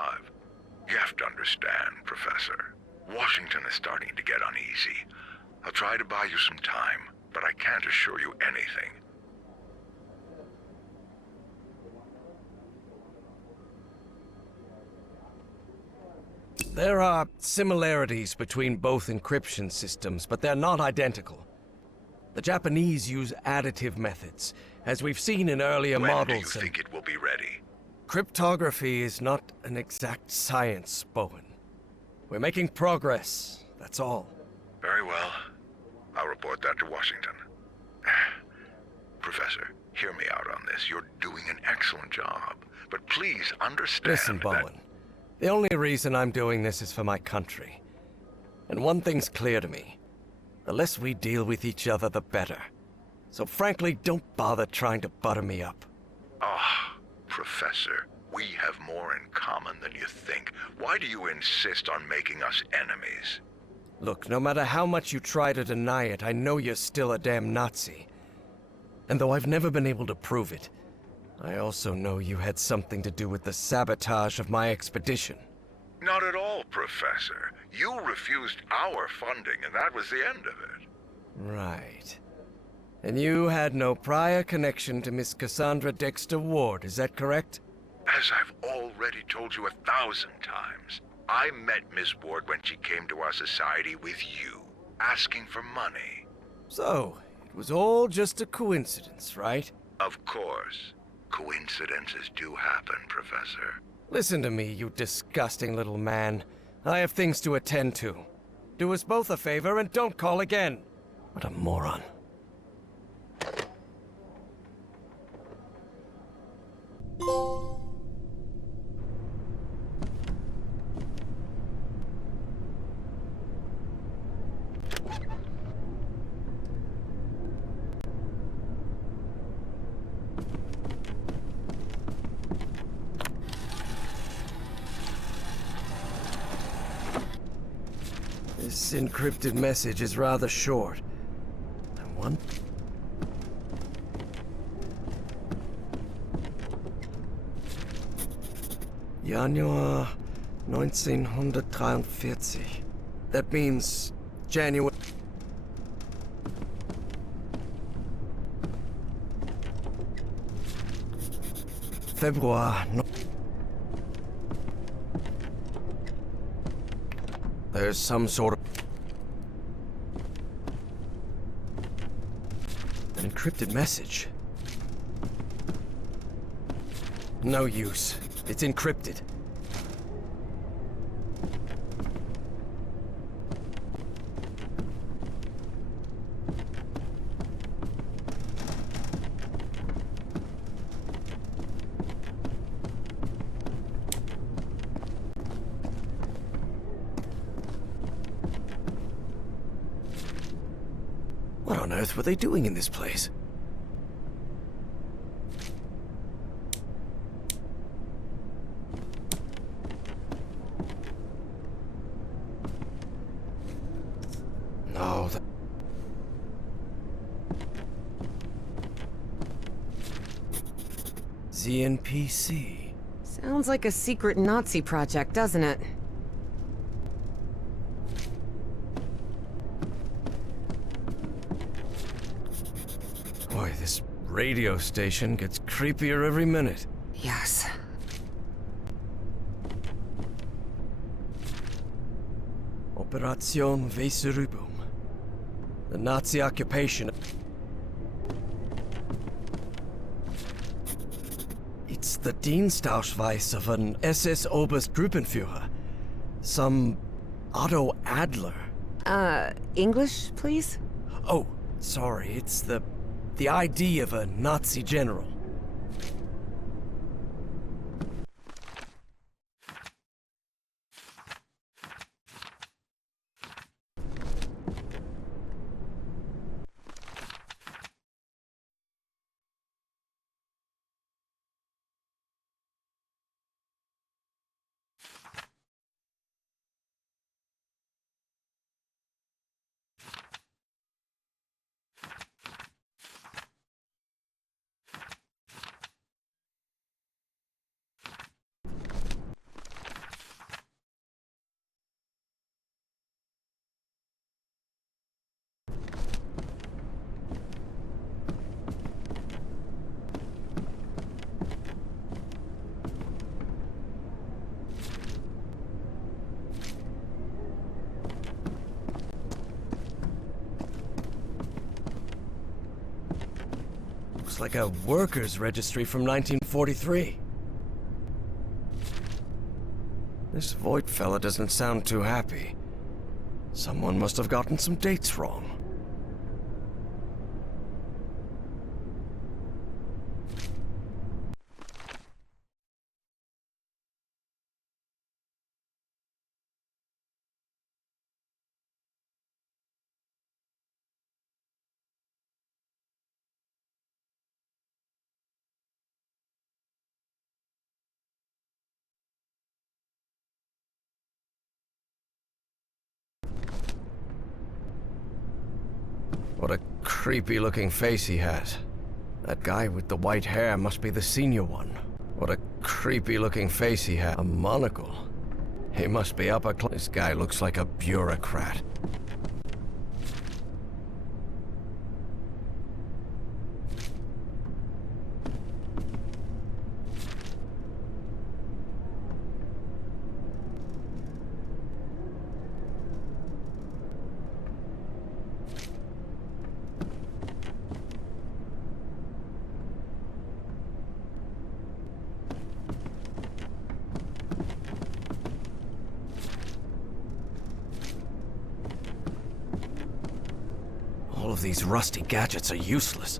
You have to understand, Professor. Washington is starting to get uneasy. I'll try to buy you some time, but I can't assure you anything. There are similarities between both encryption systems, but they're not identical. The Japanese use additive methods, as we've seen in earlier models. When do you think it will be ready? Cryptography is not an exact science, Bowen. We're making progress, that's all. Very well. I'll report that to Washington. Professor, hear me out on this. You're doing an excellent job. But please understand Listen, Bowen. The only reason I'm doing this is for my country. And one thing's clear to me. The less we deal with each other, the better. So frankly, don't bother trying to butter me up. Professor, we have more in common than you think. Why do you insist on making us enemies? Look, no matter how much you try to deny it, I know you're still a damn Nazi. And though I've never been able to prove it, I also know you had something to do with the sabotage of my expedition. Not at all, Professor. You refused our funding, and that was the end of it. Right. And you had no prior connection to Miss Cassandra Dexter Ward, is that correct? As I've already told you 1,000 times, I met Miss Ward when she came to our society with you, asking for money. So, it was all just a coincidence, right? Of course. Coincidences do happen, Professor. Listen to me, you disgusting little man. I have things to attend to. Do us both a favor and don't call again. What a moron. This encrypted message is rather short. I want... Januar 1943. That means January... February... There's some sort of... An encrypted message. No use. It's encrypted. What on earth were they doing in this place? No, ZNPC. Sounds like a secret Nazi project, doesn't it? Boy, this radio station gets creepier every minute. Yes. Operation Weserübung. The Nazi occupation. It's the Dienstausweis of an SS Oberstgruppenführer. Some Otto Adler. English, please? Oh, sorry, it's the The ID of a Nazi general. Looks like a workers' registry from 1943. This Voight fella doesn't sound too happy. Someone must have gotten some dates wrong. What a creepy-looking face he has. That guy with the white hair must be the senior one. What a creepy-looking face he has. A monocle. He must be upper class. This guy looks like a bureaucrat. All of these rusty gadgets are useless.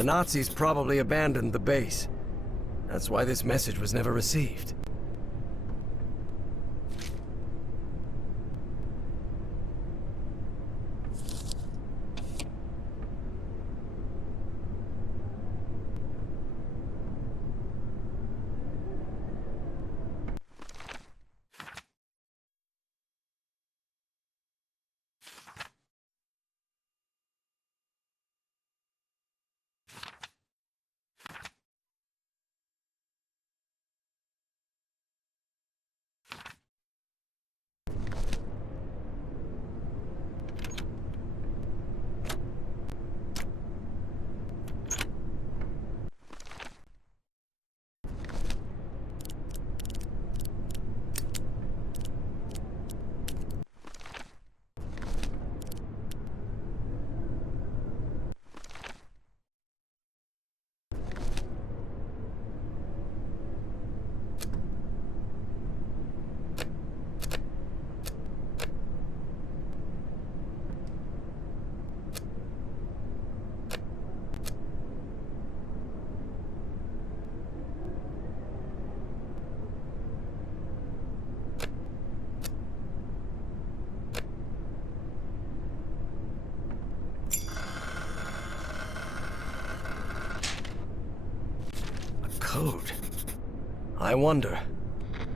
The Nazis probably abandoned the base. That's why this message was never received. Code. I wonder.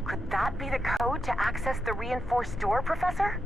Could that be the code to access the reinforced door, Professor?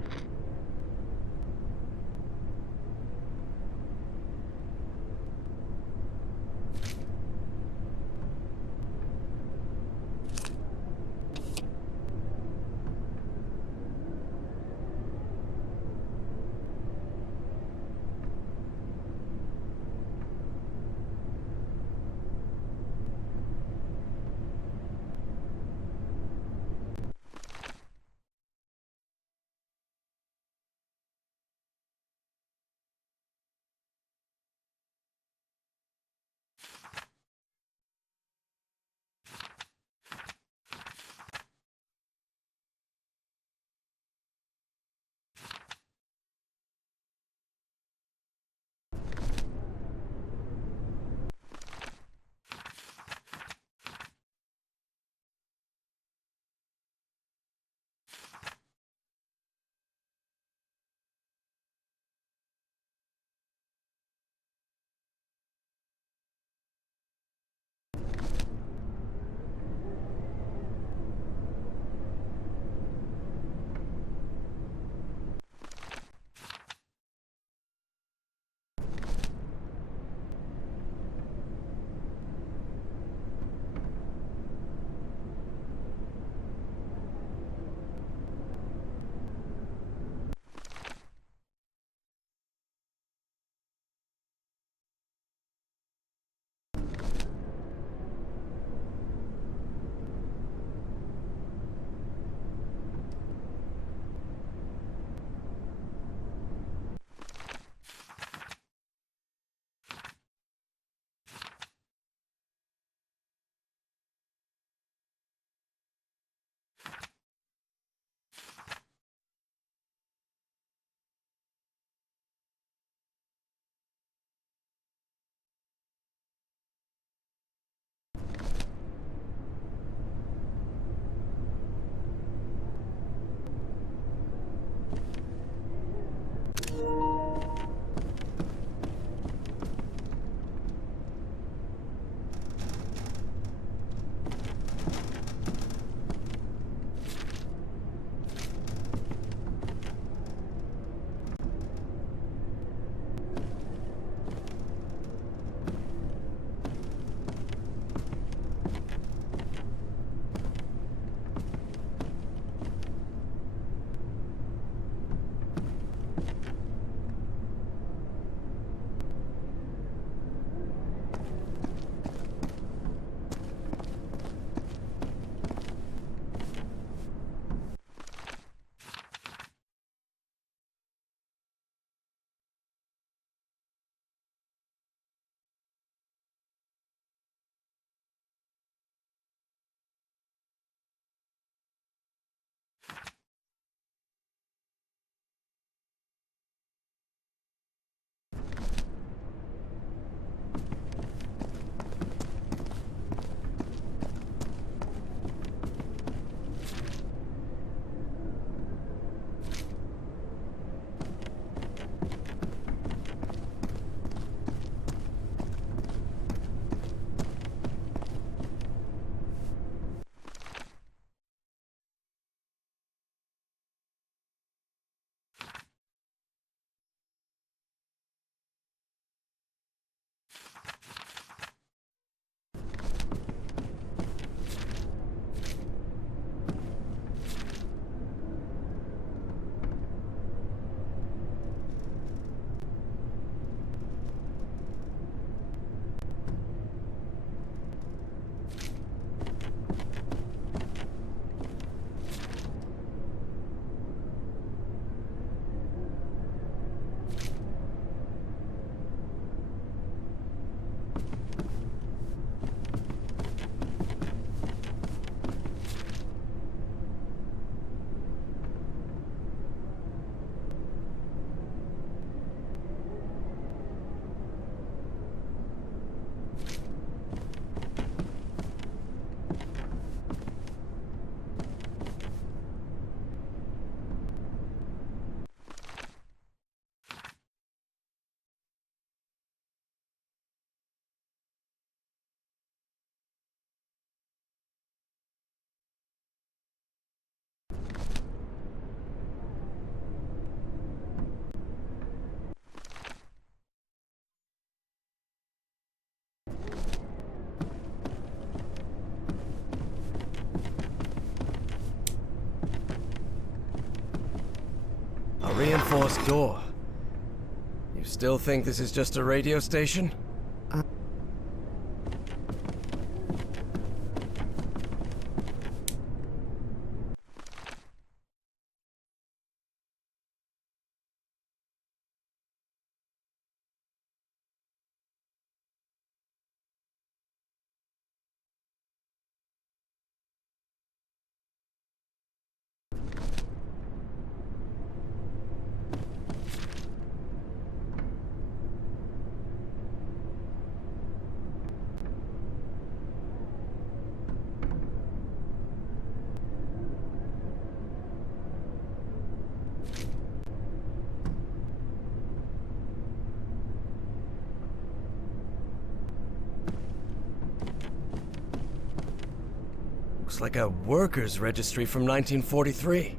reinforced door. You still think this is just a radio station? Looks like a workers' registry from 1943.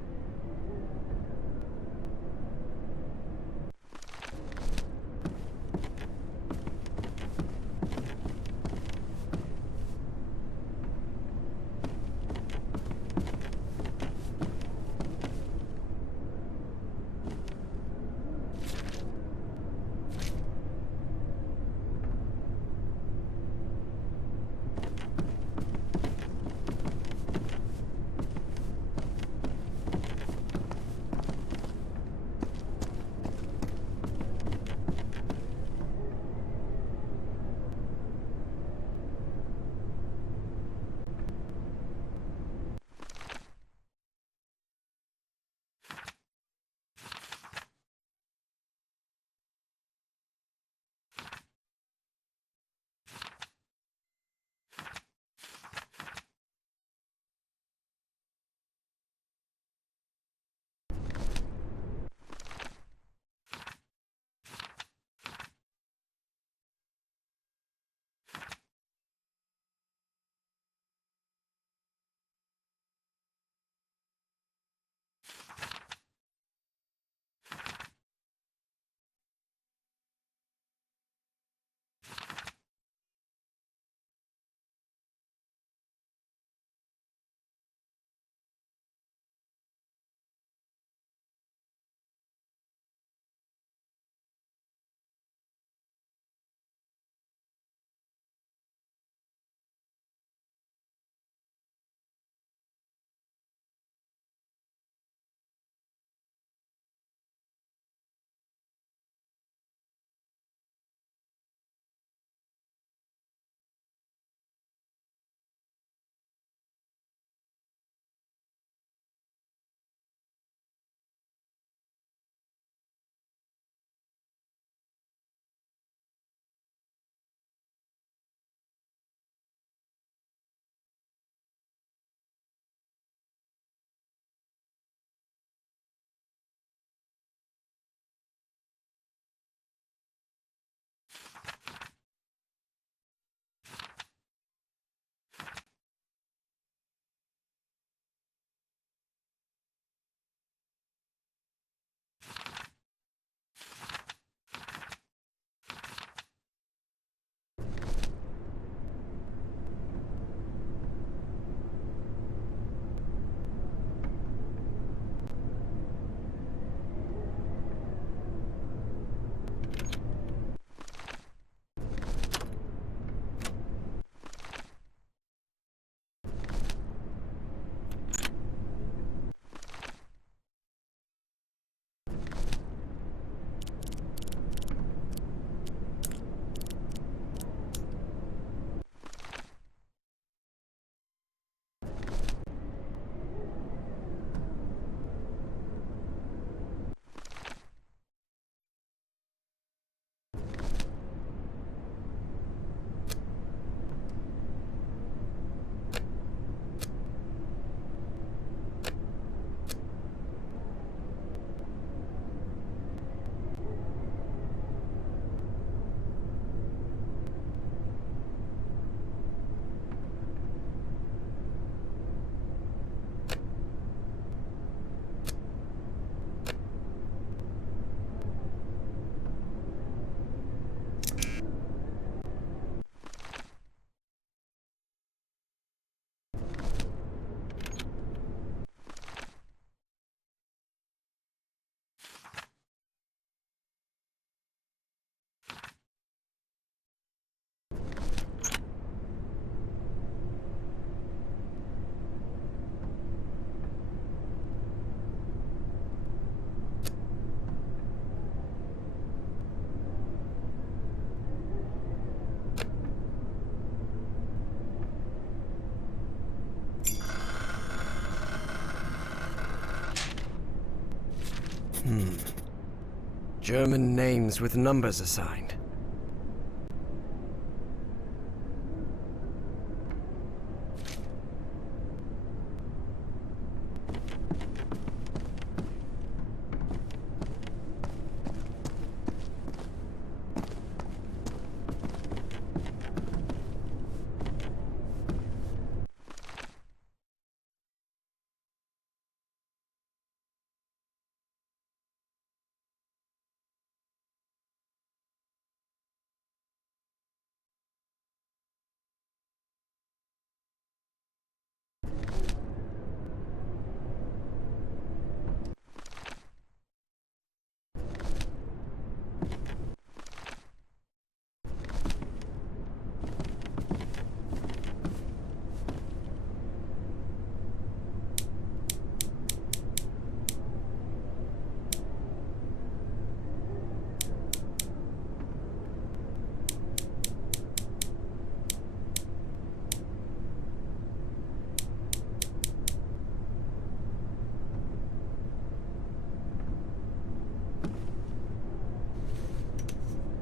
German names with numbers assigned.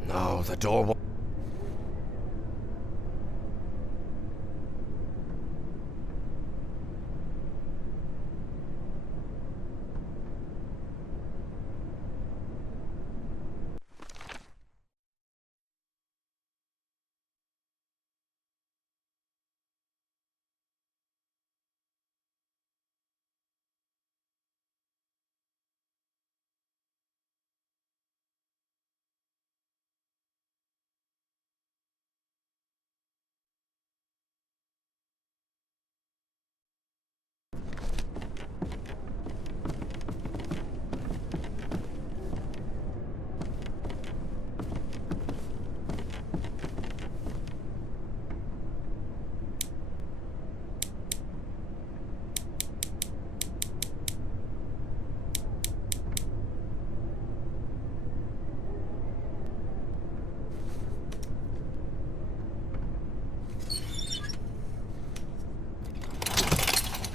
No, the door won't.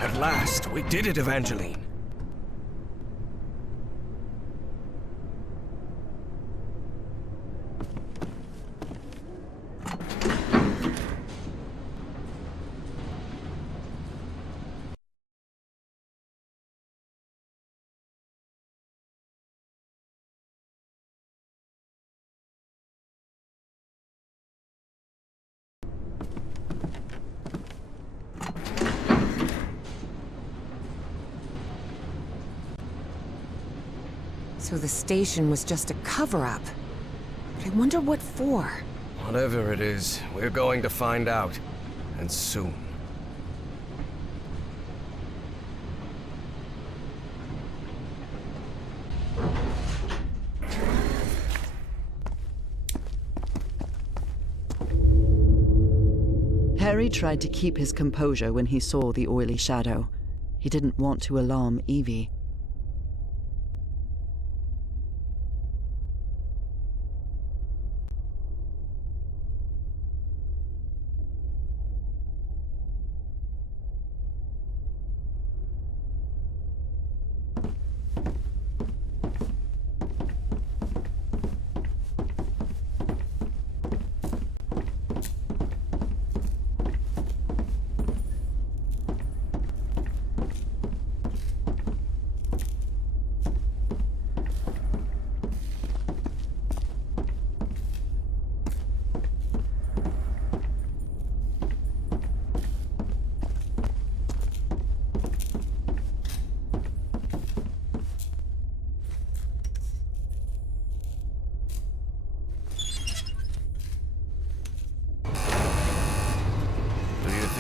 At last, we did it, Evangeline. So the station was just a cover-up. But I wonder what for. Whatever it is, we're going to find out. And soon. Harry tried to keep his composure when he saw the oily shadow. He didn't want to alarm Evie.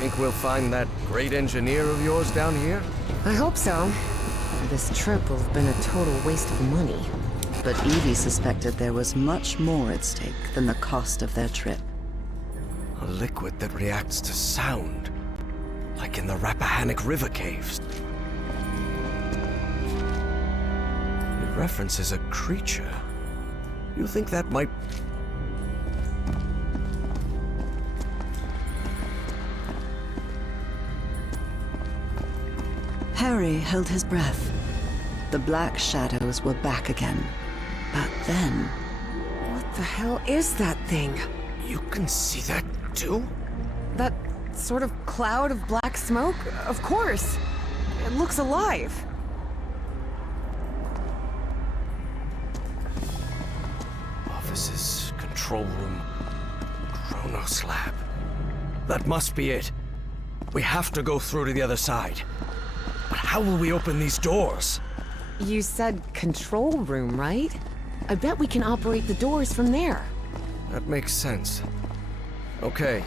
Think we'll find that great engineer of yours down here? I hope so. This trip will have been a total waste of money. But Evie suspected there was much more at stake than the cost of their trip. A liquid that reacts to sound. Like in the Rappahannock River caves. It references a creature. You think that might... Harry held his breath. The black shadows were back again. But then, What the hell is that thing? You can see that too? That sort of cloud of black smoke? Of course. It looks alive. Offices, control room, Chronos lab. That must be it. We have to go through to the other side. But how will we open these doors? You said control room, right? I bet we can operate the doors from there. That makes sense. Okay.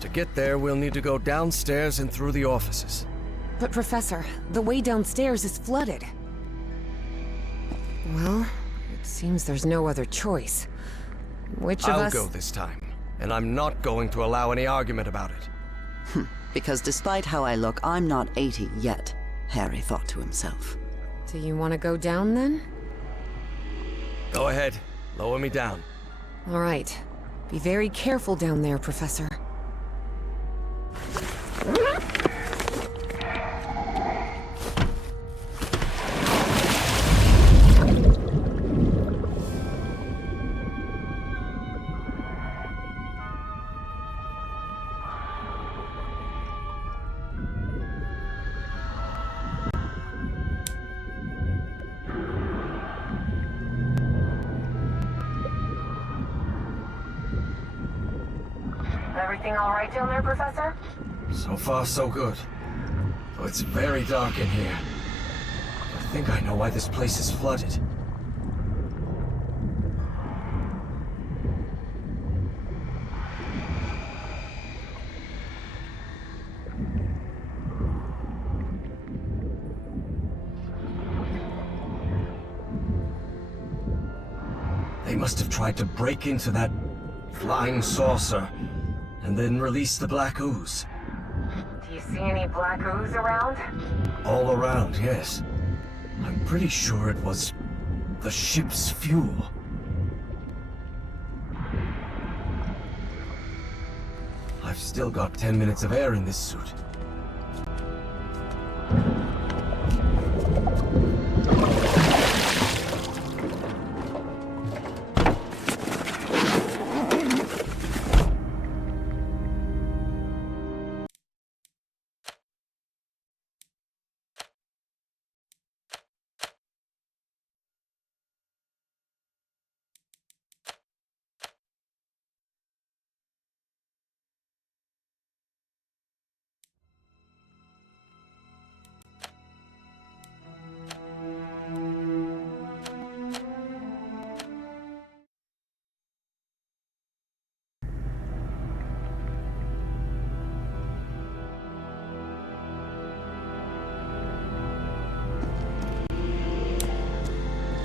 To get there, we'll need to go downstairs and through the offices. But Professor, the way downstairs is flooded. Well, it seems there's no other choice. Which of I'll us... go this time, and I'm not going to allow any argument about it. because despite how I look, I'm not 80 yet, Harry thought to himself. Do you want to go down then? Go ahead. Lower me down. All right. Be very careful down there, Professor. Everything all right down there, Professor? So far, so good. Though it's very dark in here. I think I know why this place is flooded. They must have tried to break into that flying saucer and then release the black ooze. Do you see any black ooze around? All around, yes. I'm pretty sure it was the ship's fuel. I've still got 10 minutes of air in this suit.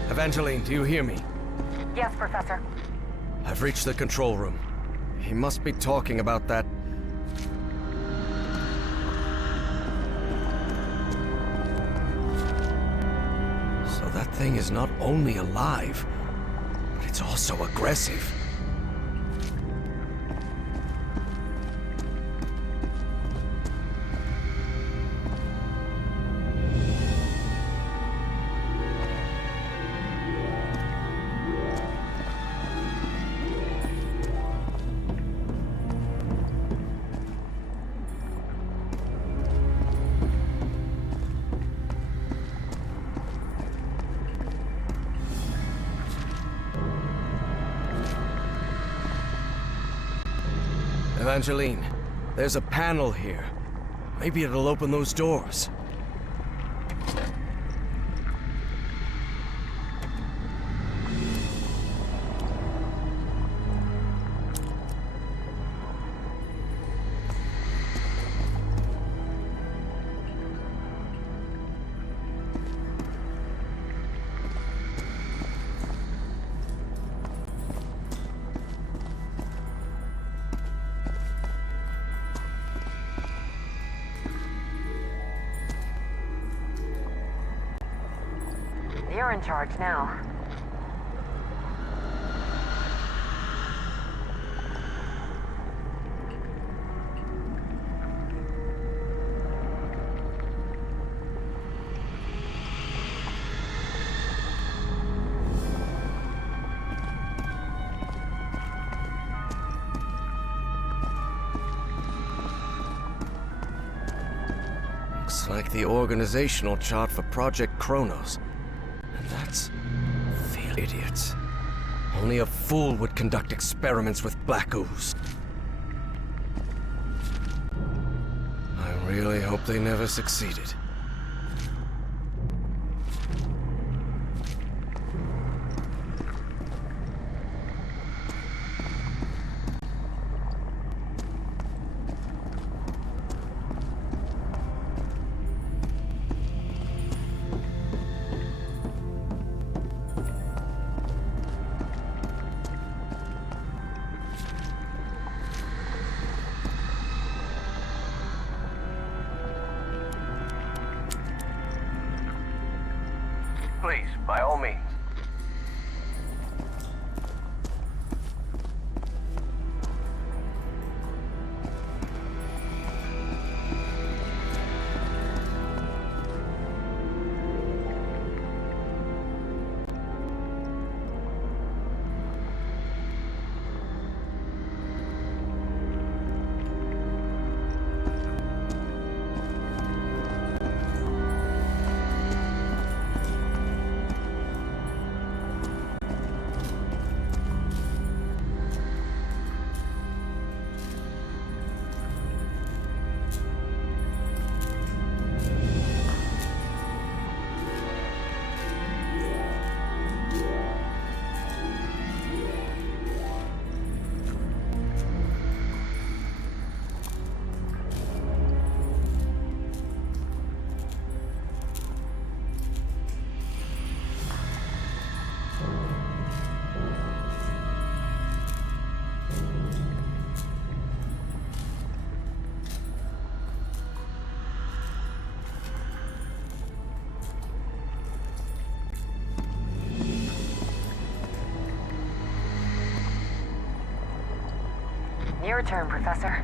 Evangeline, do you hear me? Yes, Professor. I've reached the control room. He must be talking about that... So that thing is not only alive, but it's also aggressive. Evangeline, there's a panel here. Maybe it'll open those doors. You're in charge now. Looks like the organizational chart for Project Kronos. And that's... the idiots. Only a fool would conduct experiments with black ooze. I really hope they never succeeded. Please, by all means. Your turn, Professor.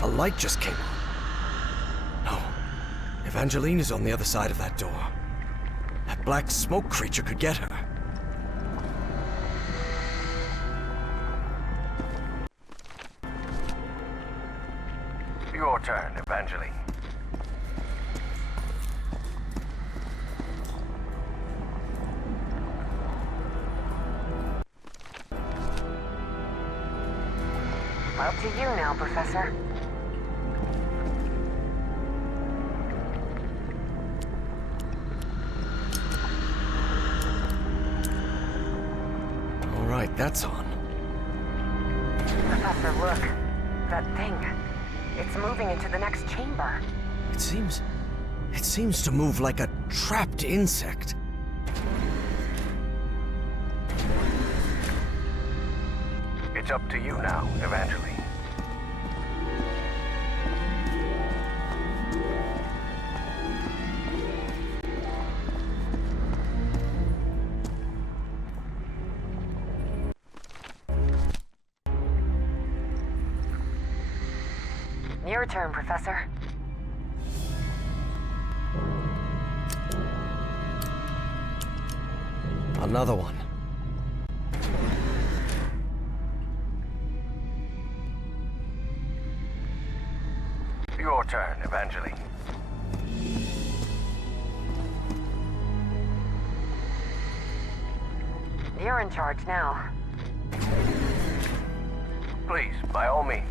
A light just came on. No. Evangeline is on the other side of that door. That black smoke creature could get her. Your turn, Evangeline. Up to you now, Professor. All right, that's on. Professor, look. That thing. It's moving into the next chamber. It seems to move like a trapped insect. It's up to you now, Evangeline. Your turn, Professor. Another one. Your turn, Evangeline. You're in charge now. Please, by all means.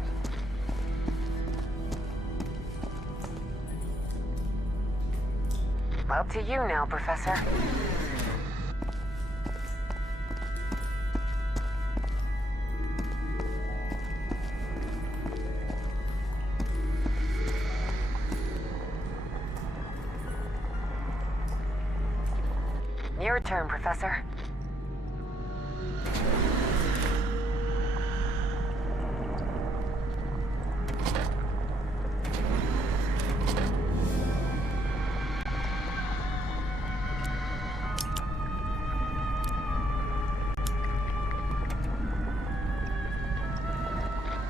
Up to you now, Professor. Your turn, Professor.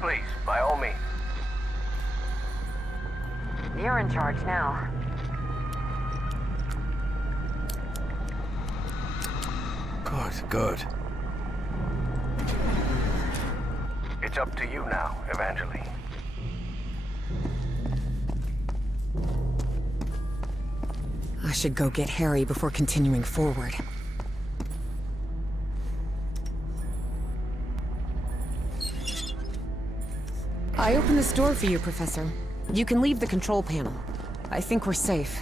Please, by all means. You're in charge now. Good, good. It's up to you now, Evangeline. I should go get Harry before continuing forward. I opened this door for you, Professor. You can leave the control panel. I think we're safe.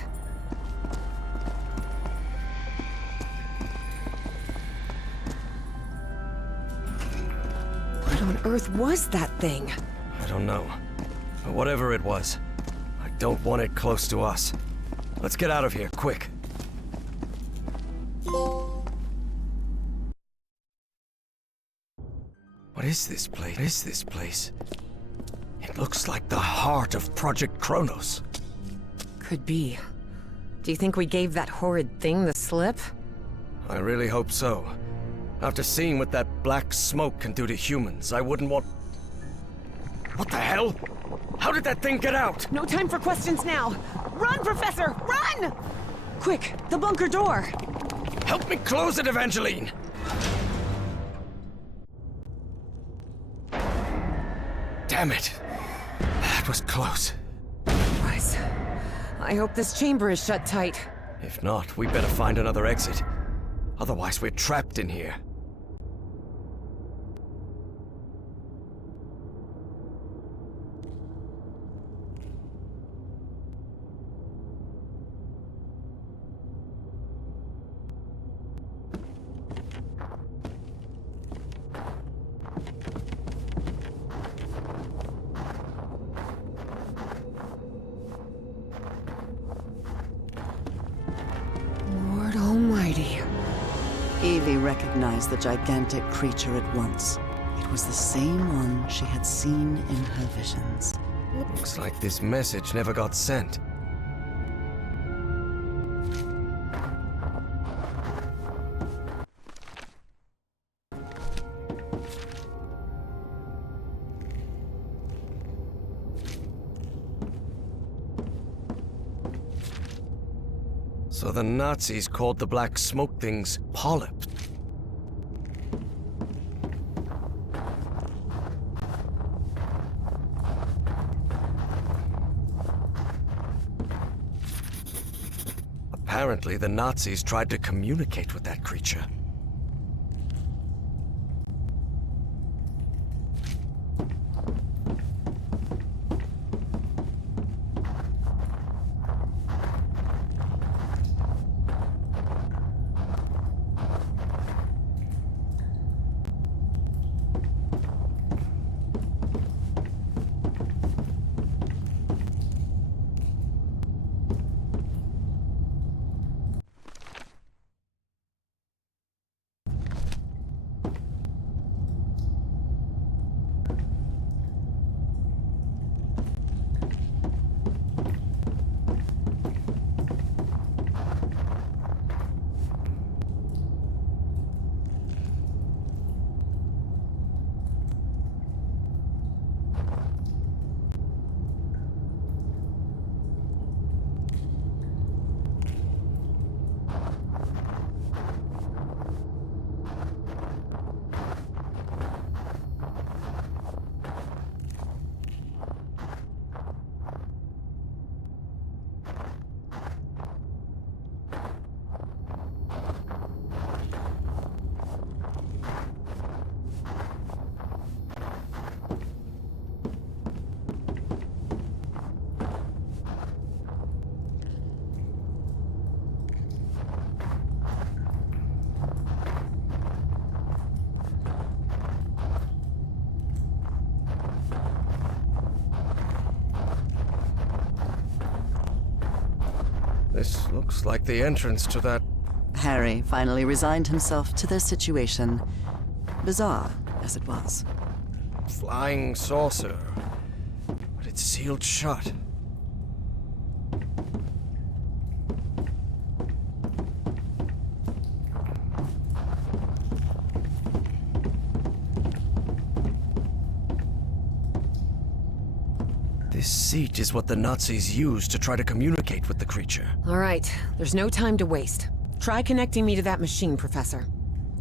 What on earth was that thing? I don't know. But whatever it was, I don't want it close to us. Let's get out of here, quick. What is this place? What is this place? It looks like the heart of Project Kronos. Could be. Do you think we gave that horrid thing the slip? I really hope so. After seeing what that black smoke can do to humans, I wouldn't want... What the hell? How did that thing get out? No time for questions now! Run, Professor! Run! Quick, the bunker door! Help me close it, Evangeline! Damn it! That was close. Was. I hope this chamber is shut tight. If not, we better find another exit. Otherwise, we're trapped in here. Lord Almighty. Evie recognized the gigantic creature at once. It was the same one she had seen in her visions. Looks like this message never got sent. So the Nazis called the black smoke things polyps. Apparently, the Nazis tried to communicate with that creature. This looks like the entrance to that... Harry finally resigned himself to their situation, bizarre as it was. flying saucer. But it's sealed shut. This seat is what the Nazis used to try to communicate with the creature. All right, there's no time to waste. Try connecting me to that machine, Professor.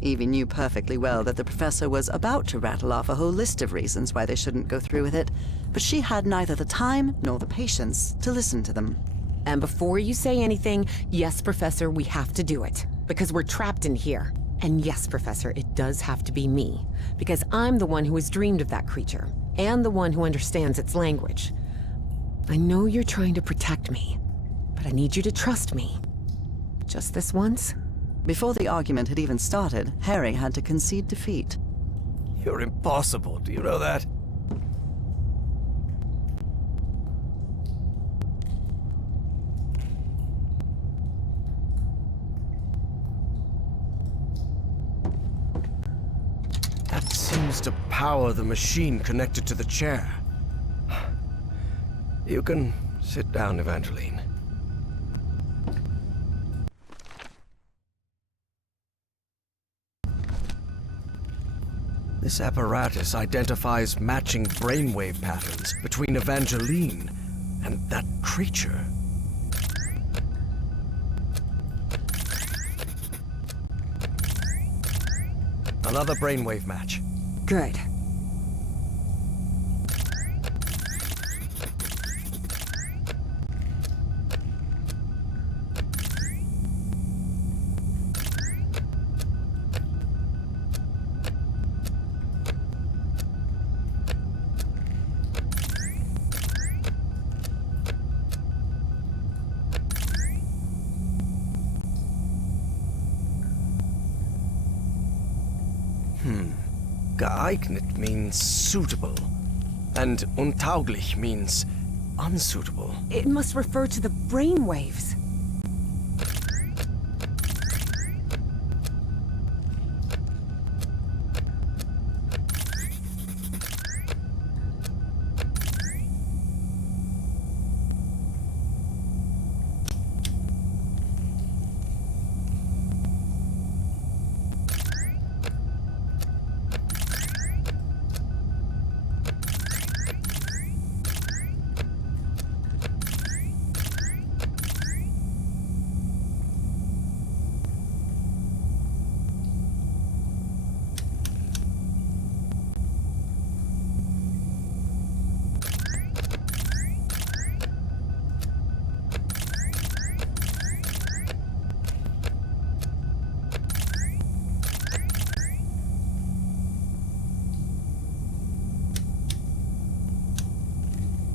Evie knew perfectly well that the professor was about to rattle off a whole list of reasons why they shouldn't go through with it, but she had neither the time nor the patience to listen to them. And before you say anything, yes, Professor, we have to do it. Because we're trapped in here. And yes, Professor, it does have to be me. Because I'm the one who has dreamed of that creature. And the one who understands its language. I know you're trying to protect me, but I need you to trust me. Just this once? Before the argument had even started, Harry had to concede defeat. You're impossible, do you know that? That seems to power the machine connected to the chair. You can sit down, Evangeline. This apparatus identifies matching brainwave patterns between Evangeline and that creature. Another brainwave match. Good. Geeignet means suitable, and untauglich means unsuitable. It must refer to the brainwaves.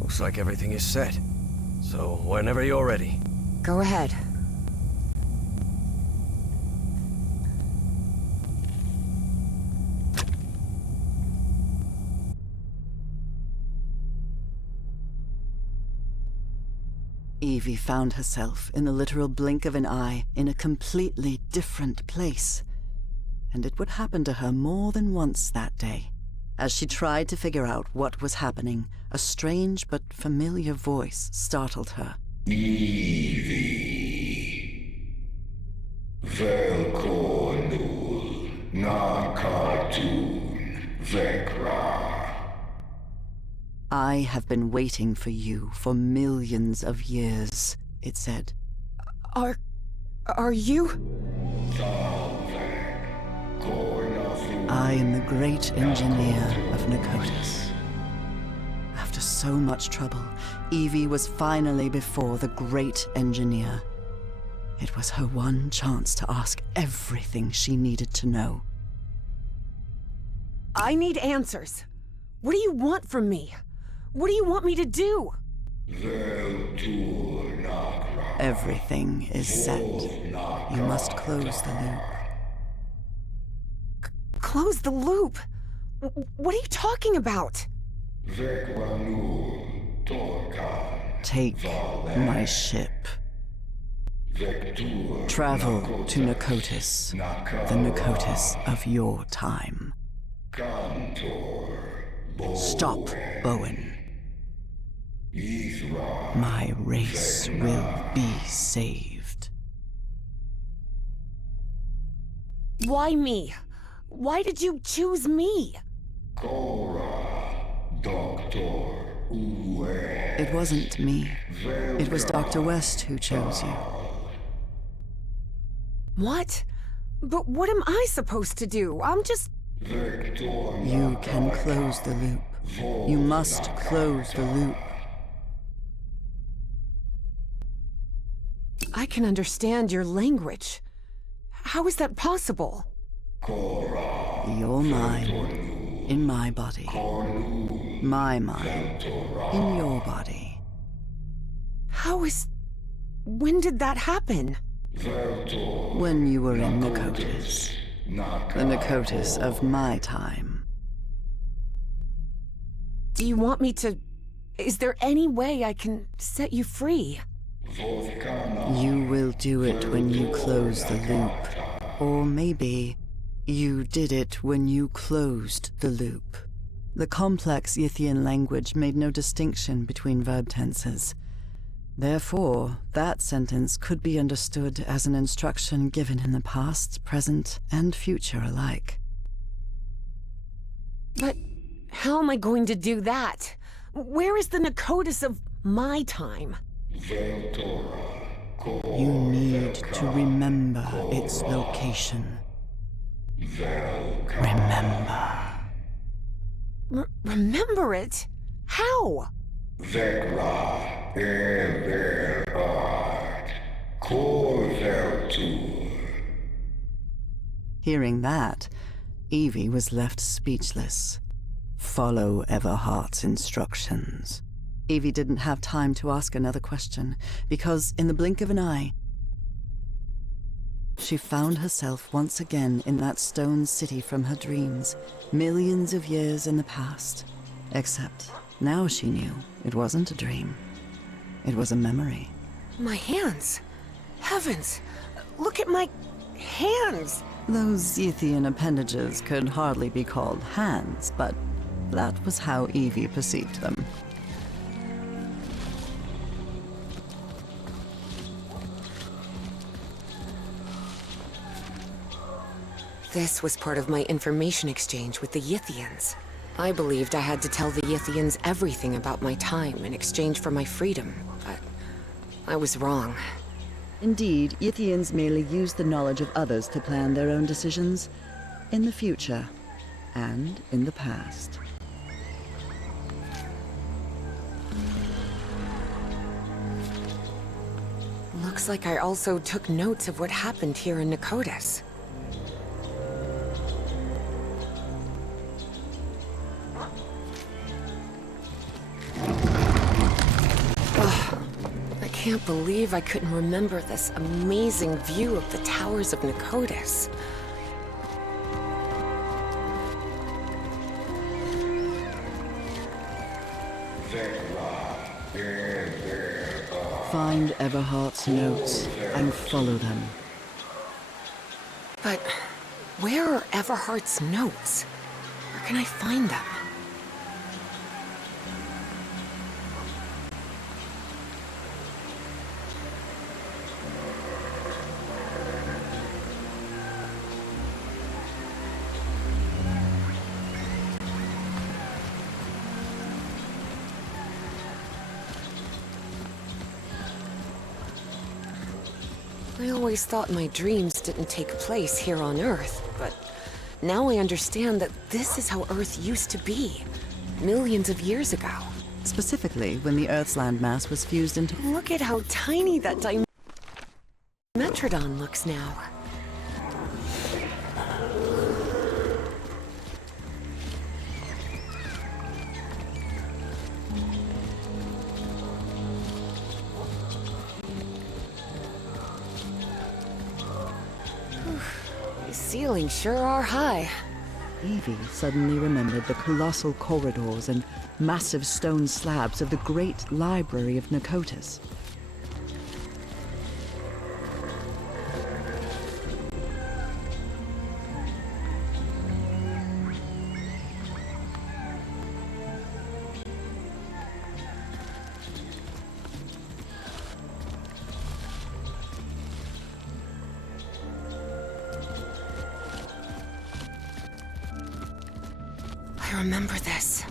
Looks like everything is set. So, whenever you're ready. Go ahead. Evie found herself, in the literal blink of an eye, in a completely different place. And it would happen to her more than once that day. As she tried to figure out what was happening, a strange but familiar voice startled her. Evie. Velkonul. Na cartoon. Vekra. I have been waiting for you for millions of years, it said. Are you? I am the great engineer of Nakotis. After so much trouble, Evie was finally before the great engineer. It was her one chance to ask everything she needed to know. I need answers. What do you want from me? What do you want me to do? Everything is set. You must close the loop. Close the loop? What are you talking about? Take my ship. Travel to Nakotis, the Nakotis of your time. Stop, Bowen. My race will be saved. Why me? Why did you choose me? It wasn't me. It was Dr. West who chose you. What? But what am I supposed to do? I'm just... You can close the loop. You must close the loop. I can understand your language. How is that possible? Your mind in my body. My mind in your body. How is... When did that happen? When you were in Nakotis. The Nakotis of my time. Do you want me to... Is there any way I can set you free? You will do it when you close the loop. Or maybe you did it when you closed the loop. The complex Yithian language made no distinction between verb tenses. Therefore, that sentence could be understood as an instruction given in the past, present, and future alike. But how am I going to do that? Where is the Nakotis of my time? You need to remember its location. Remember. Remember it? How? Hearing that, Evie was left speechless. Follow Everhart's instructions. Evie didn't have time to ask another question, because in the blink of an eye, she found herself once again in that stone city from her dreams, millions of years in the past. Except now she knew it wasn't a dream. It was a memory. My hands. Heavens. Look at my hands. Those Yithian appendages could hardly be called hands, but that was how Evie perceived them. This was part of my information exchange with the Yithians. I believed I had to tell the Yithians everything about my time in exchange for my freedom, but I was wrong. Indeed, Yithians merely use the knowledge of others to plan their own decisions, in the future and in the past. Looks like I also took notes of what happened here in Nakotis. I can't believe I couldn't remember this amazing view of the towers of Nakotis. Find Everhart's notes and follow them. But where are Everhart's notes? Where can I find them? I always thought my dreams didn't take place here on Earth, but now I understand that this is how Earth used to be, millions of years ago. Specifically, when the Earth's landmass was fused into... Look at how tiny that Dimetrodon looks now. These ceilings sure are high. Evie suddenly remembered the colossal corridors and massive stone slabs of the great library of Nakotis. I remember this.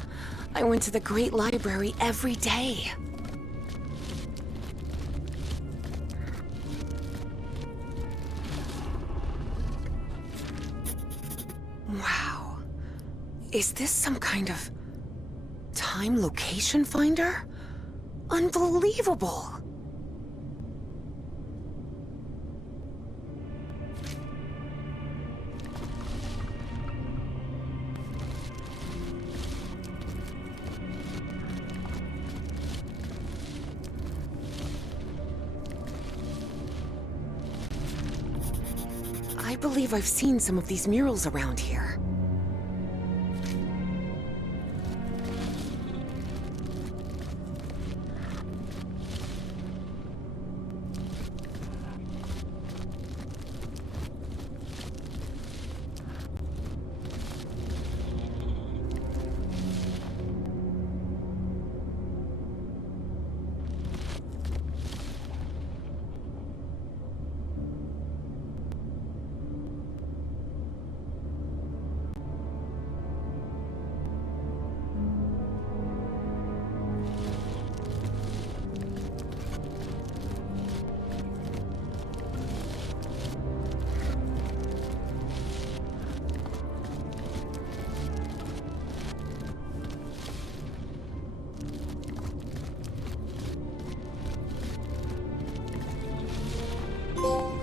I went to the Great Library every day. Wow. Is this some kind of time location finder? Unbelievable! I believe I've seen some of these murals around here.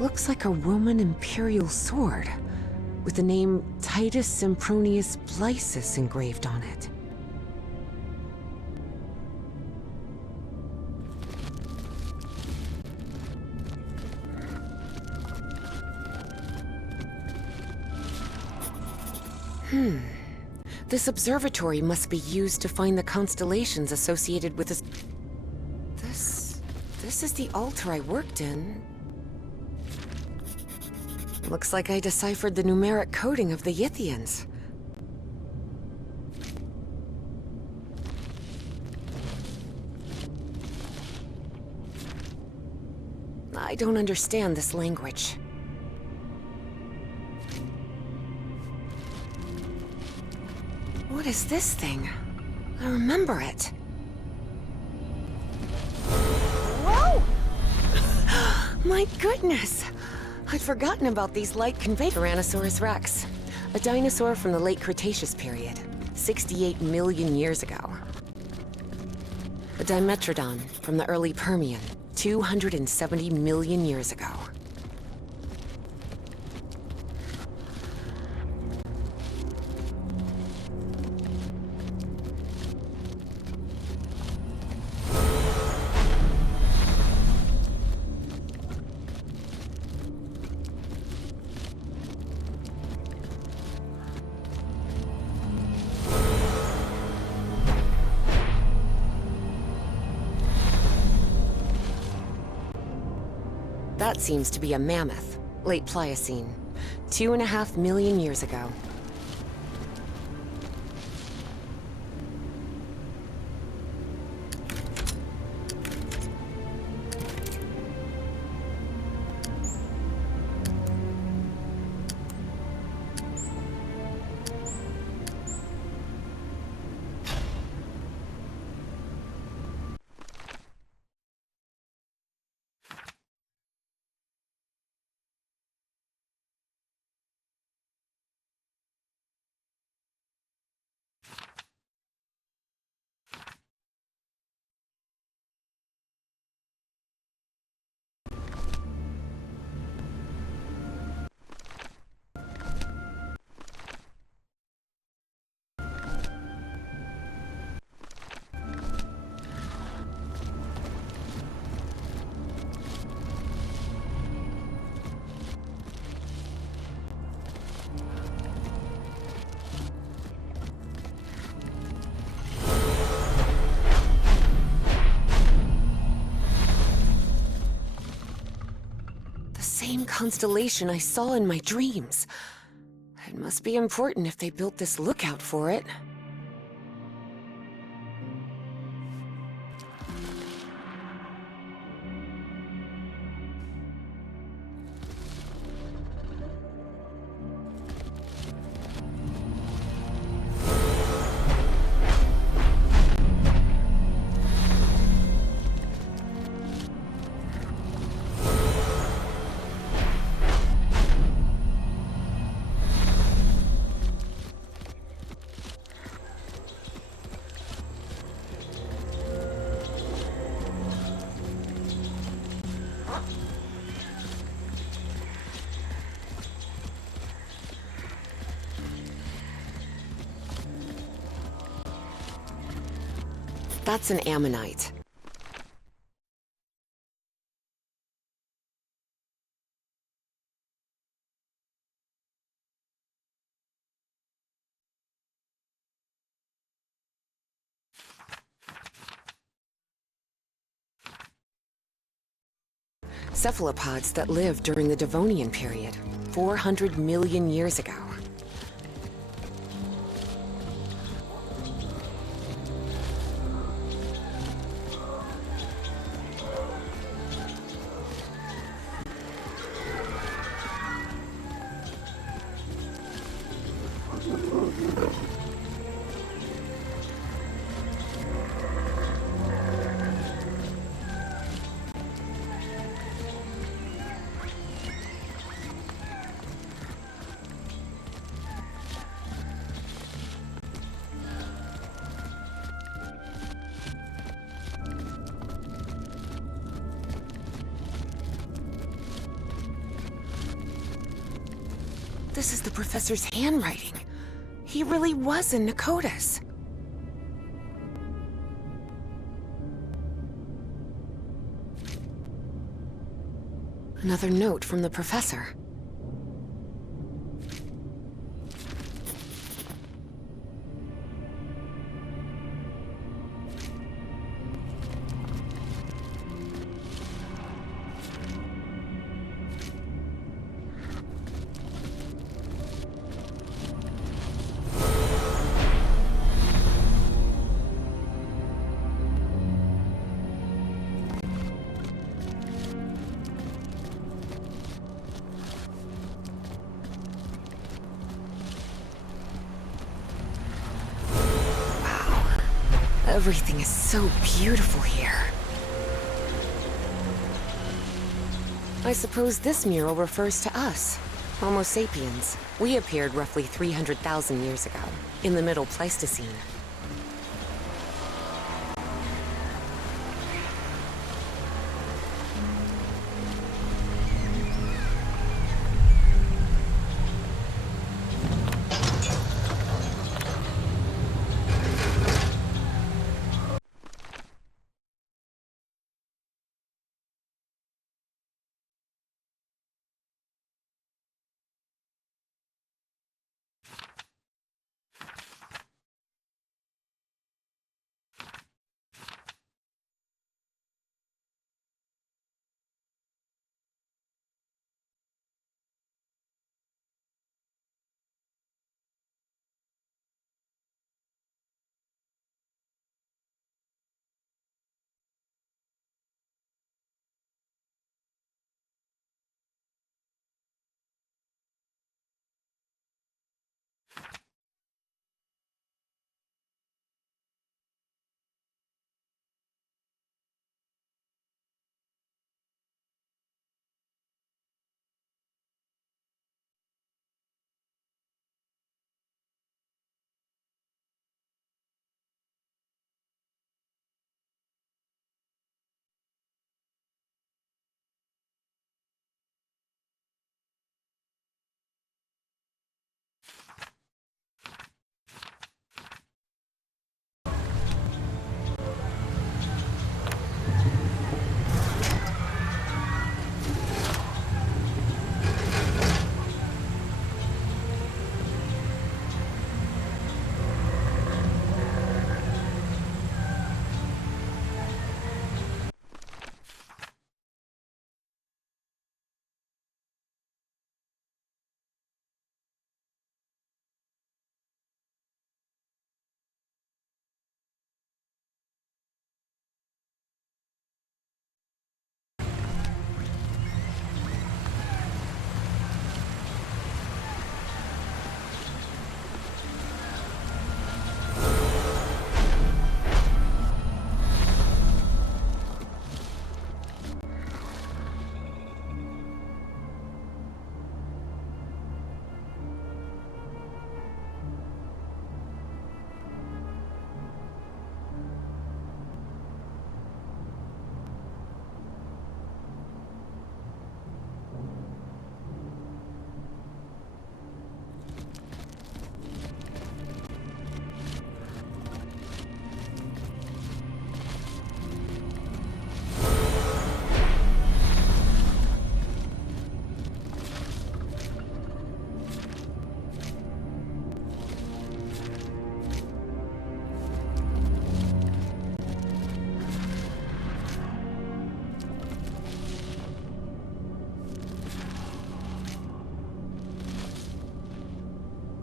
Looks like a Roman imperial sword, with the name Titus Sempronius Blysus engraved on it. This observatory must be used to find the constellations associated with this... This is the altar I worked in. Looks like I deciphered the numeric coding of the Yithians. I don't understand this language. What is this thing? I remember it. Whoa! My goodness! I'd forgotten about these light convey. Tyrannosaurus rex, a dinosaur from the late Cretaceous period, 68 million years ago. A Dimetrodon from the early Permian, 270 million years ago. That seems to be a mammoth, late Pliocene, 2.5 million years ago. Same constellation I saw in my dreams. It must be important if they built this lookout for it. That's an ammonite. Cephalopods that lived during the Devonian period, 400 million years ago. This is the professor's handwriting. He really was in Nakotas. Another note from the professor. Everything is so beautiful here. I suppose this mural refers to us, Homo sapiens. We appeared roughly 300,000 years ago, in the Middle Pleistocene.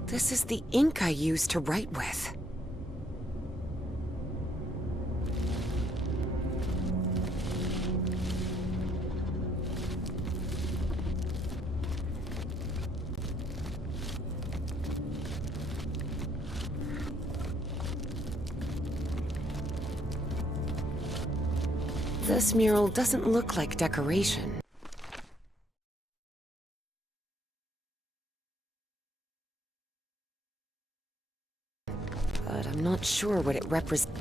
This is the ink I used to write with. This mural doesn't look like decoration. But I'm not sure what it represents.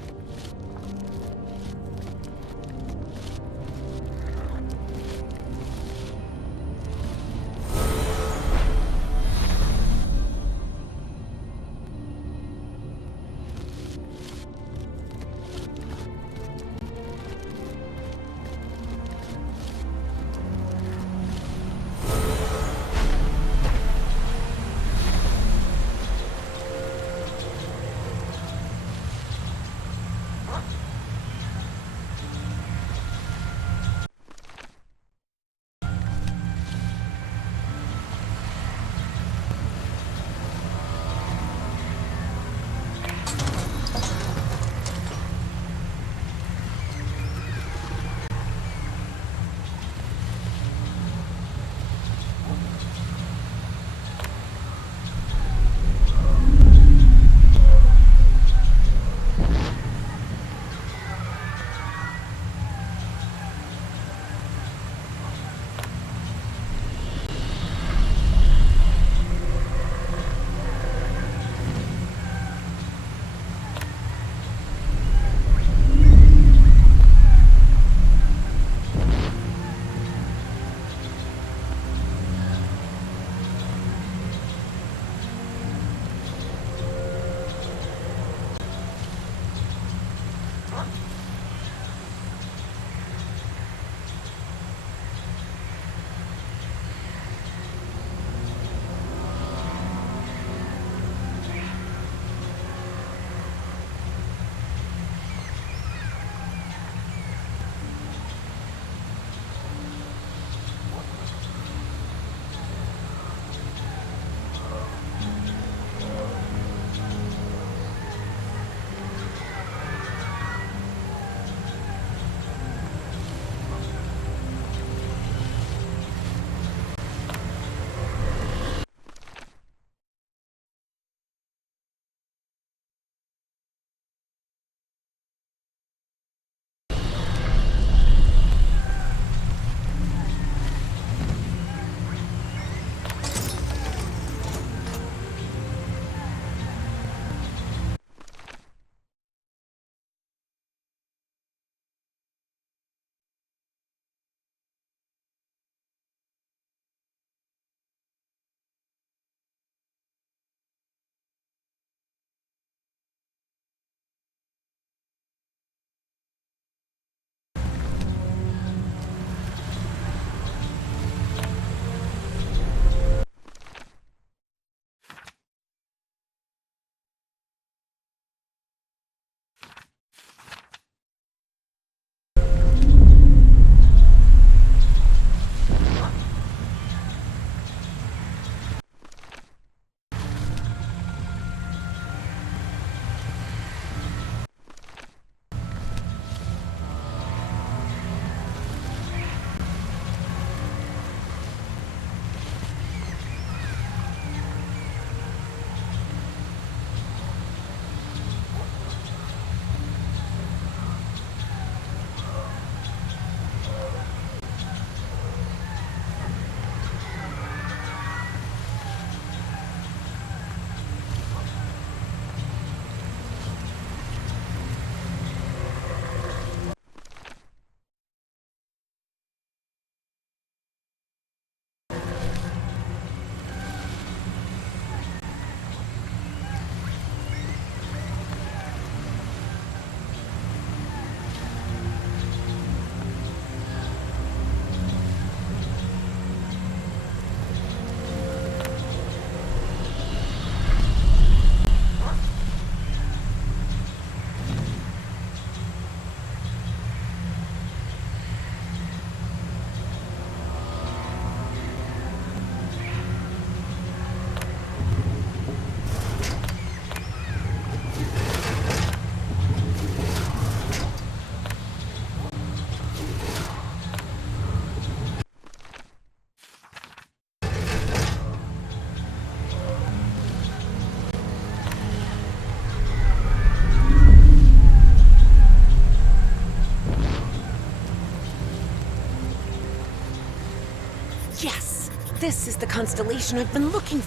is the constellation I've been looking for.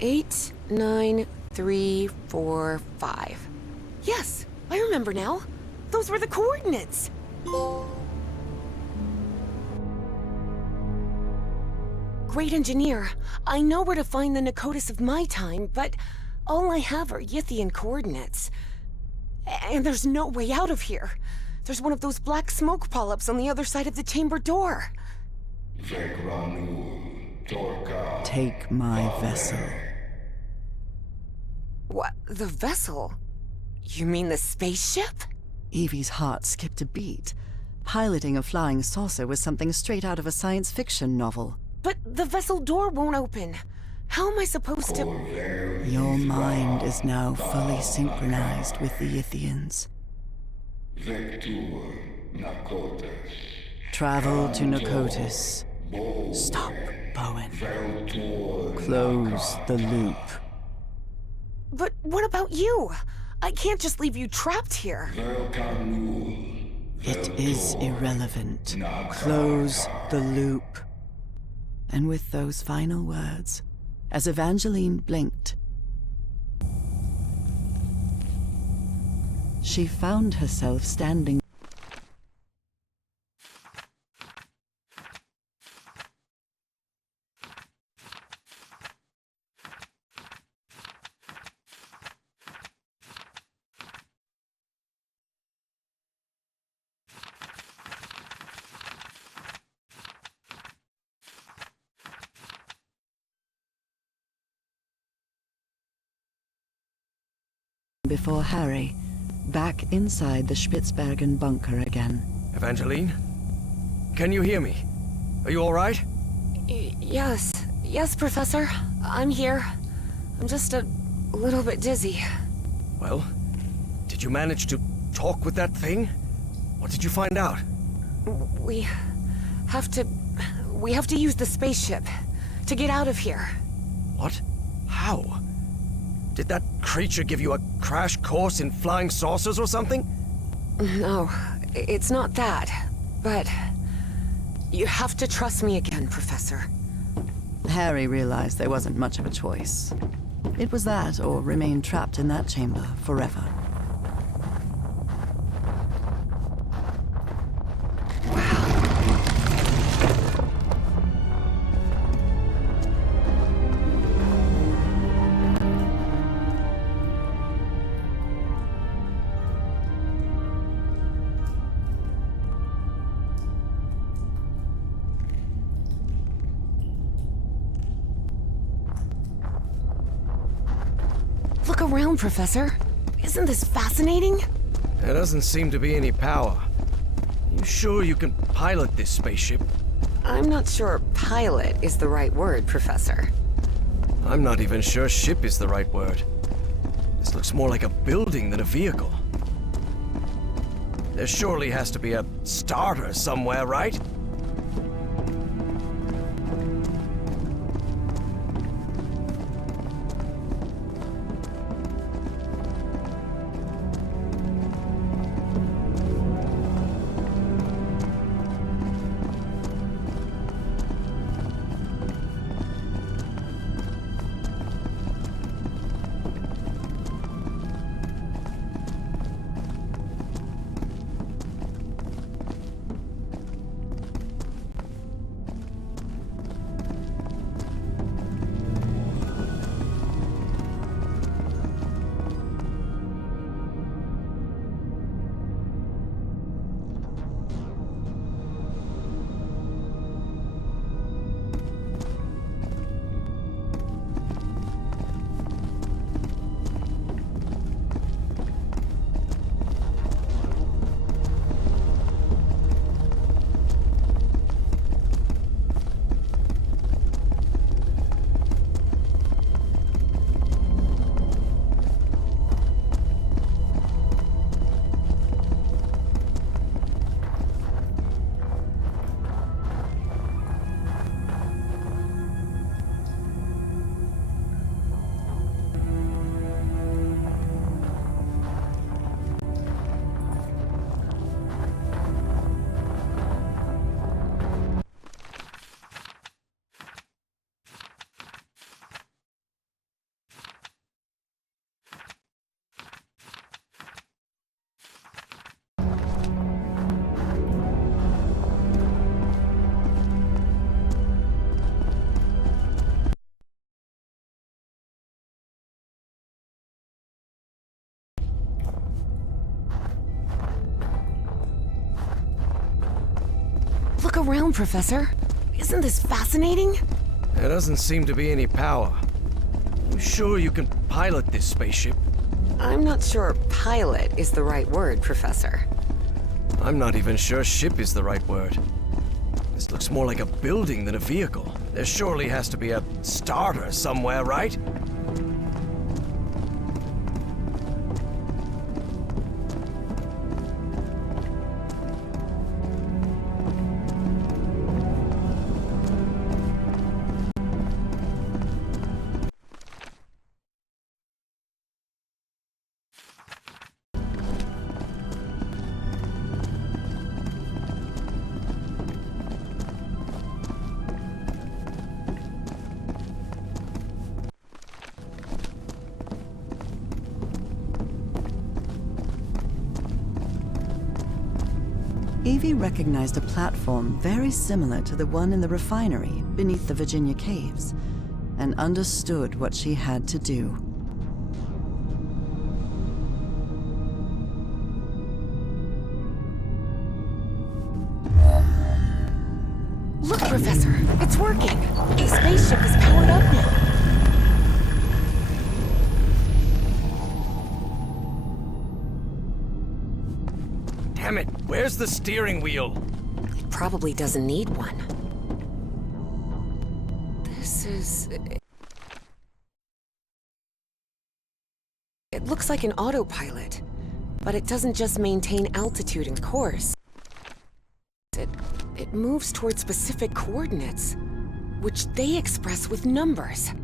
Eight, 9, 3, 4, 5. Yes, I remember now. Those were the coordinates. Great engineer. I know where to find the Nakotis of my time, but all I have are Yithian coordinates. And there's no way out of here. There's one of those black smoke polyps on the other side of the chamber door. Take my vessel. What? The vessel? You mean the spaceship? Evie's heart skipped a beat. Piloting a flying saucer was something straight out of a science fiction novel. But the vessel door won't open. How am I supposed to... Your mind is now fully synchronized with the Yithians. Travel to Nakotis. Stop, Bowen. Close the loop. But what about you? I can't just leave you trapped here. It is irrelevant. Close the loop. And with those final words, as Evangeline blinked, she found herself standing before Harry, back inside the Spitzbergen bunker again. Evangeline? Can you hear me? Are you all right? Yes. Yes, Professor. I'm here. I'm just a little bit dizzy. Well, did you manage to talk with that thing? What did you find out? We have to use the spaceship to get out of here. What? How? Did that creature give you a crash course in flying saucers or something? No, it's not that. But you have to trust me again, Professor. Harry realized there wasn't much of a choice. It was that or remain trapped in that chamber forever. around, Professor. Isn't this fascinating? There doesn't seem to be any power. You sure you can pilot this spaceship? I'm not sure pilot is the right word, Professor. I'm not even sure ship is the right word. This looks more like a building than a vehicle. There surely has to be a starter somewhere, right? Look around, Professor. Isn't this fascinating? There doesn't seem to be any power. You sure you can pilot this spaceship? I'm not sure pilot is the right word, Professor. I'm not even sure ship is the right word. This looks more like a building than a vehicle. There surely has to be a starter somewhere, right? Evie recognized a platform very similar to the one in the refinery beneath the Virginia caves, and understood what she had to do. Look, Professor, it's working. The spaceship is powered up now. Damn it, where's the steering wheel? It probably doesn't need one. This is... It looks like an autopilot, but it doesn't just maintain altitude and course. It moves toward specific coordinates, which they express with numbers.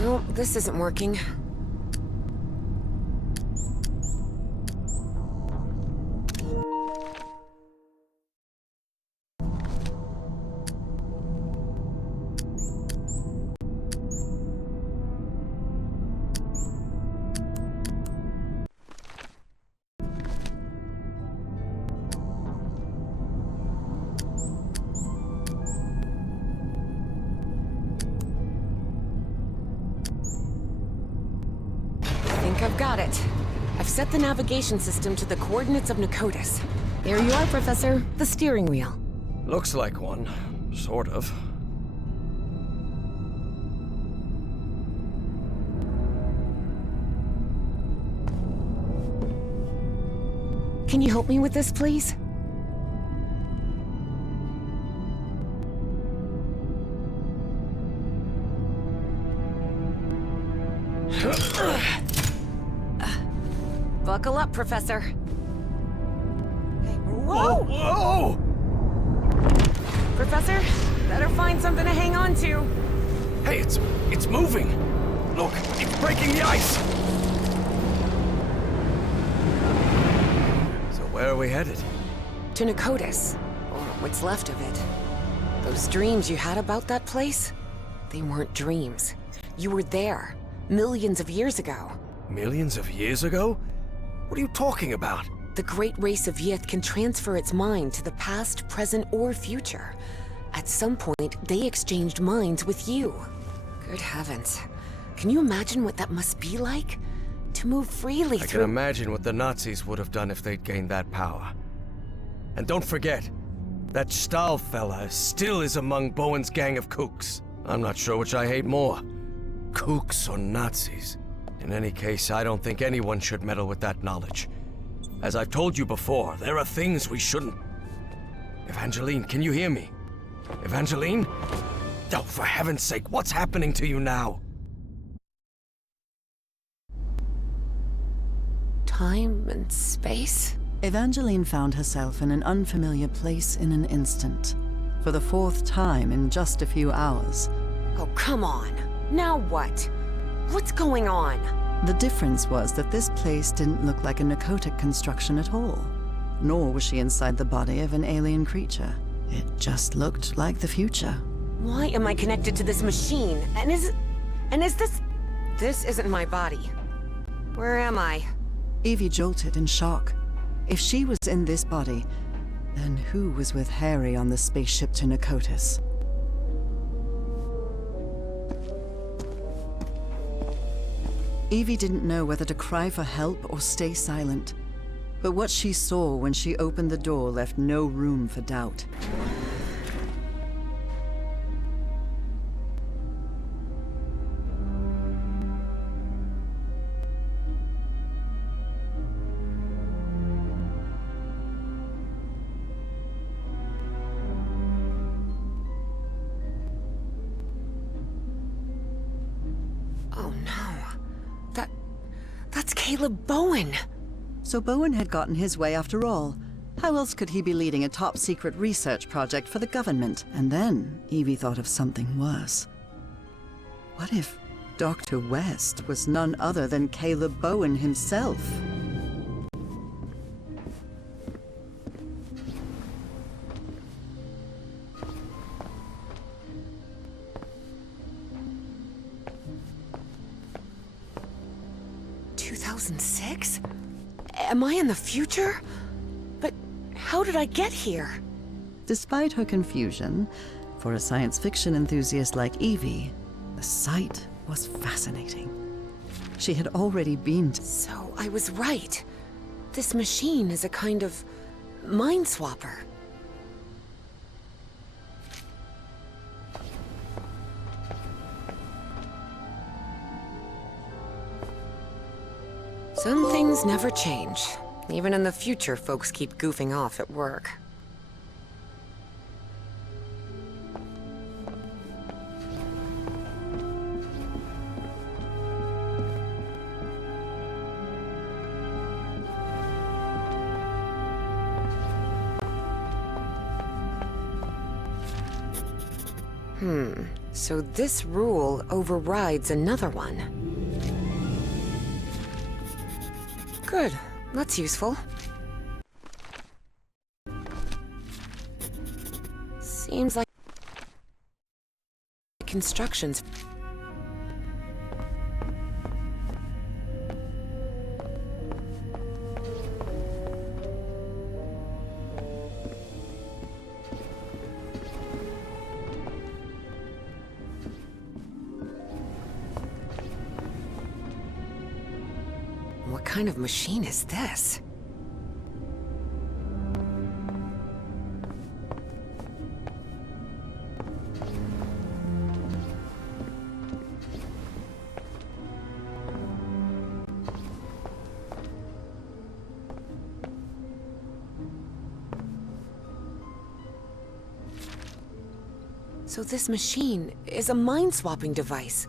No, this isn't working. got it. I've set the navigation system to the coordinates of Nicotis. There you are, Professor. The steering wheel. Looks like one. Sort of. Can you help me with this, please? Buckle up, Professor. Hey, whoa! Whoa! Professor, better find something to hang on to. Hey, it's moving! Look, it's breaking the ice! So where are we headed? To Nicotis, or what's left of it. Those dreams you had about that place? They weren't dreams. You were there, millions of years ago. Millions of years ago? What are you talking about? The great race of Yith can transfer its mind to the past, present, or future. At some point, they exchanged minds with you. Good heavens. Can you imagine what that must be like? To move freely I through... can imagine what the Nazis would have done if they'd gained that power. And don't forget, that Stahl fella still is among Bowen's gang of kooks. I'm not sure which I hate more, kooks or Nazis. In any case, I don't think anyone should meddle with that knowledge. As I've told you before, there are things we shouldn't... Evangeline, can you hear me? Evangeline? Oh, for heaven's sake, what's happening to you now? Time and space? Evangeline found herself in an unfamiliar place in an instant. For the fourth time in just a few hours. Oh, come on. Now what? What's going on? The difference was that this place didn't look like a narcotic construction at all. Nor was she inside the body of an alien creature. It just looked like the future. Why am I connected to this machine? And is this... This isn't my body. Where am I? Evie jolted in shock. If she was in this body, then who was with Harry on the spaceship to Nicotis? Evie didn't know whether to cry for help or stay silent. But what she saw when she opened the door left no room for doubt. Oh no. That's Caleb Bowen! So Bowen had gotten his way after all. How else could he be leading a top-secret research project for the government? And then Evie thought of something worse. What if Dr. West was none other than Caleb Bowen himself? "2006? Am I in the future? But how did I get here?" Despite her confusion, for a science fiction enthusiast like Evie, the sight was fascinating. She had already been to... So I was right. This machine is a kind of mind swapper. Some things never change. Even in the future, folks keep goofing off at work. So this rule overrides another one. Good. That's useful. Seems like constructions. kind of machine is this? So this machine is a mind-swapping device,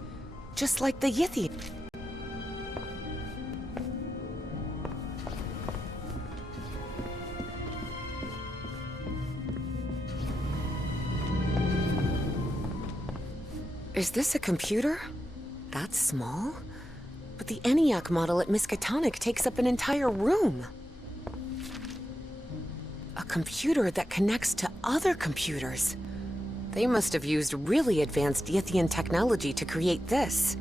just like the Yithian. Is this a computer? That's small? But the ENIAC model at Miskatonic takes up an entire room. A computer that connects to other computers. They must have used really advanced Yithian technology to create this.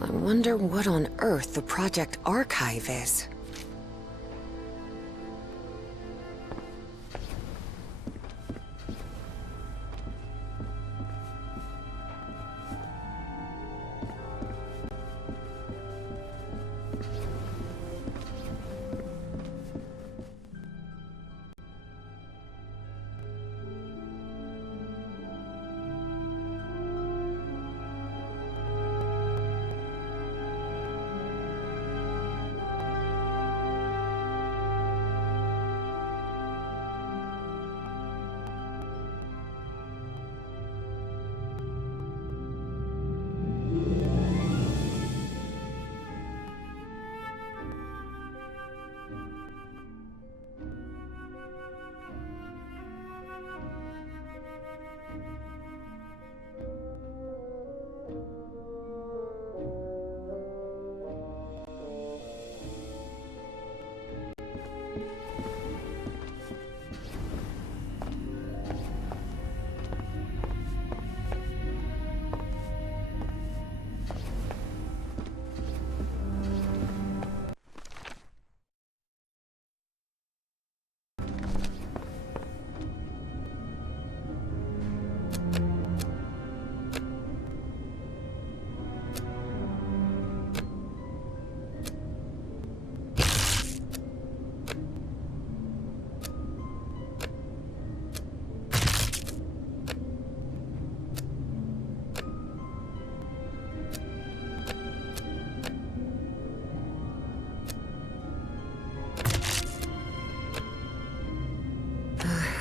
I wonder what on earth the project archive is.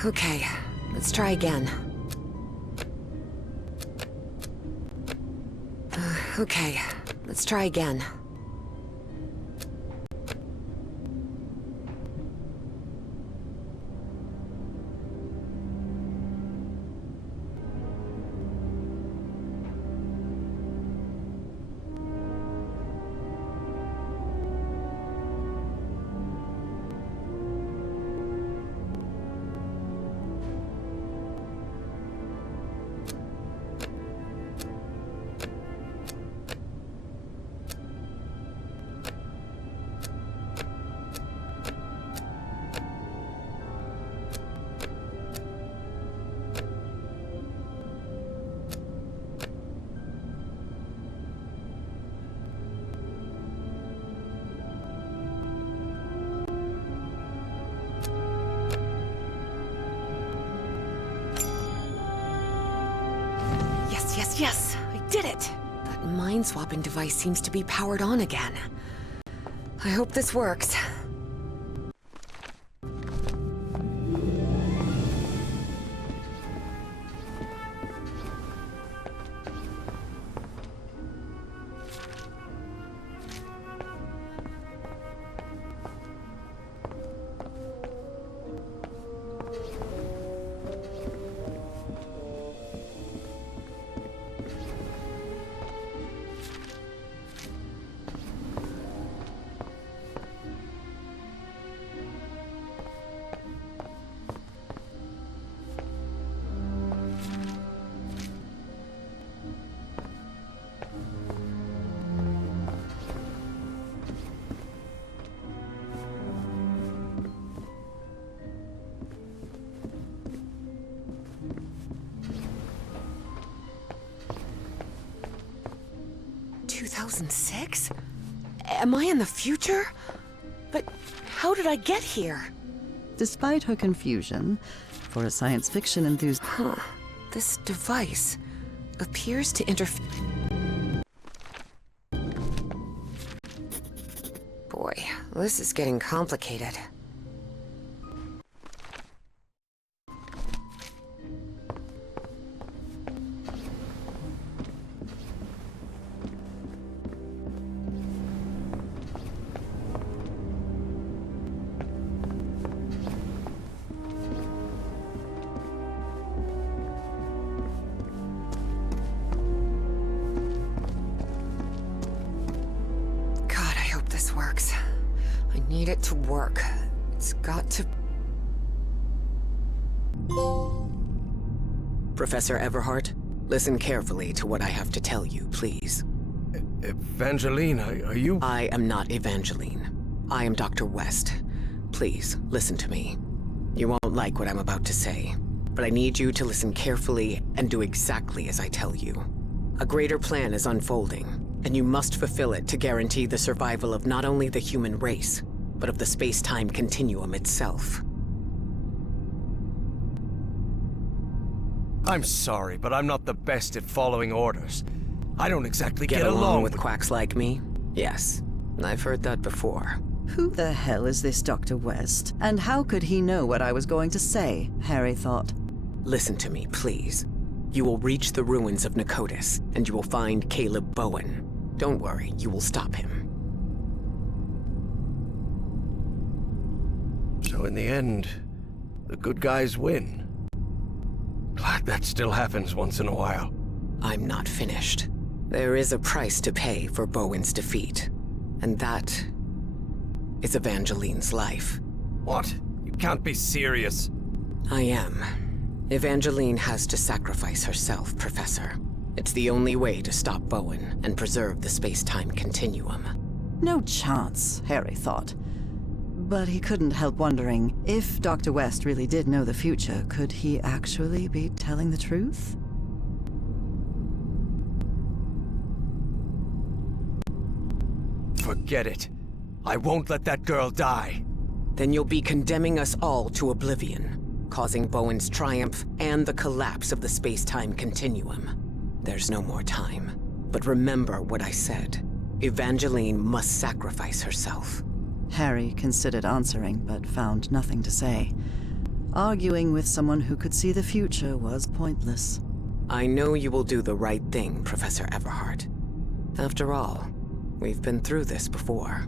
Okay, let's try again. Okay, let's try again. Yes, I did it! That mind-swapping device seems to be powered on again. I hope this works. 2006? Am I in the future? But how did I get here? Despite her confusion, for a science fiction enthusiast... Huh. This device appears to interfere... Boy, this is getting complicated. Works. I need it to work. It's got to... Professor Everhart, listen carefully to what I have to tell you, please. Evangeline, are you... I am not Evangeline. I am Dr. West. Please, listen to me. You won't like what I'm about to say, but I need you to listen carefully and do exactly as I tell you. A greater plan is unfolding, and you must fulfill it to guarantee the survival of not only the human race, but of the space-time continuum itself. I'm sorry, but I'm not the best at following orders. I don't exactly Get along with quacks like me? Yes, I've heard that before. Who the hell is this Dr. West? And how could he know what I was going to say, Harry thought. Listen to me, please. You will reach the ruins of Nicotis, and you will find Caleb Bowen. Don't worry, you will stop him. So in the end, the good guys win. Glad that still happens once in a while. I'm not finished. There is a price to pay for Bowen's defeat, and that is Evangeline's life. What? You can't be serious. I am. Evangeline has to sacrifice herself, Professor. It's the only way to stop Bowen and preserve the space-time continuum. No chance, Harry thought. But he couldn't help wondering, if Dr. West really did know the future, could he actually be telling the truth? Forget it. I won't let that girl die. Then you'll be condemning us all to oblivion, causing Bowen's triumph and the collapse of the space-time continuum. There's no more time. But remember what I said. Evangeline must sacrifice herself. Harry considered answering, but found nothing to say. Arguing with someone who could see the future was pointless. I know you will do the right thing, Professor Everhart. After all, we've been through this before.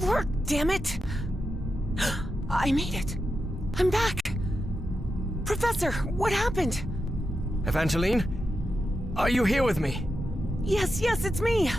Work, damn it! I made it. I'm back. Professor, what happened? Evangeline? Are you here with me? Yes, it's me.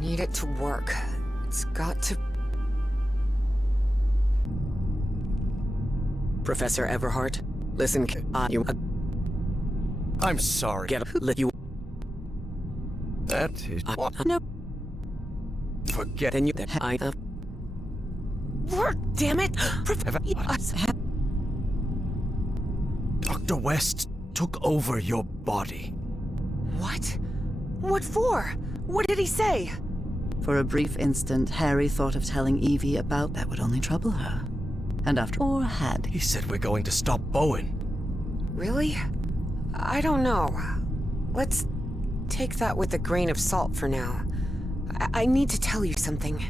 Need it to work. It's got to... Professor Everhart, listen, I'm sorry. You... That is... No. Forget... Then you... Work, damn it! Dr. West took over your body. What? What for? What did he say? For a brief instant, Harry thought of telling Evie about that would only trouble her. And after all, had. He said we're going to stop Bowen. Really? I don't know. Let's take that with a grain of salt for now. I need to tell you something.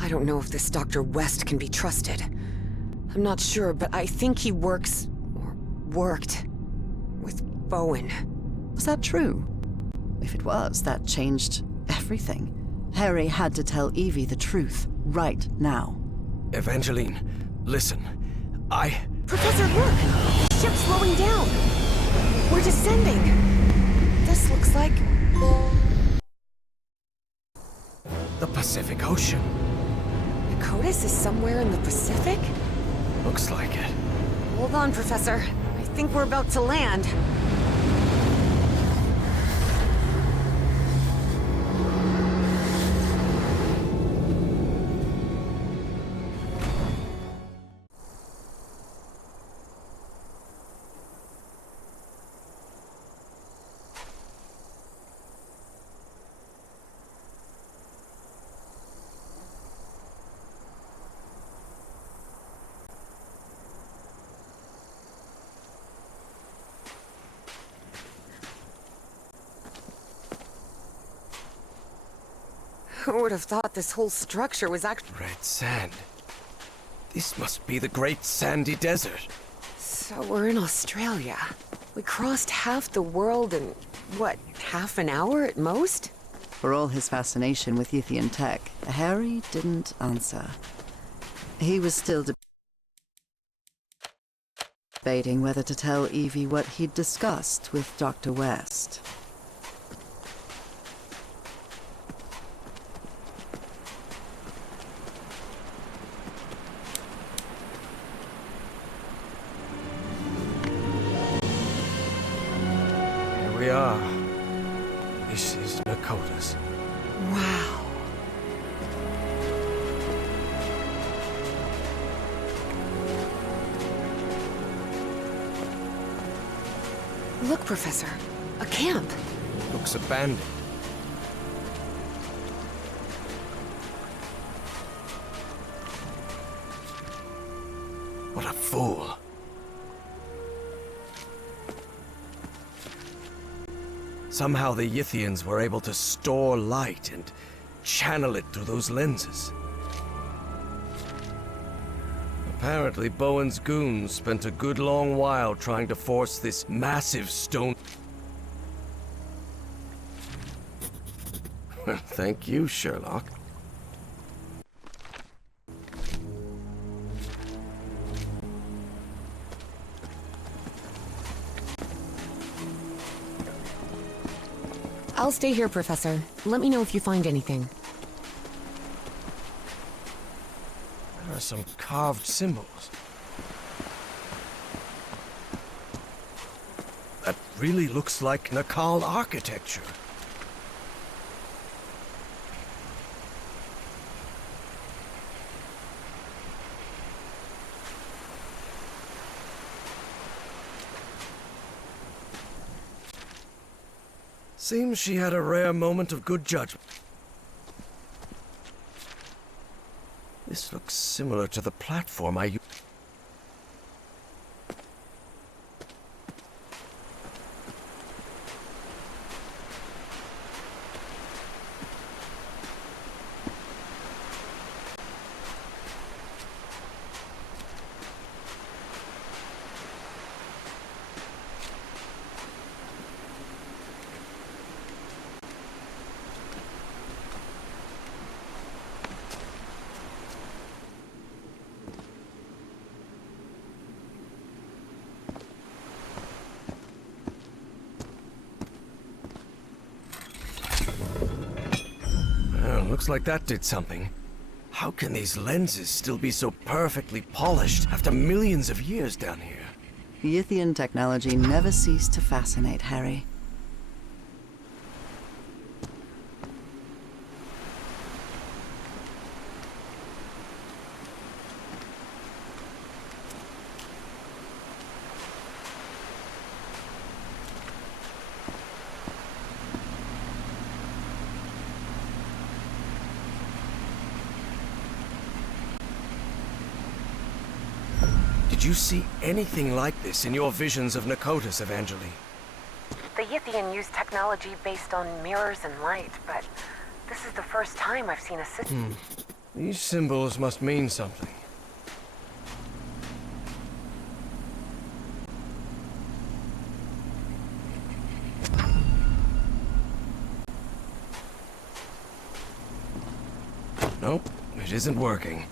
I don't know if this Dr. West can be trusted. I'm not sure, but I think he works, or worked, with Bowen. Was that true? If it was, that changed everything. Harry had to tell Evie the truth, right now. Evangeline, listen. Professor, look! The ship's slowing down! We're descending! This looks like... The Pacific Ocean. Nakotis is somewhere in the Pacific? Looks like it. Hold on, Professor. I think we're about to land. Who would have thought this whole structure was actually... Red sand. This must be the Great Sandy Desert. So we're in Australia. We crossed half the world in, what, half an hour at most? For all his fascination with Yithian tech, Harry didn't answer. He was still debating whether to tell Evie what he'd discussed with Dr. West. We are. This is Nakotis. Wow. Look, Professor. A camp. Looks abandoned. What a fool. Somehow the Yithians were able to store light and channel it through those lenses. Apparently, Bowen's goons spent a good long while trying to force this massive stone... Thank you, Sherlock. I'll stay here, Professor. Let me know if you find anything. There are some carved symbols. That really looks like Nakal architecture. Seems she had a rare moment of good judgment. This looks similar to the platform I used. Looks like that did something. How can these lenses still be so perfectly polished after millions of years down here? Yithian technology never ceased to fascinate Harry. Did you see anything like this in your visions of Nakotis, Evangeline? The Yithian use technology based on mirrors and light, but this is the first time I've seen a system. These symbols must mean something. Nope, it isn't working.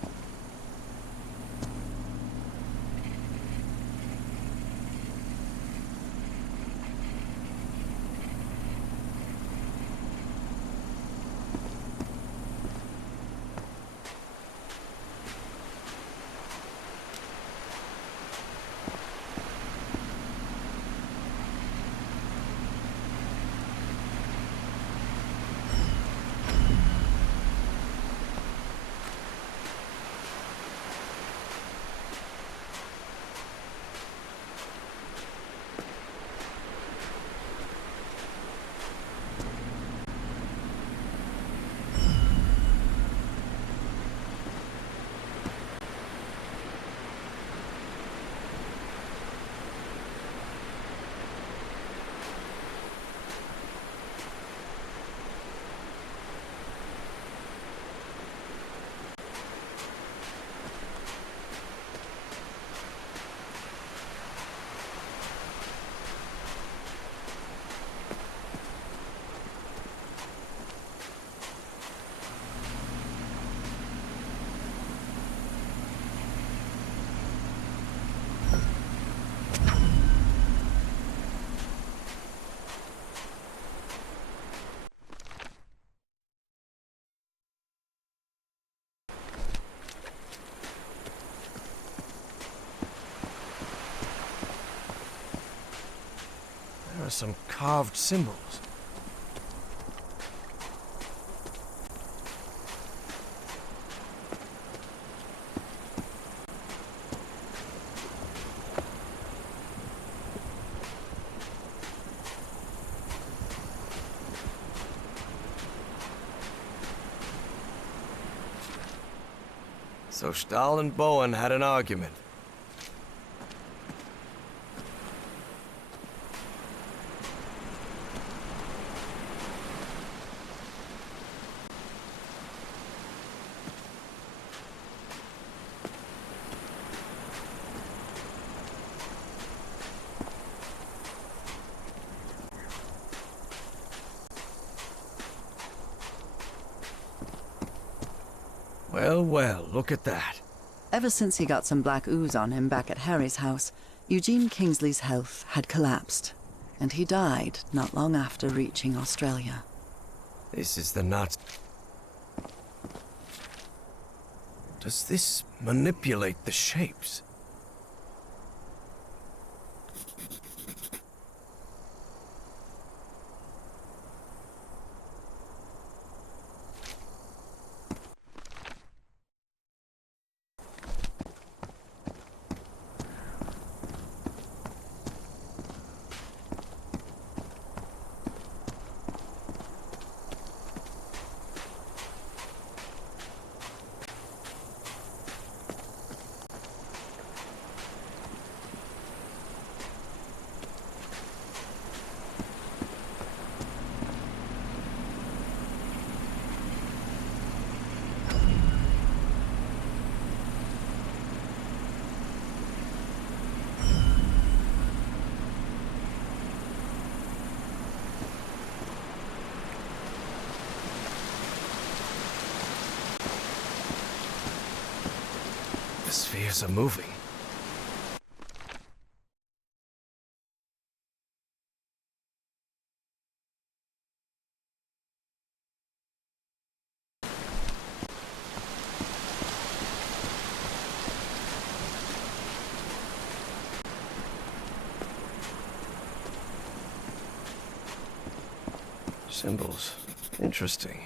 There are some carved symbols. So Stahl and Bowen had an argument. Well, look at that. Ever since he got some black ooze on him back at Harry's house, Eugene Kingsley's health had collapsed, and he died not long after reaching Australia. This is the nut. Does this manipulate the shapes? The spheres are moving. Symbols. Interesting.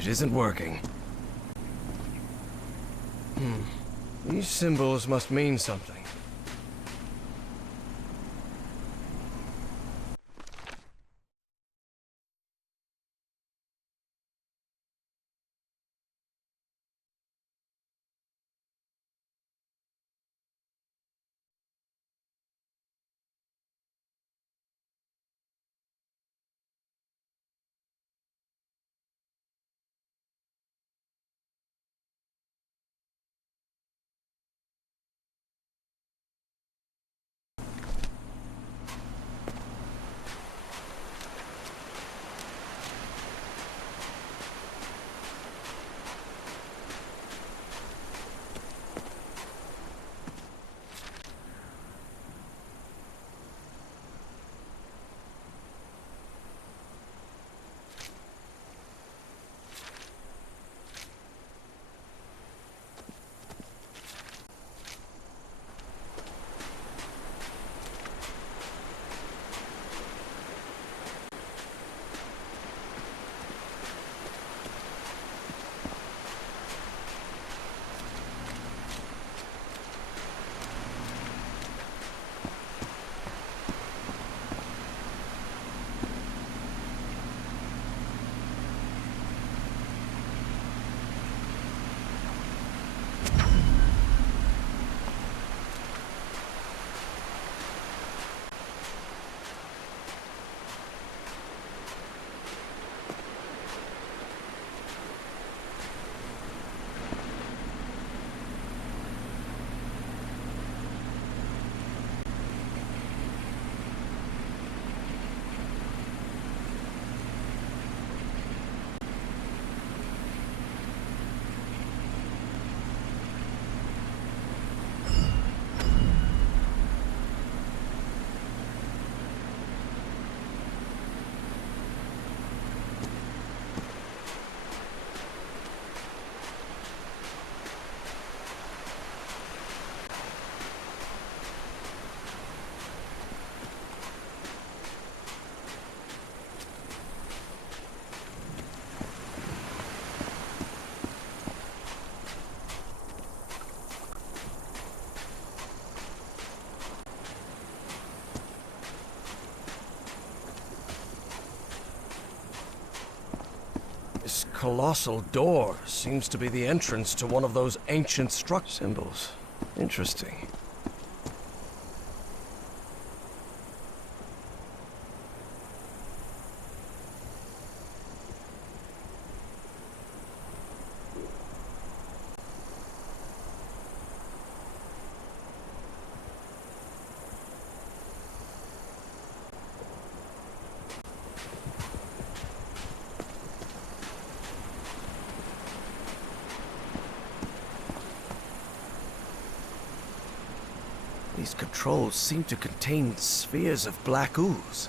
It isn't working. These symbols must mean something. This colossal door seems to be the entrance to one of those ancient symbols. Interesting. These controls seem to contain spheres of black ooze.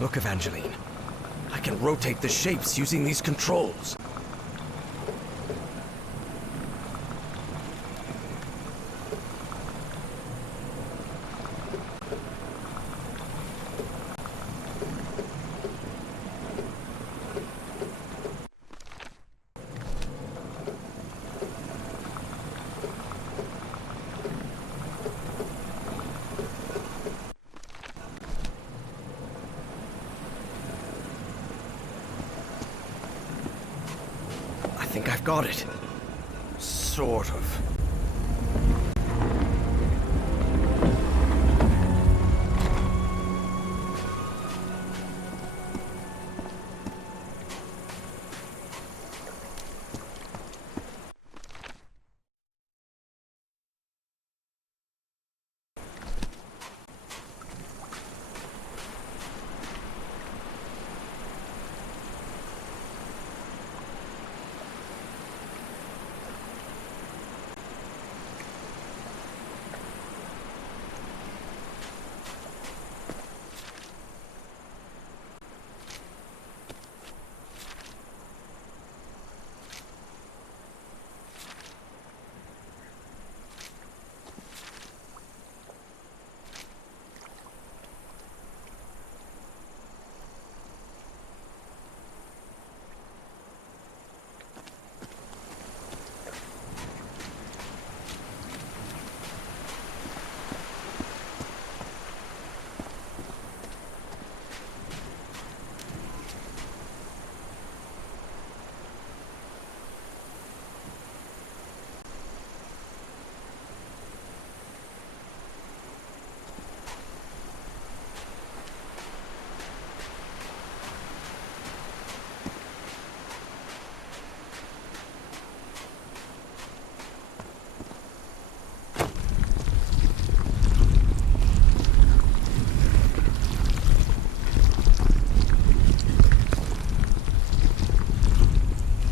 Look, Evangeline. I can rotate the shapes using these controls. I think I've got it. Sort of.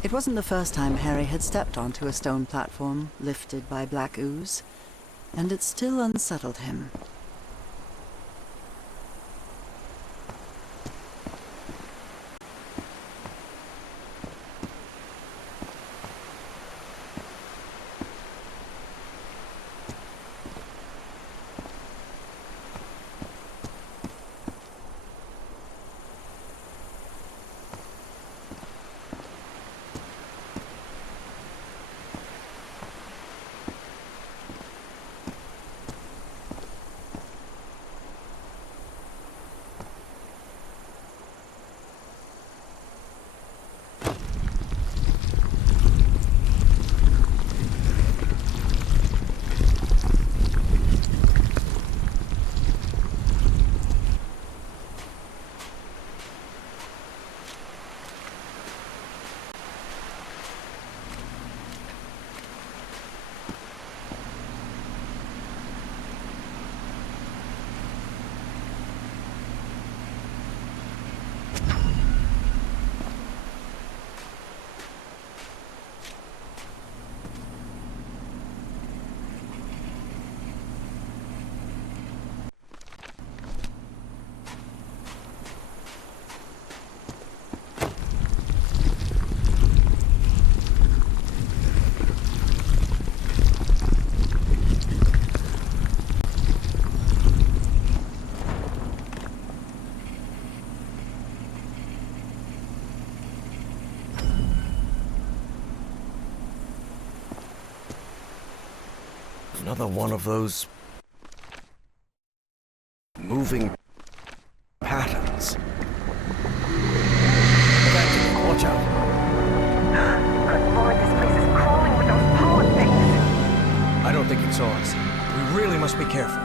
It wasn't the first time Harry had stepped onto a stone platform lifted by black ooze, and it still unsettled him. Another one of those moving patterns. Watch out. Good lord, this place is crawling with those pollen things. I don't think it saw us. We really must be careful.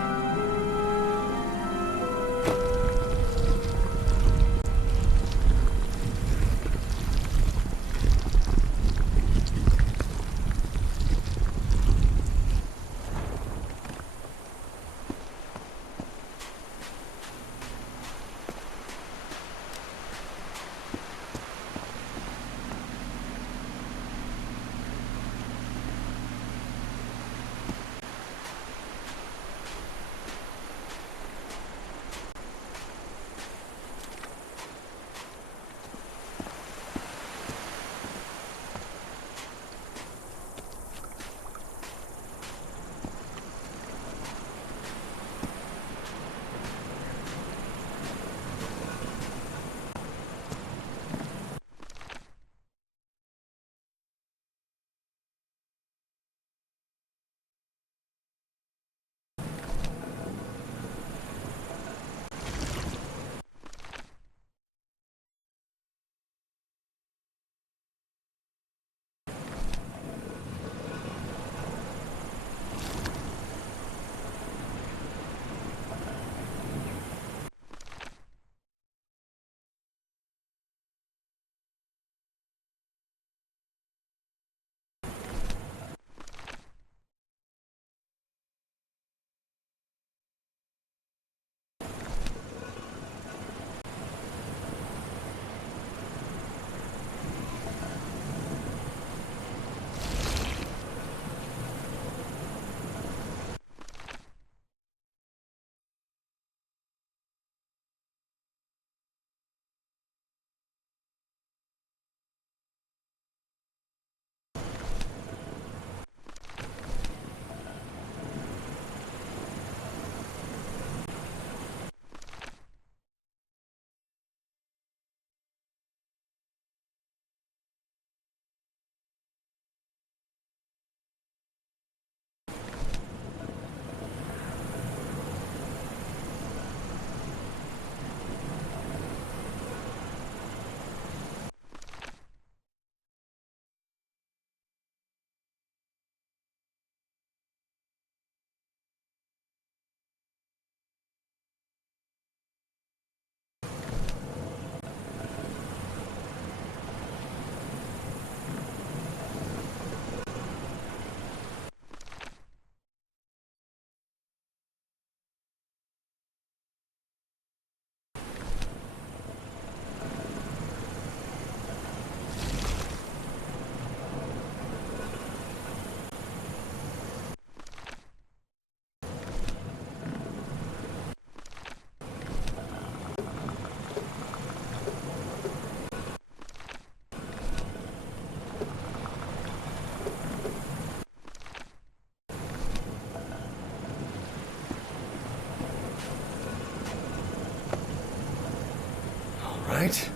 right.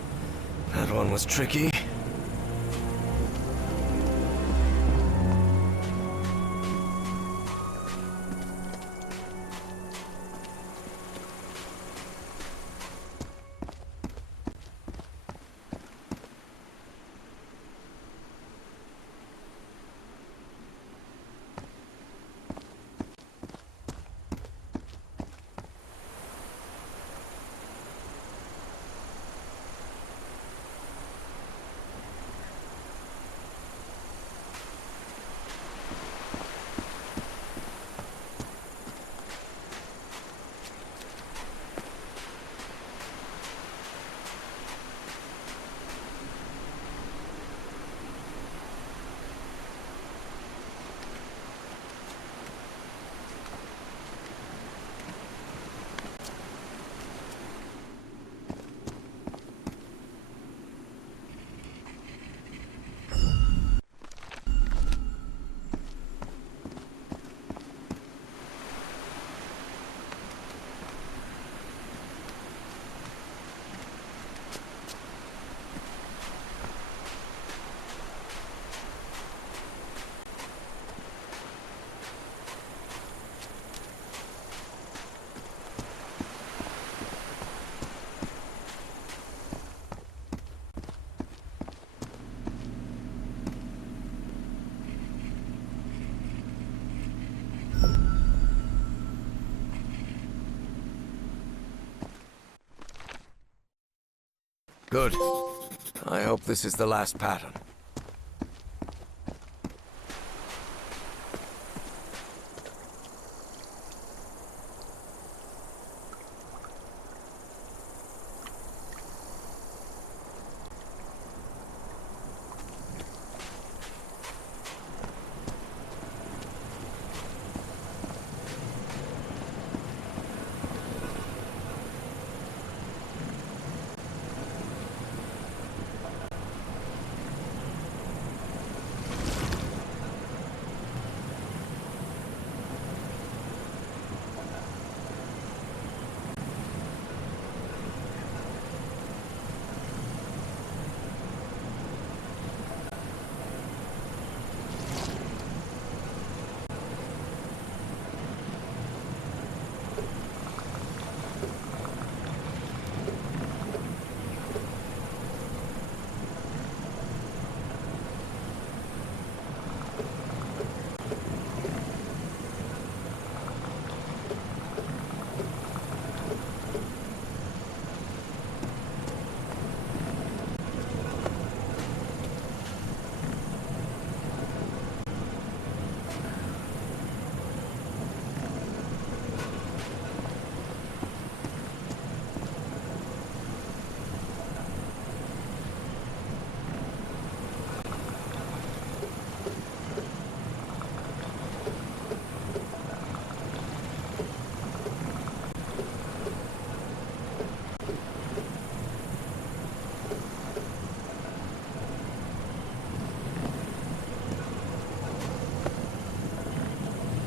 That one was tricky. Good. I hope this is the last pattern.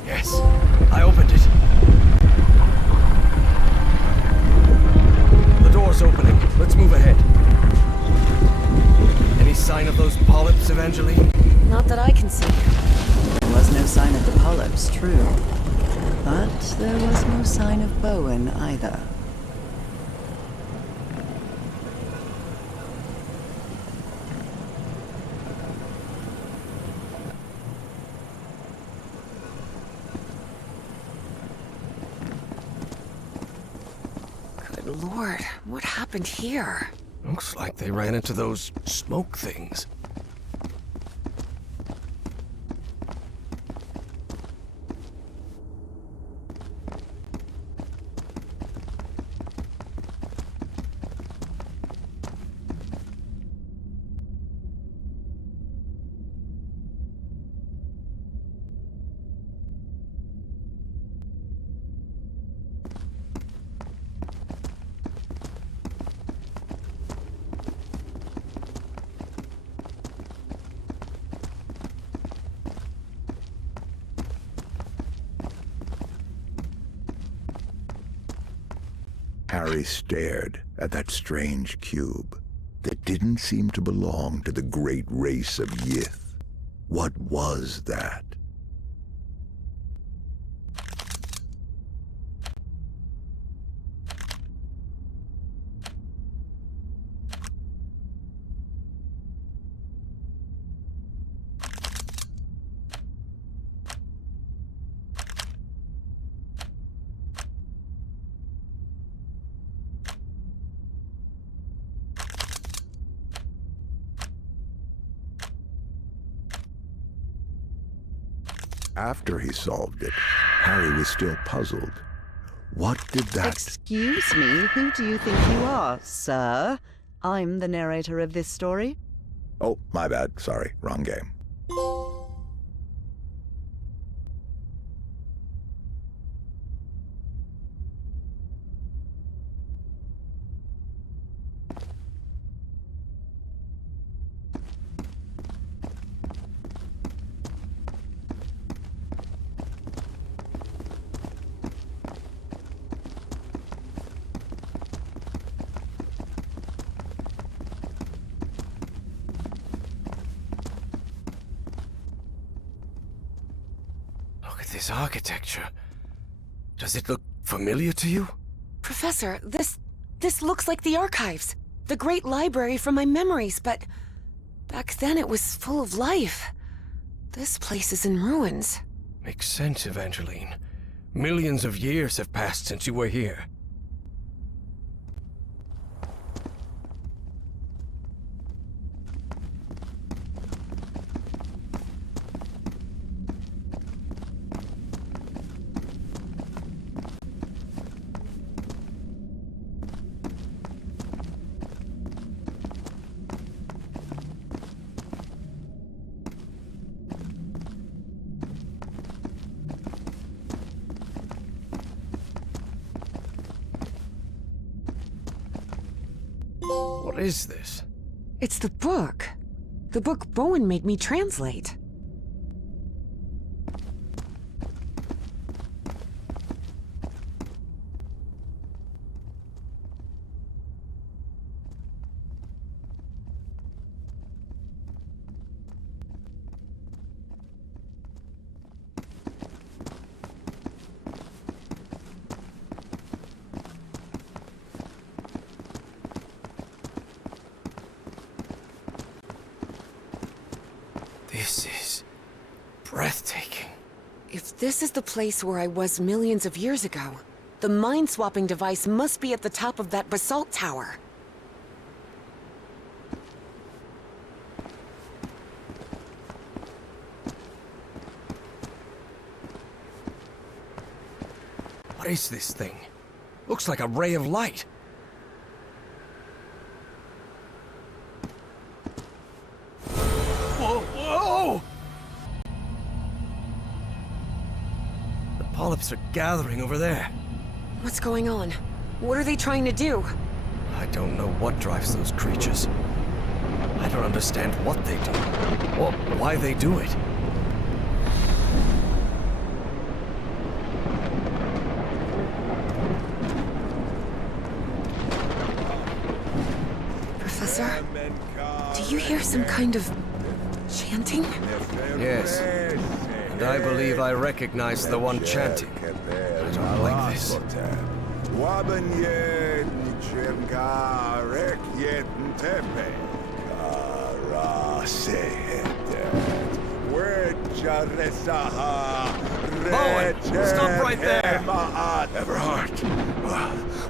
Yes, I opened it. The door's opening. Let's move ahead. Any sign of those polyps, Evangeline? Not that I can see. There was no sign of the polyps, true. But there was no sign of Bowen either. Good lord, what happened here? Looks like they ran into those smoke things. Harry stared at that strange cube that didn't seem to belong to the great race of Yith. What was that? After he solved it, Harry was still puzzled. What did that... Excuse me, who do you think you are, sir? I'm the narrator of this story. Oh, my bad. Sorry, wrong game. This architecture. Does it look familiar to you? Professor, this looks like the archives. The great library from my memories, but back then it was full of life. This place is in ruins. Makes sense, Evangeline. Millions of years have passed since you were here. What is this? It's the book. The book Bowen made me translate. This is breathtaking. If this is the place where I was millions of years ago, the mind-swapping device must be at the top of that basalt tower. What is this thing? Looks like a ray of light. Whoa! The polyps are gathering over there. What's going on? What are they trying to do? I don't know what drives those creatures. I don't understand what they do, or why they do it. Professor, do you hear some kind of chanting? Yes, and I believe I recognize the one chanting. I don't like this. Bowen, stop right there! Everhart,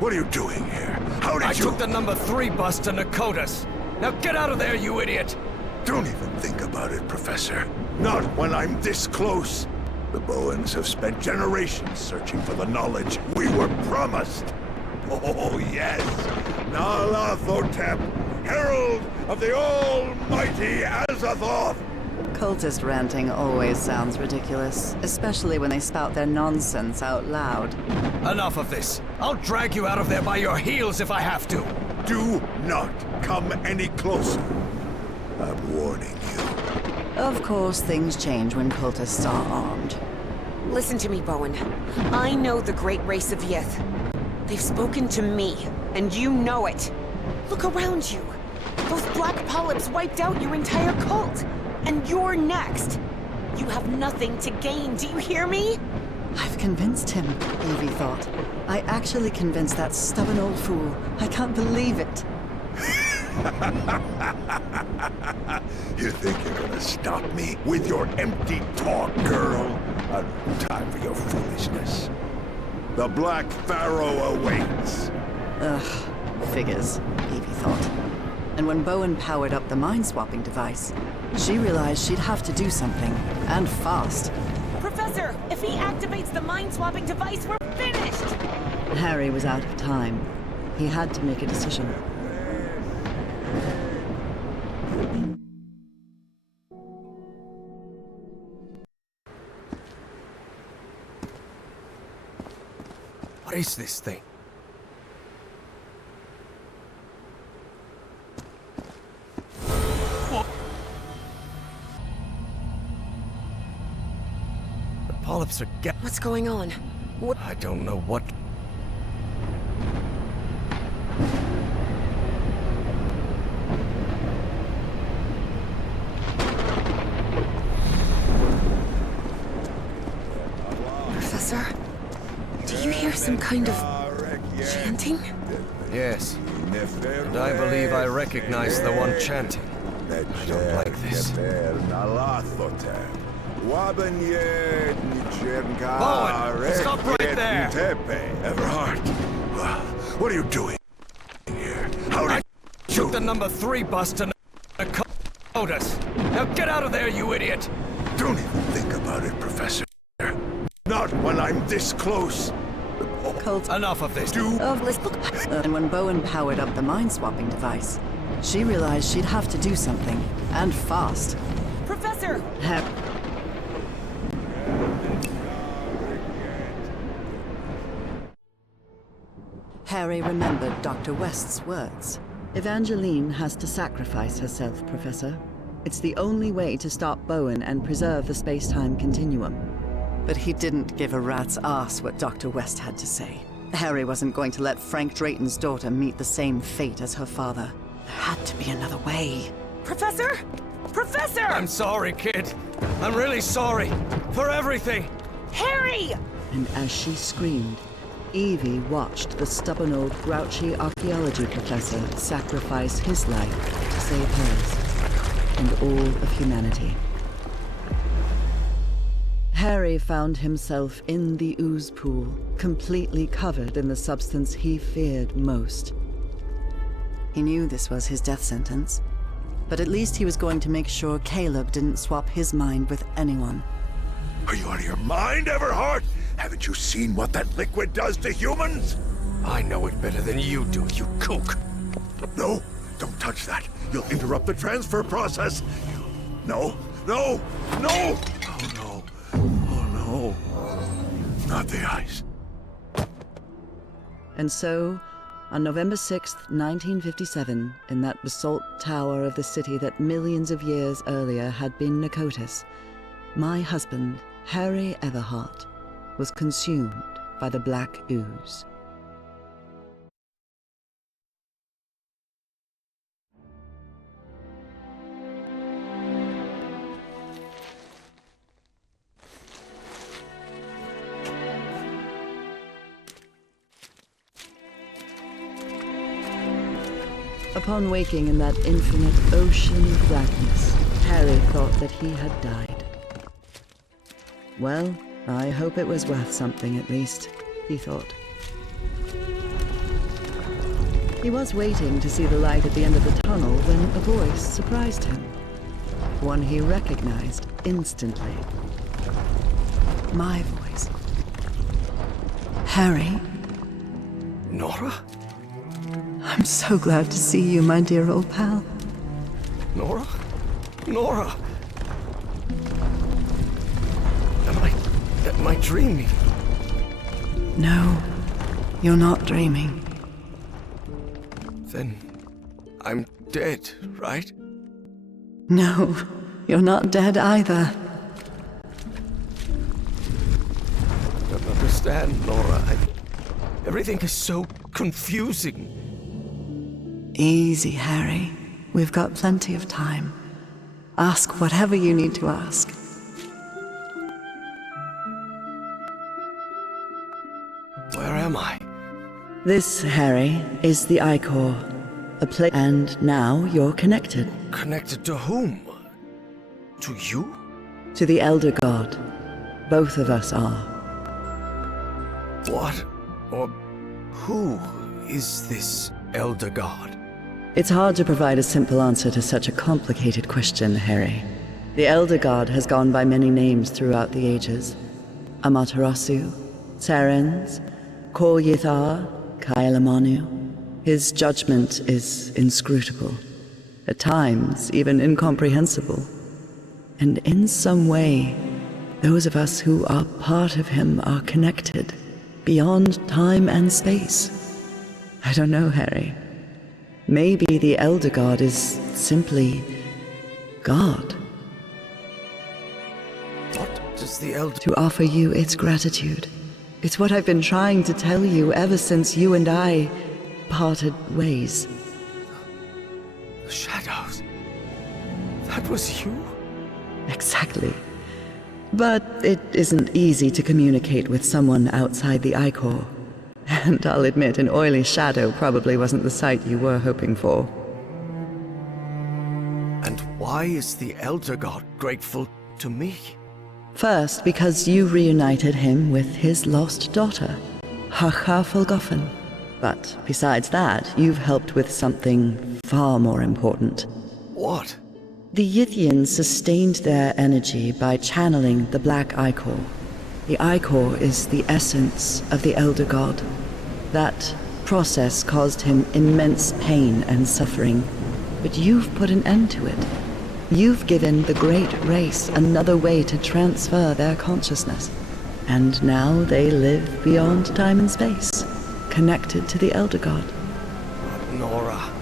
what are you doing here? How did I you... took the number 3 bus to Nakotas. Now get out of there, you idiot! Don't even think about it, Professor. Not when I'm this close. The Bowens have spent generations searching for the knowledge we were promised. Oh, yes. Nalathotep, herald of the almighty Azathoth. Cultist ranting always sounds ridiculous, especially when they spout their nonsense out loud. Enough of this. I'll drag you out of there by your heels if I have to. Do not come any closer. I'm warning you. Of course, things change when cultists are armed. Listen to me, Bowen. I know the great race of Yith. They've spoken to me, and you know it. Look around you. Those black polyps wiped out your entire cult, and you're next. You have nothing to gain, do you hear me? I've convinced him, Evie thought. I actually convinced that stubborn old fool. I can't believe it. You think you're gonna stop me with your empty talk, girl? I've no time for your foolishness. The Black Pharaoh awaits. Ugh, figures, Evie thought. And when Bowen powered up the mind-swapping device, she realized she'd have to do something, and fast. Professor, if he activates the mind-swapping device, we're finished! Harry was out of time. He had to make a decision. What is this thing? The polyps are What's going on? I don't know what... Professor? Do you hear some kind of chanting? Yes. And I believe I recognize the one chanting. I don't like this. Bowen, stop right there! Everhart, what are you doing here? How did you... Shoot the number 3 bus to code us. Now get out of there, you idiot! Don't even think about it, Professor. Not when I'm this close. Cult Enough of this. And when Bowen powered up the mind-swapping device, she realized she'd have to do something, and fast. Professor! Harry remembered Dr. West's words. Evangeline has to sacrifice herself, Professor. It's the only way to stop Bowen and preserve the space-time continuum. But he didn't give a rat's ass what Dr. West had to say. Harry wasn't going to let Frank Drayton's daughter meet the same fate as her father. There had to be another way. Professor? Professor! I'm sorry, kid. I'm really sorry. For everything. Harry! And as she screamed, Evie watched the stubborn old grouchy archaeology professor sacrifice his life to save hers and all of humanity. Harry found himself in the ooze pool, completely covered in the substance he feared most. He knew this was his death sentence, but at least he was going to make sure Caleb didn't swap his mind with anyone. Are you out of your mind, Everhart? Haven't you seen what that liquid does to humans? I know it better than you do, you kook. No, don't touch that. You'll interrupt the transfer process. No, no, no! Oh no, oh no. Not the ice. And so, on November 6th, 1957, in that basalt tower of the city that millions of years earlier had been Nicotis, my husband, Harry Everhart, was consumed by the black ooze. Upon waking in that infinite ocean of blackness, Harry thought that he had died. Well, I hope it was worth something at least, he thought. He was waiting to see the light at the end of the tunnel when a voice surprised him. One he recognized instantly. My voice. Harry? Nora? I'm so glad to see you, my dear old pal. Nora? Nora! Am I dreaming? No, you're not dreaming. Then I'm dead, right? No, you're not dead either. I don't understand, Nora. Everything is so confusing. Easy, Harry. We've got plenty of time. Ask whatever you need to ask. Where am I? This, Harry, is the Ichor. A place, and now you're connected. Connected to whom? To you? To the Elder God. Both of us are. What or who is this Elder God? It's hard to provide a simple answer to such a complicated question, Harry. The Elder God has gone by many names throughout the ages. Amaterasu, Terens, Kor Yithar, Kailamanu. His judgment is inscrutable, at times even incomprehensible. And in some way, those of us who are part of him are connected, beyond time and space. I don't know, Harry. Maybe the Elder God is simply God. What does the Elder... To offer you its gratitude. It's what I've been trying to tell you ever since you and I parted ways. The shadows. That was you? Exactly. But it isn't easy to communicate with someone outside the Ichor. And I'll admit, an oily shadow probably wasn't the sight you were hoping for. And why is the Elder God grateful to me? First, because you reunited him with his lost daughter, Hacha Folgoffen. But besides that, you've helped with something far more important. What? The Yithians sustained their energy by channeling the Black Ichor. The Ichor is the essence of the Elder God. That process caused him immense pain and suffering, but you've put an end to it. You've given the great race another way to transfer their consciousness. And now they live beyond time and space, connected to the Elder God. But Nora,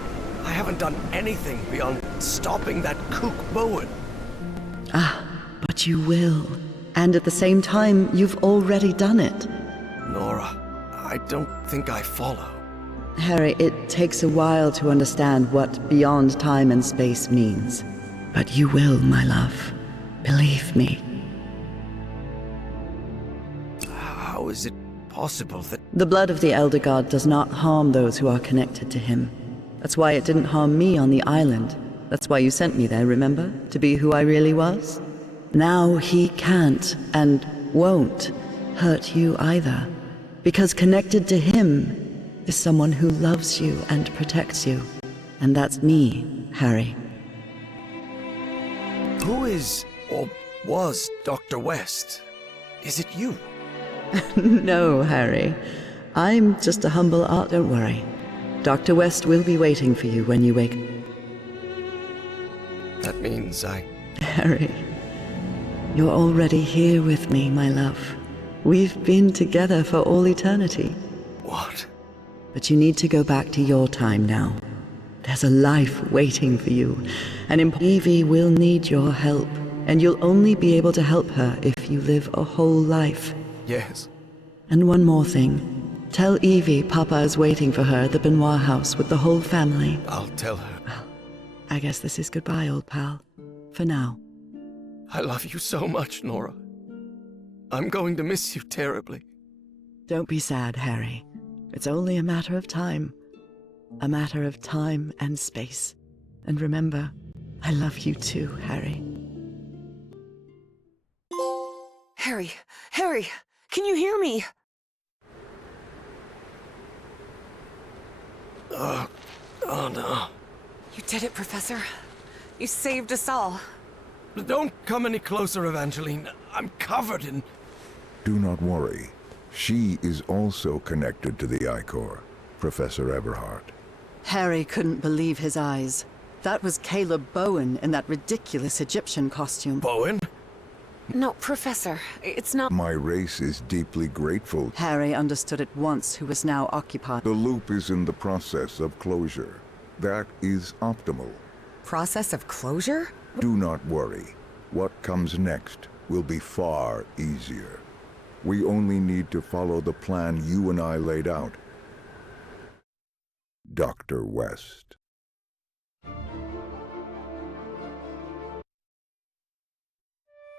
I haven't done anything beyond stopping that kook Bowen. Ah, but you will. And at the same time, you've already done it. Nora, I don't think I follow. Harry, it takes a while to understand what beyond time and space means. But you will, my love. Believe me. How is it possible that... The blood of the Elder God does not harm those who are connected to him. That's why it didn't harm me on the island. That's why you sent me there, remember? To be who I really was? Now he can't, and won't, hurt you either. Because connected to him is someone who loves you and protects you. And that's me, Harry. Who is, or was, Dr. West? Is it you? No, Harry. I'm just a humble art, don't worry. Dr. West will be waiting for you when you wake. That means Harry, you're already here with me, my love. We've been together for all eternity. What? But you need to go back to your time now. There's a life waiting for you, and Evie will need your help, and you'll only be able to help her if you live a whole life. Yes. And one more thing. Tell Evie Papa is waiting for her at the Benoit house with the whole family. I'll tell her. Well, I guess this is goodbye, old pal. For now. I love you so much, Nora. I'm going to miss you terribly. Don't be sad, Harry. It's only a matter of time. A matter of time and space. And remember, I love you too, Harry. Harry, can you hear me? Oh no. You did it, Professor. You saved us all. Don't come any closer, Evangeline. I'm covered in... Do not worry. She is also connected to the Ichor, Professor Eberhardt. Harry couldn't believe his eyes. That was Caleb Bowen in that ridiculous Egyptian costume. Bowen? No, Professor, it's not... My race is deeply grateful. Harry understood at once who was now occupied. The loop is in the process of closure. That is optimal. Process of closure? Do not worry. What comes next will be far easier. We only need to follow the plan you and I laid out. Dr. West.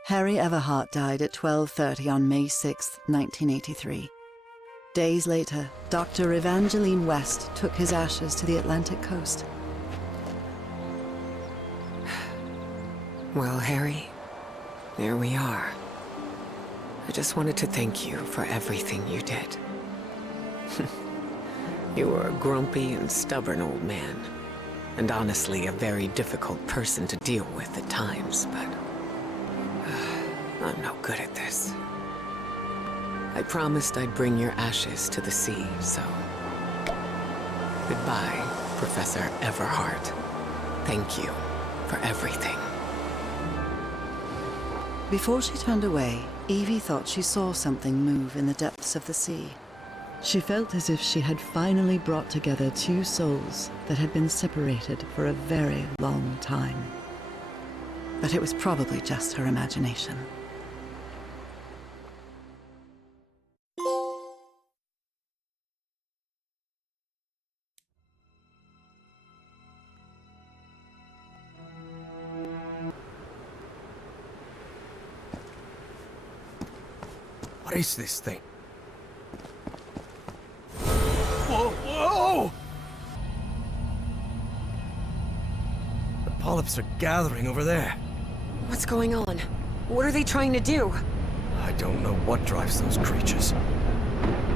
Harry Everhart died at 12:30 on May 6, 1983. Days later, Dr. Evangeline West took his ashes to the Atlantic coast. Well, Harry, there we are. I just wanted to thank you for everything you did. You were a grumpy and stubborn old man, and honestly a very difficult person to deal with at times, but I'm no good at this. I promised I'd bring your ashes to the sea, so goodbye, Professor Everhart. Thank you for everything. Before she turned away, Evie thought she saw something move in the depths of the sea. She felt as if she had finally brought together two souls that had been separated for a very long time. But it was probably just her imagination. What is this thing? Whoa, whoa! The polyps are gathering over there. What's going on? What are they trying to do? I don't know what drives those creatures.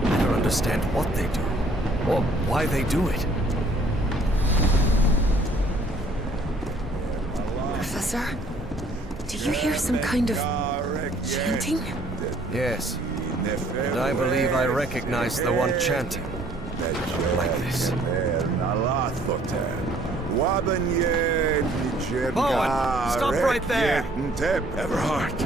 I don't understand what they do, or why they do it. Professor, do you hear some kind of chanting? Yes, and I believe I recognize the one chanting. Like this. Bowen, stop right there! Everhart,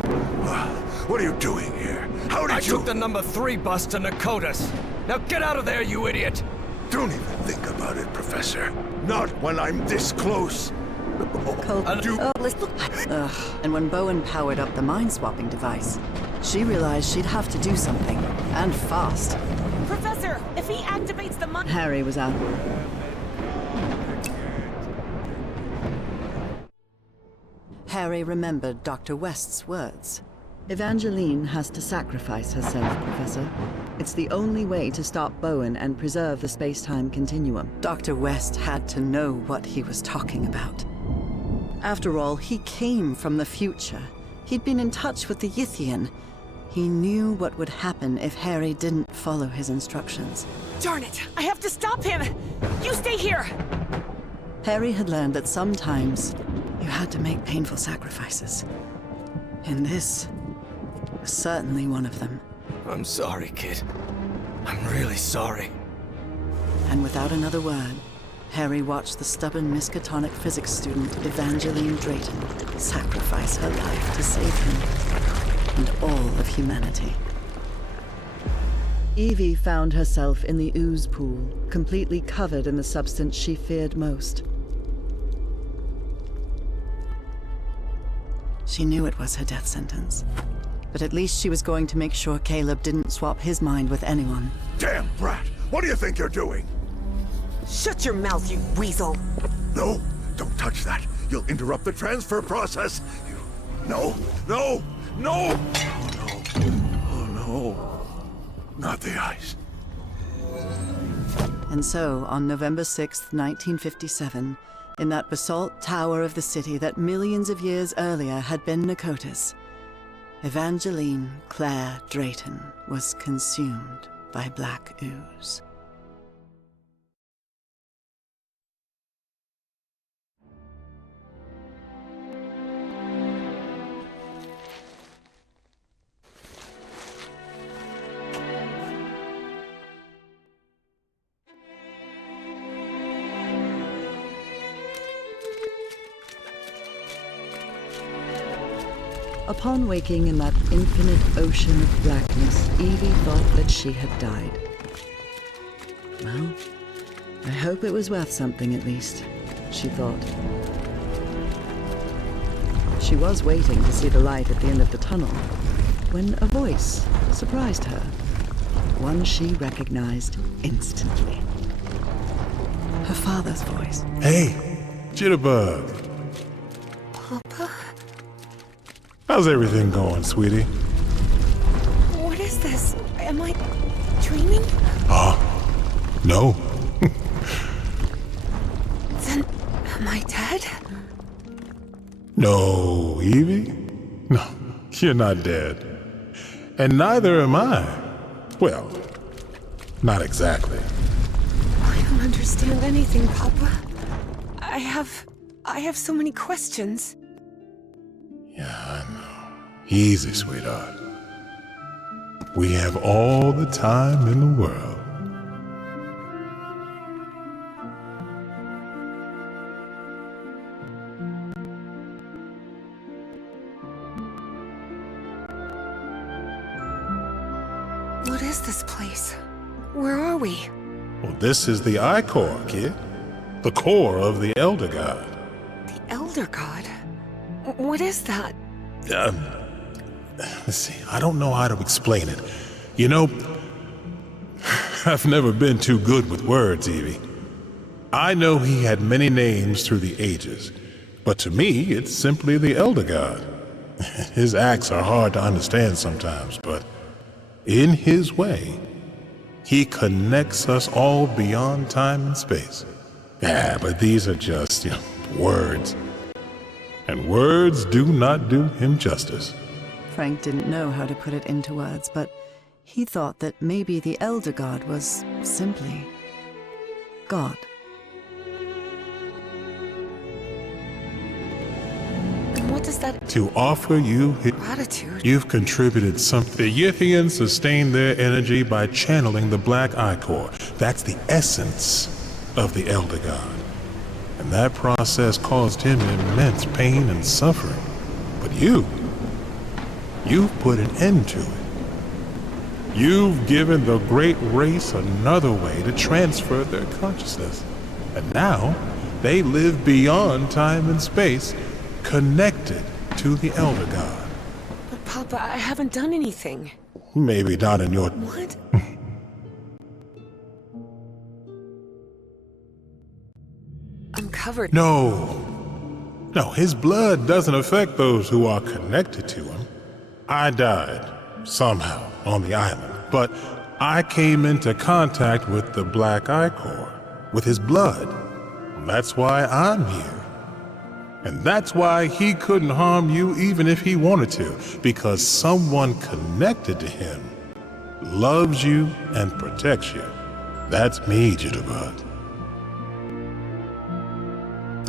what are you doing here? How did I you... took the number 3 bus to Nakotas. Now get out of there, you idiot! Don't even think about it, Professor. Not when I'm this close. And when Bowen powered up the mind-swapping device, she realized she'd have to do something, and fast. Professor, if he activates the mind... Harry was out. Harry remembered Dr. West's words. Evangeline has to sacrifice herself, Professor. It's the only way to stop Bowen and preserve the space-time continuum. Dr. West had to know what he was talking about. After all, he came from the future. He'd been in touch with the Yithian. He knew what would happen if Harry didn't follow his instructions. Darn it! I have to stop him! You stay here! Harry had learned that sometimes you had to make painful sacrifices. And this was certainly one of them. I'm sorry, kid. I'm really sorry. And without another word, Harry watched the stubborn Miskatonic physics student Evangeline Drayton sacrifice her life to save him and all of humanity. Evie found herself in the ooze pool, completely covered in the substance she feared most. She knew it was her death sentence, but at least she was going to make sure Caleb didn't swap his mind with anyone. Damn brat! What do you think you're doing? Shut your mouth, you weasel! No, don't touch that. You'll interrupt the transfer process. You... No, no, no! Oh no, oh no. Not the ice. And so, on November 6th, 1957, in that basalt tower of the city that millions of years earlier had been Nakotas, Evangeline Claire Drayton was consumed by black ooze. Upon waking in that infinite ocean of blackness, Evie thought that she had died. Well, I hope it was worth something at least, she thought. She was waiting to see the light at the end of the tunnel. when a voice surprised her. One she recognized instantly. Her father's voice. Hey, Jitterbug. Papa? How's everything going, sweetie? What is this? Am I dreaming? No. Then, am I dead? No, Evie? No, you're not dead. And neither am I. Well, not exactly. I don't understand anything, Papa. I have so many questions. Yeah, I know. Easy, sweetheart. We have all the time in the world. What is this place? Where are we? Well, this is the I-Core, kid. The core of the Elder God. The Elder God? What is that? Let's see, I don't know how to explain it. You know, I've never been too good with words, Evie. I know he had many names through the ages, but to me, it's simply the Elder God. His acts are hard to understand sometimes, but in his way, he connects us all beyond time and space. Yeah, but these are just, words. And words do not do him justice. Frank didn't know how to put it into words, but he thought that maybe the Elder God was simply God. And what does that To offer you his gratitude? You've contributed something. The Yithians sustain their energy by channeling the Black I-Core. That's the essence of the Elder God. And that process caused him immense pain and suffering. But you've put an end to it. You've given the great race another way to transfer their consciousness. And now, they live beyond time and space, connected to the Elder God. But Papa, I haven't done anything. Maybe not in your... What? I'm covered. No, his blood doesn't affect those who are connected to him. I died, somehow, on the island, but I came into contact with the Black I-Core, with his blood. That's why I'm here. And that's why he couldn't harm you even if he wanted to, because someone connected to him loves you and protects you. That's me, Jitterbug.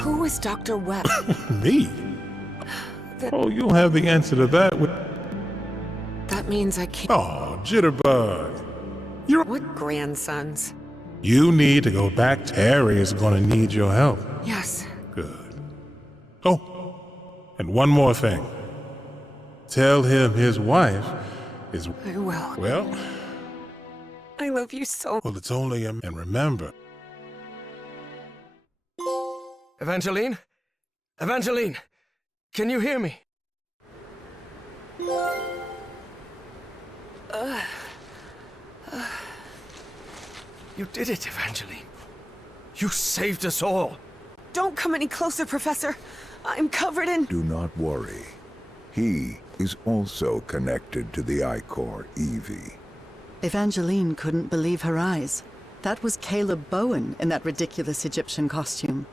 Who is Dr. Webb? Me? Oh, you'll have the answer to that with... That means I can't... Oh, Jitterbug. You're... What grandsons? You need to go back. Terry is going to need your help. Yes. Good. Oh, and one more thing. Tell him his wife is... I will. Well... I love you so... Well, it's only him. And remember... Evangeline? Evangeline! Can you hear me? You did it, Evangeline. You saved us all. Don't come any closer, Professor. I'm covered in... Do not worry. He is also connected to the I-Core, Evie. Evangeline couldn't believe her eyes. That was Caleb Bowen in that ridiculous Egyptian costume.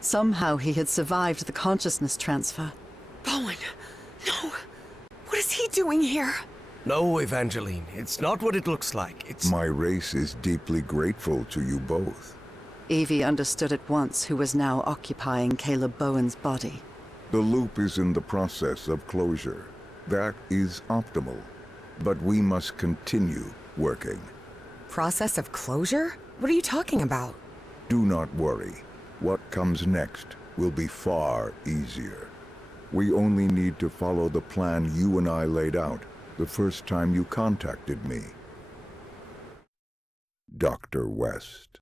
Somehow he had survived the consciousness transfer. Bowen! No! What is he doing here? No, Evangeline. It's not what it looks like. It's... My race is deeply grateful to you both. Evie understood at once who was now occupying Caleb Bowen's body. The loop is in the process of closure. That is optimal. But we must continue working. Process of closure? What are you talking about? Do not worry. What comes next will be far easier. We only need to follow the plan you and I laid out the first time you contacted me. Dr. West.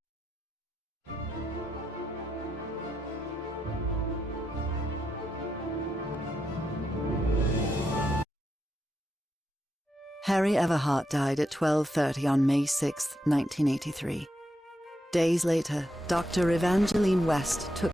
Harry Everhart died at 12:30 on May 6, 1983. Days later, Dr. Evangeline West took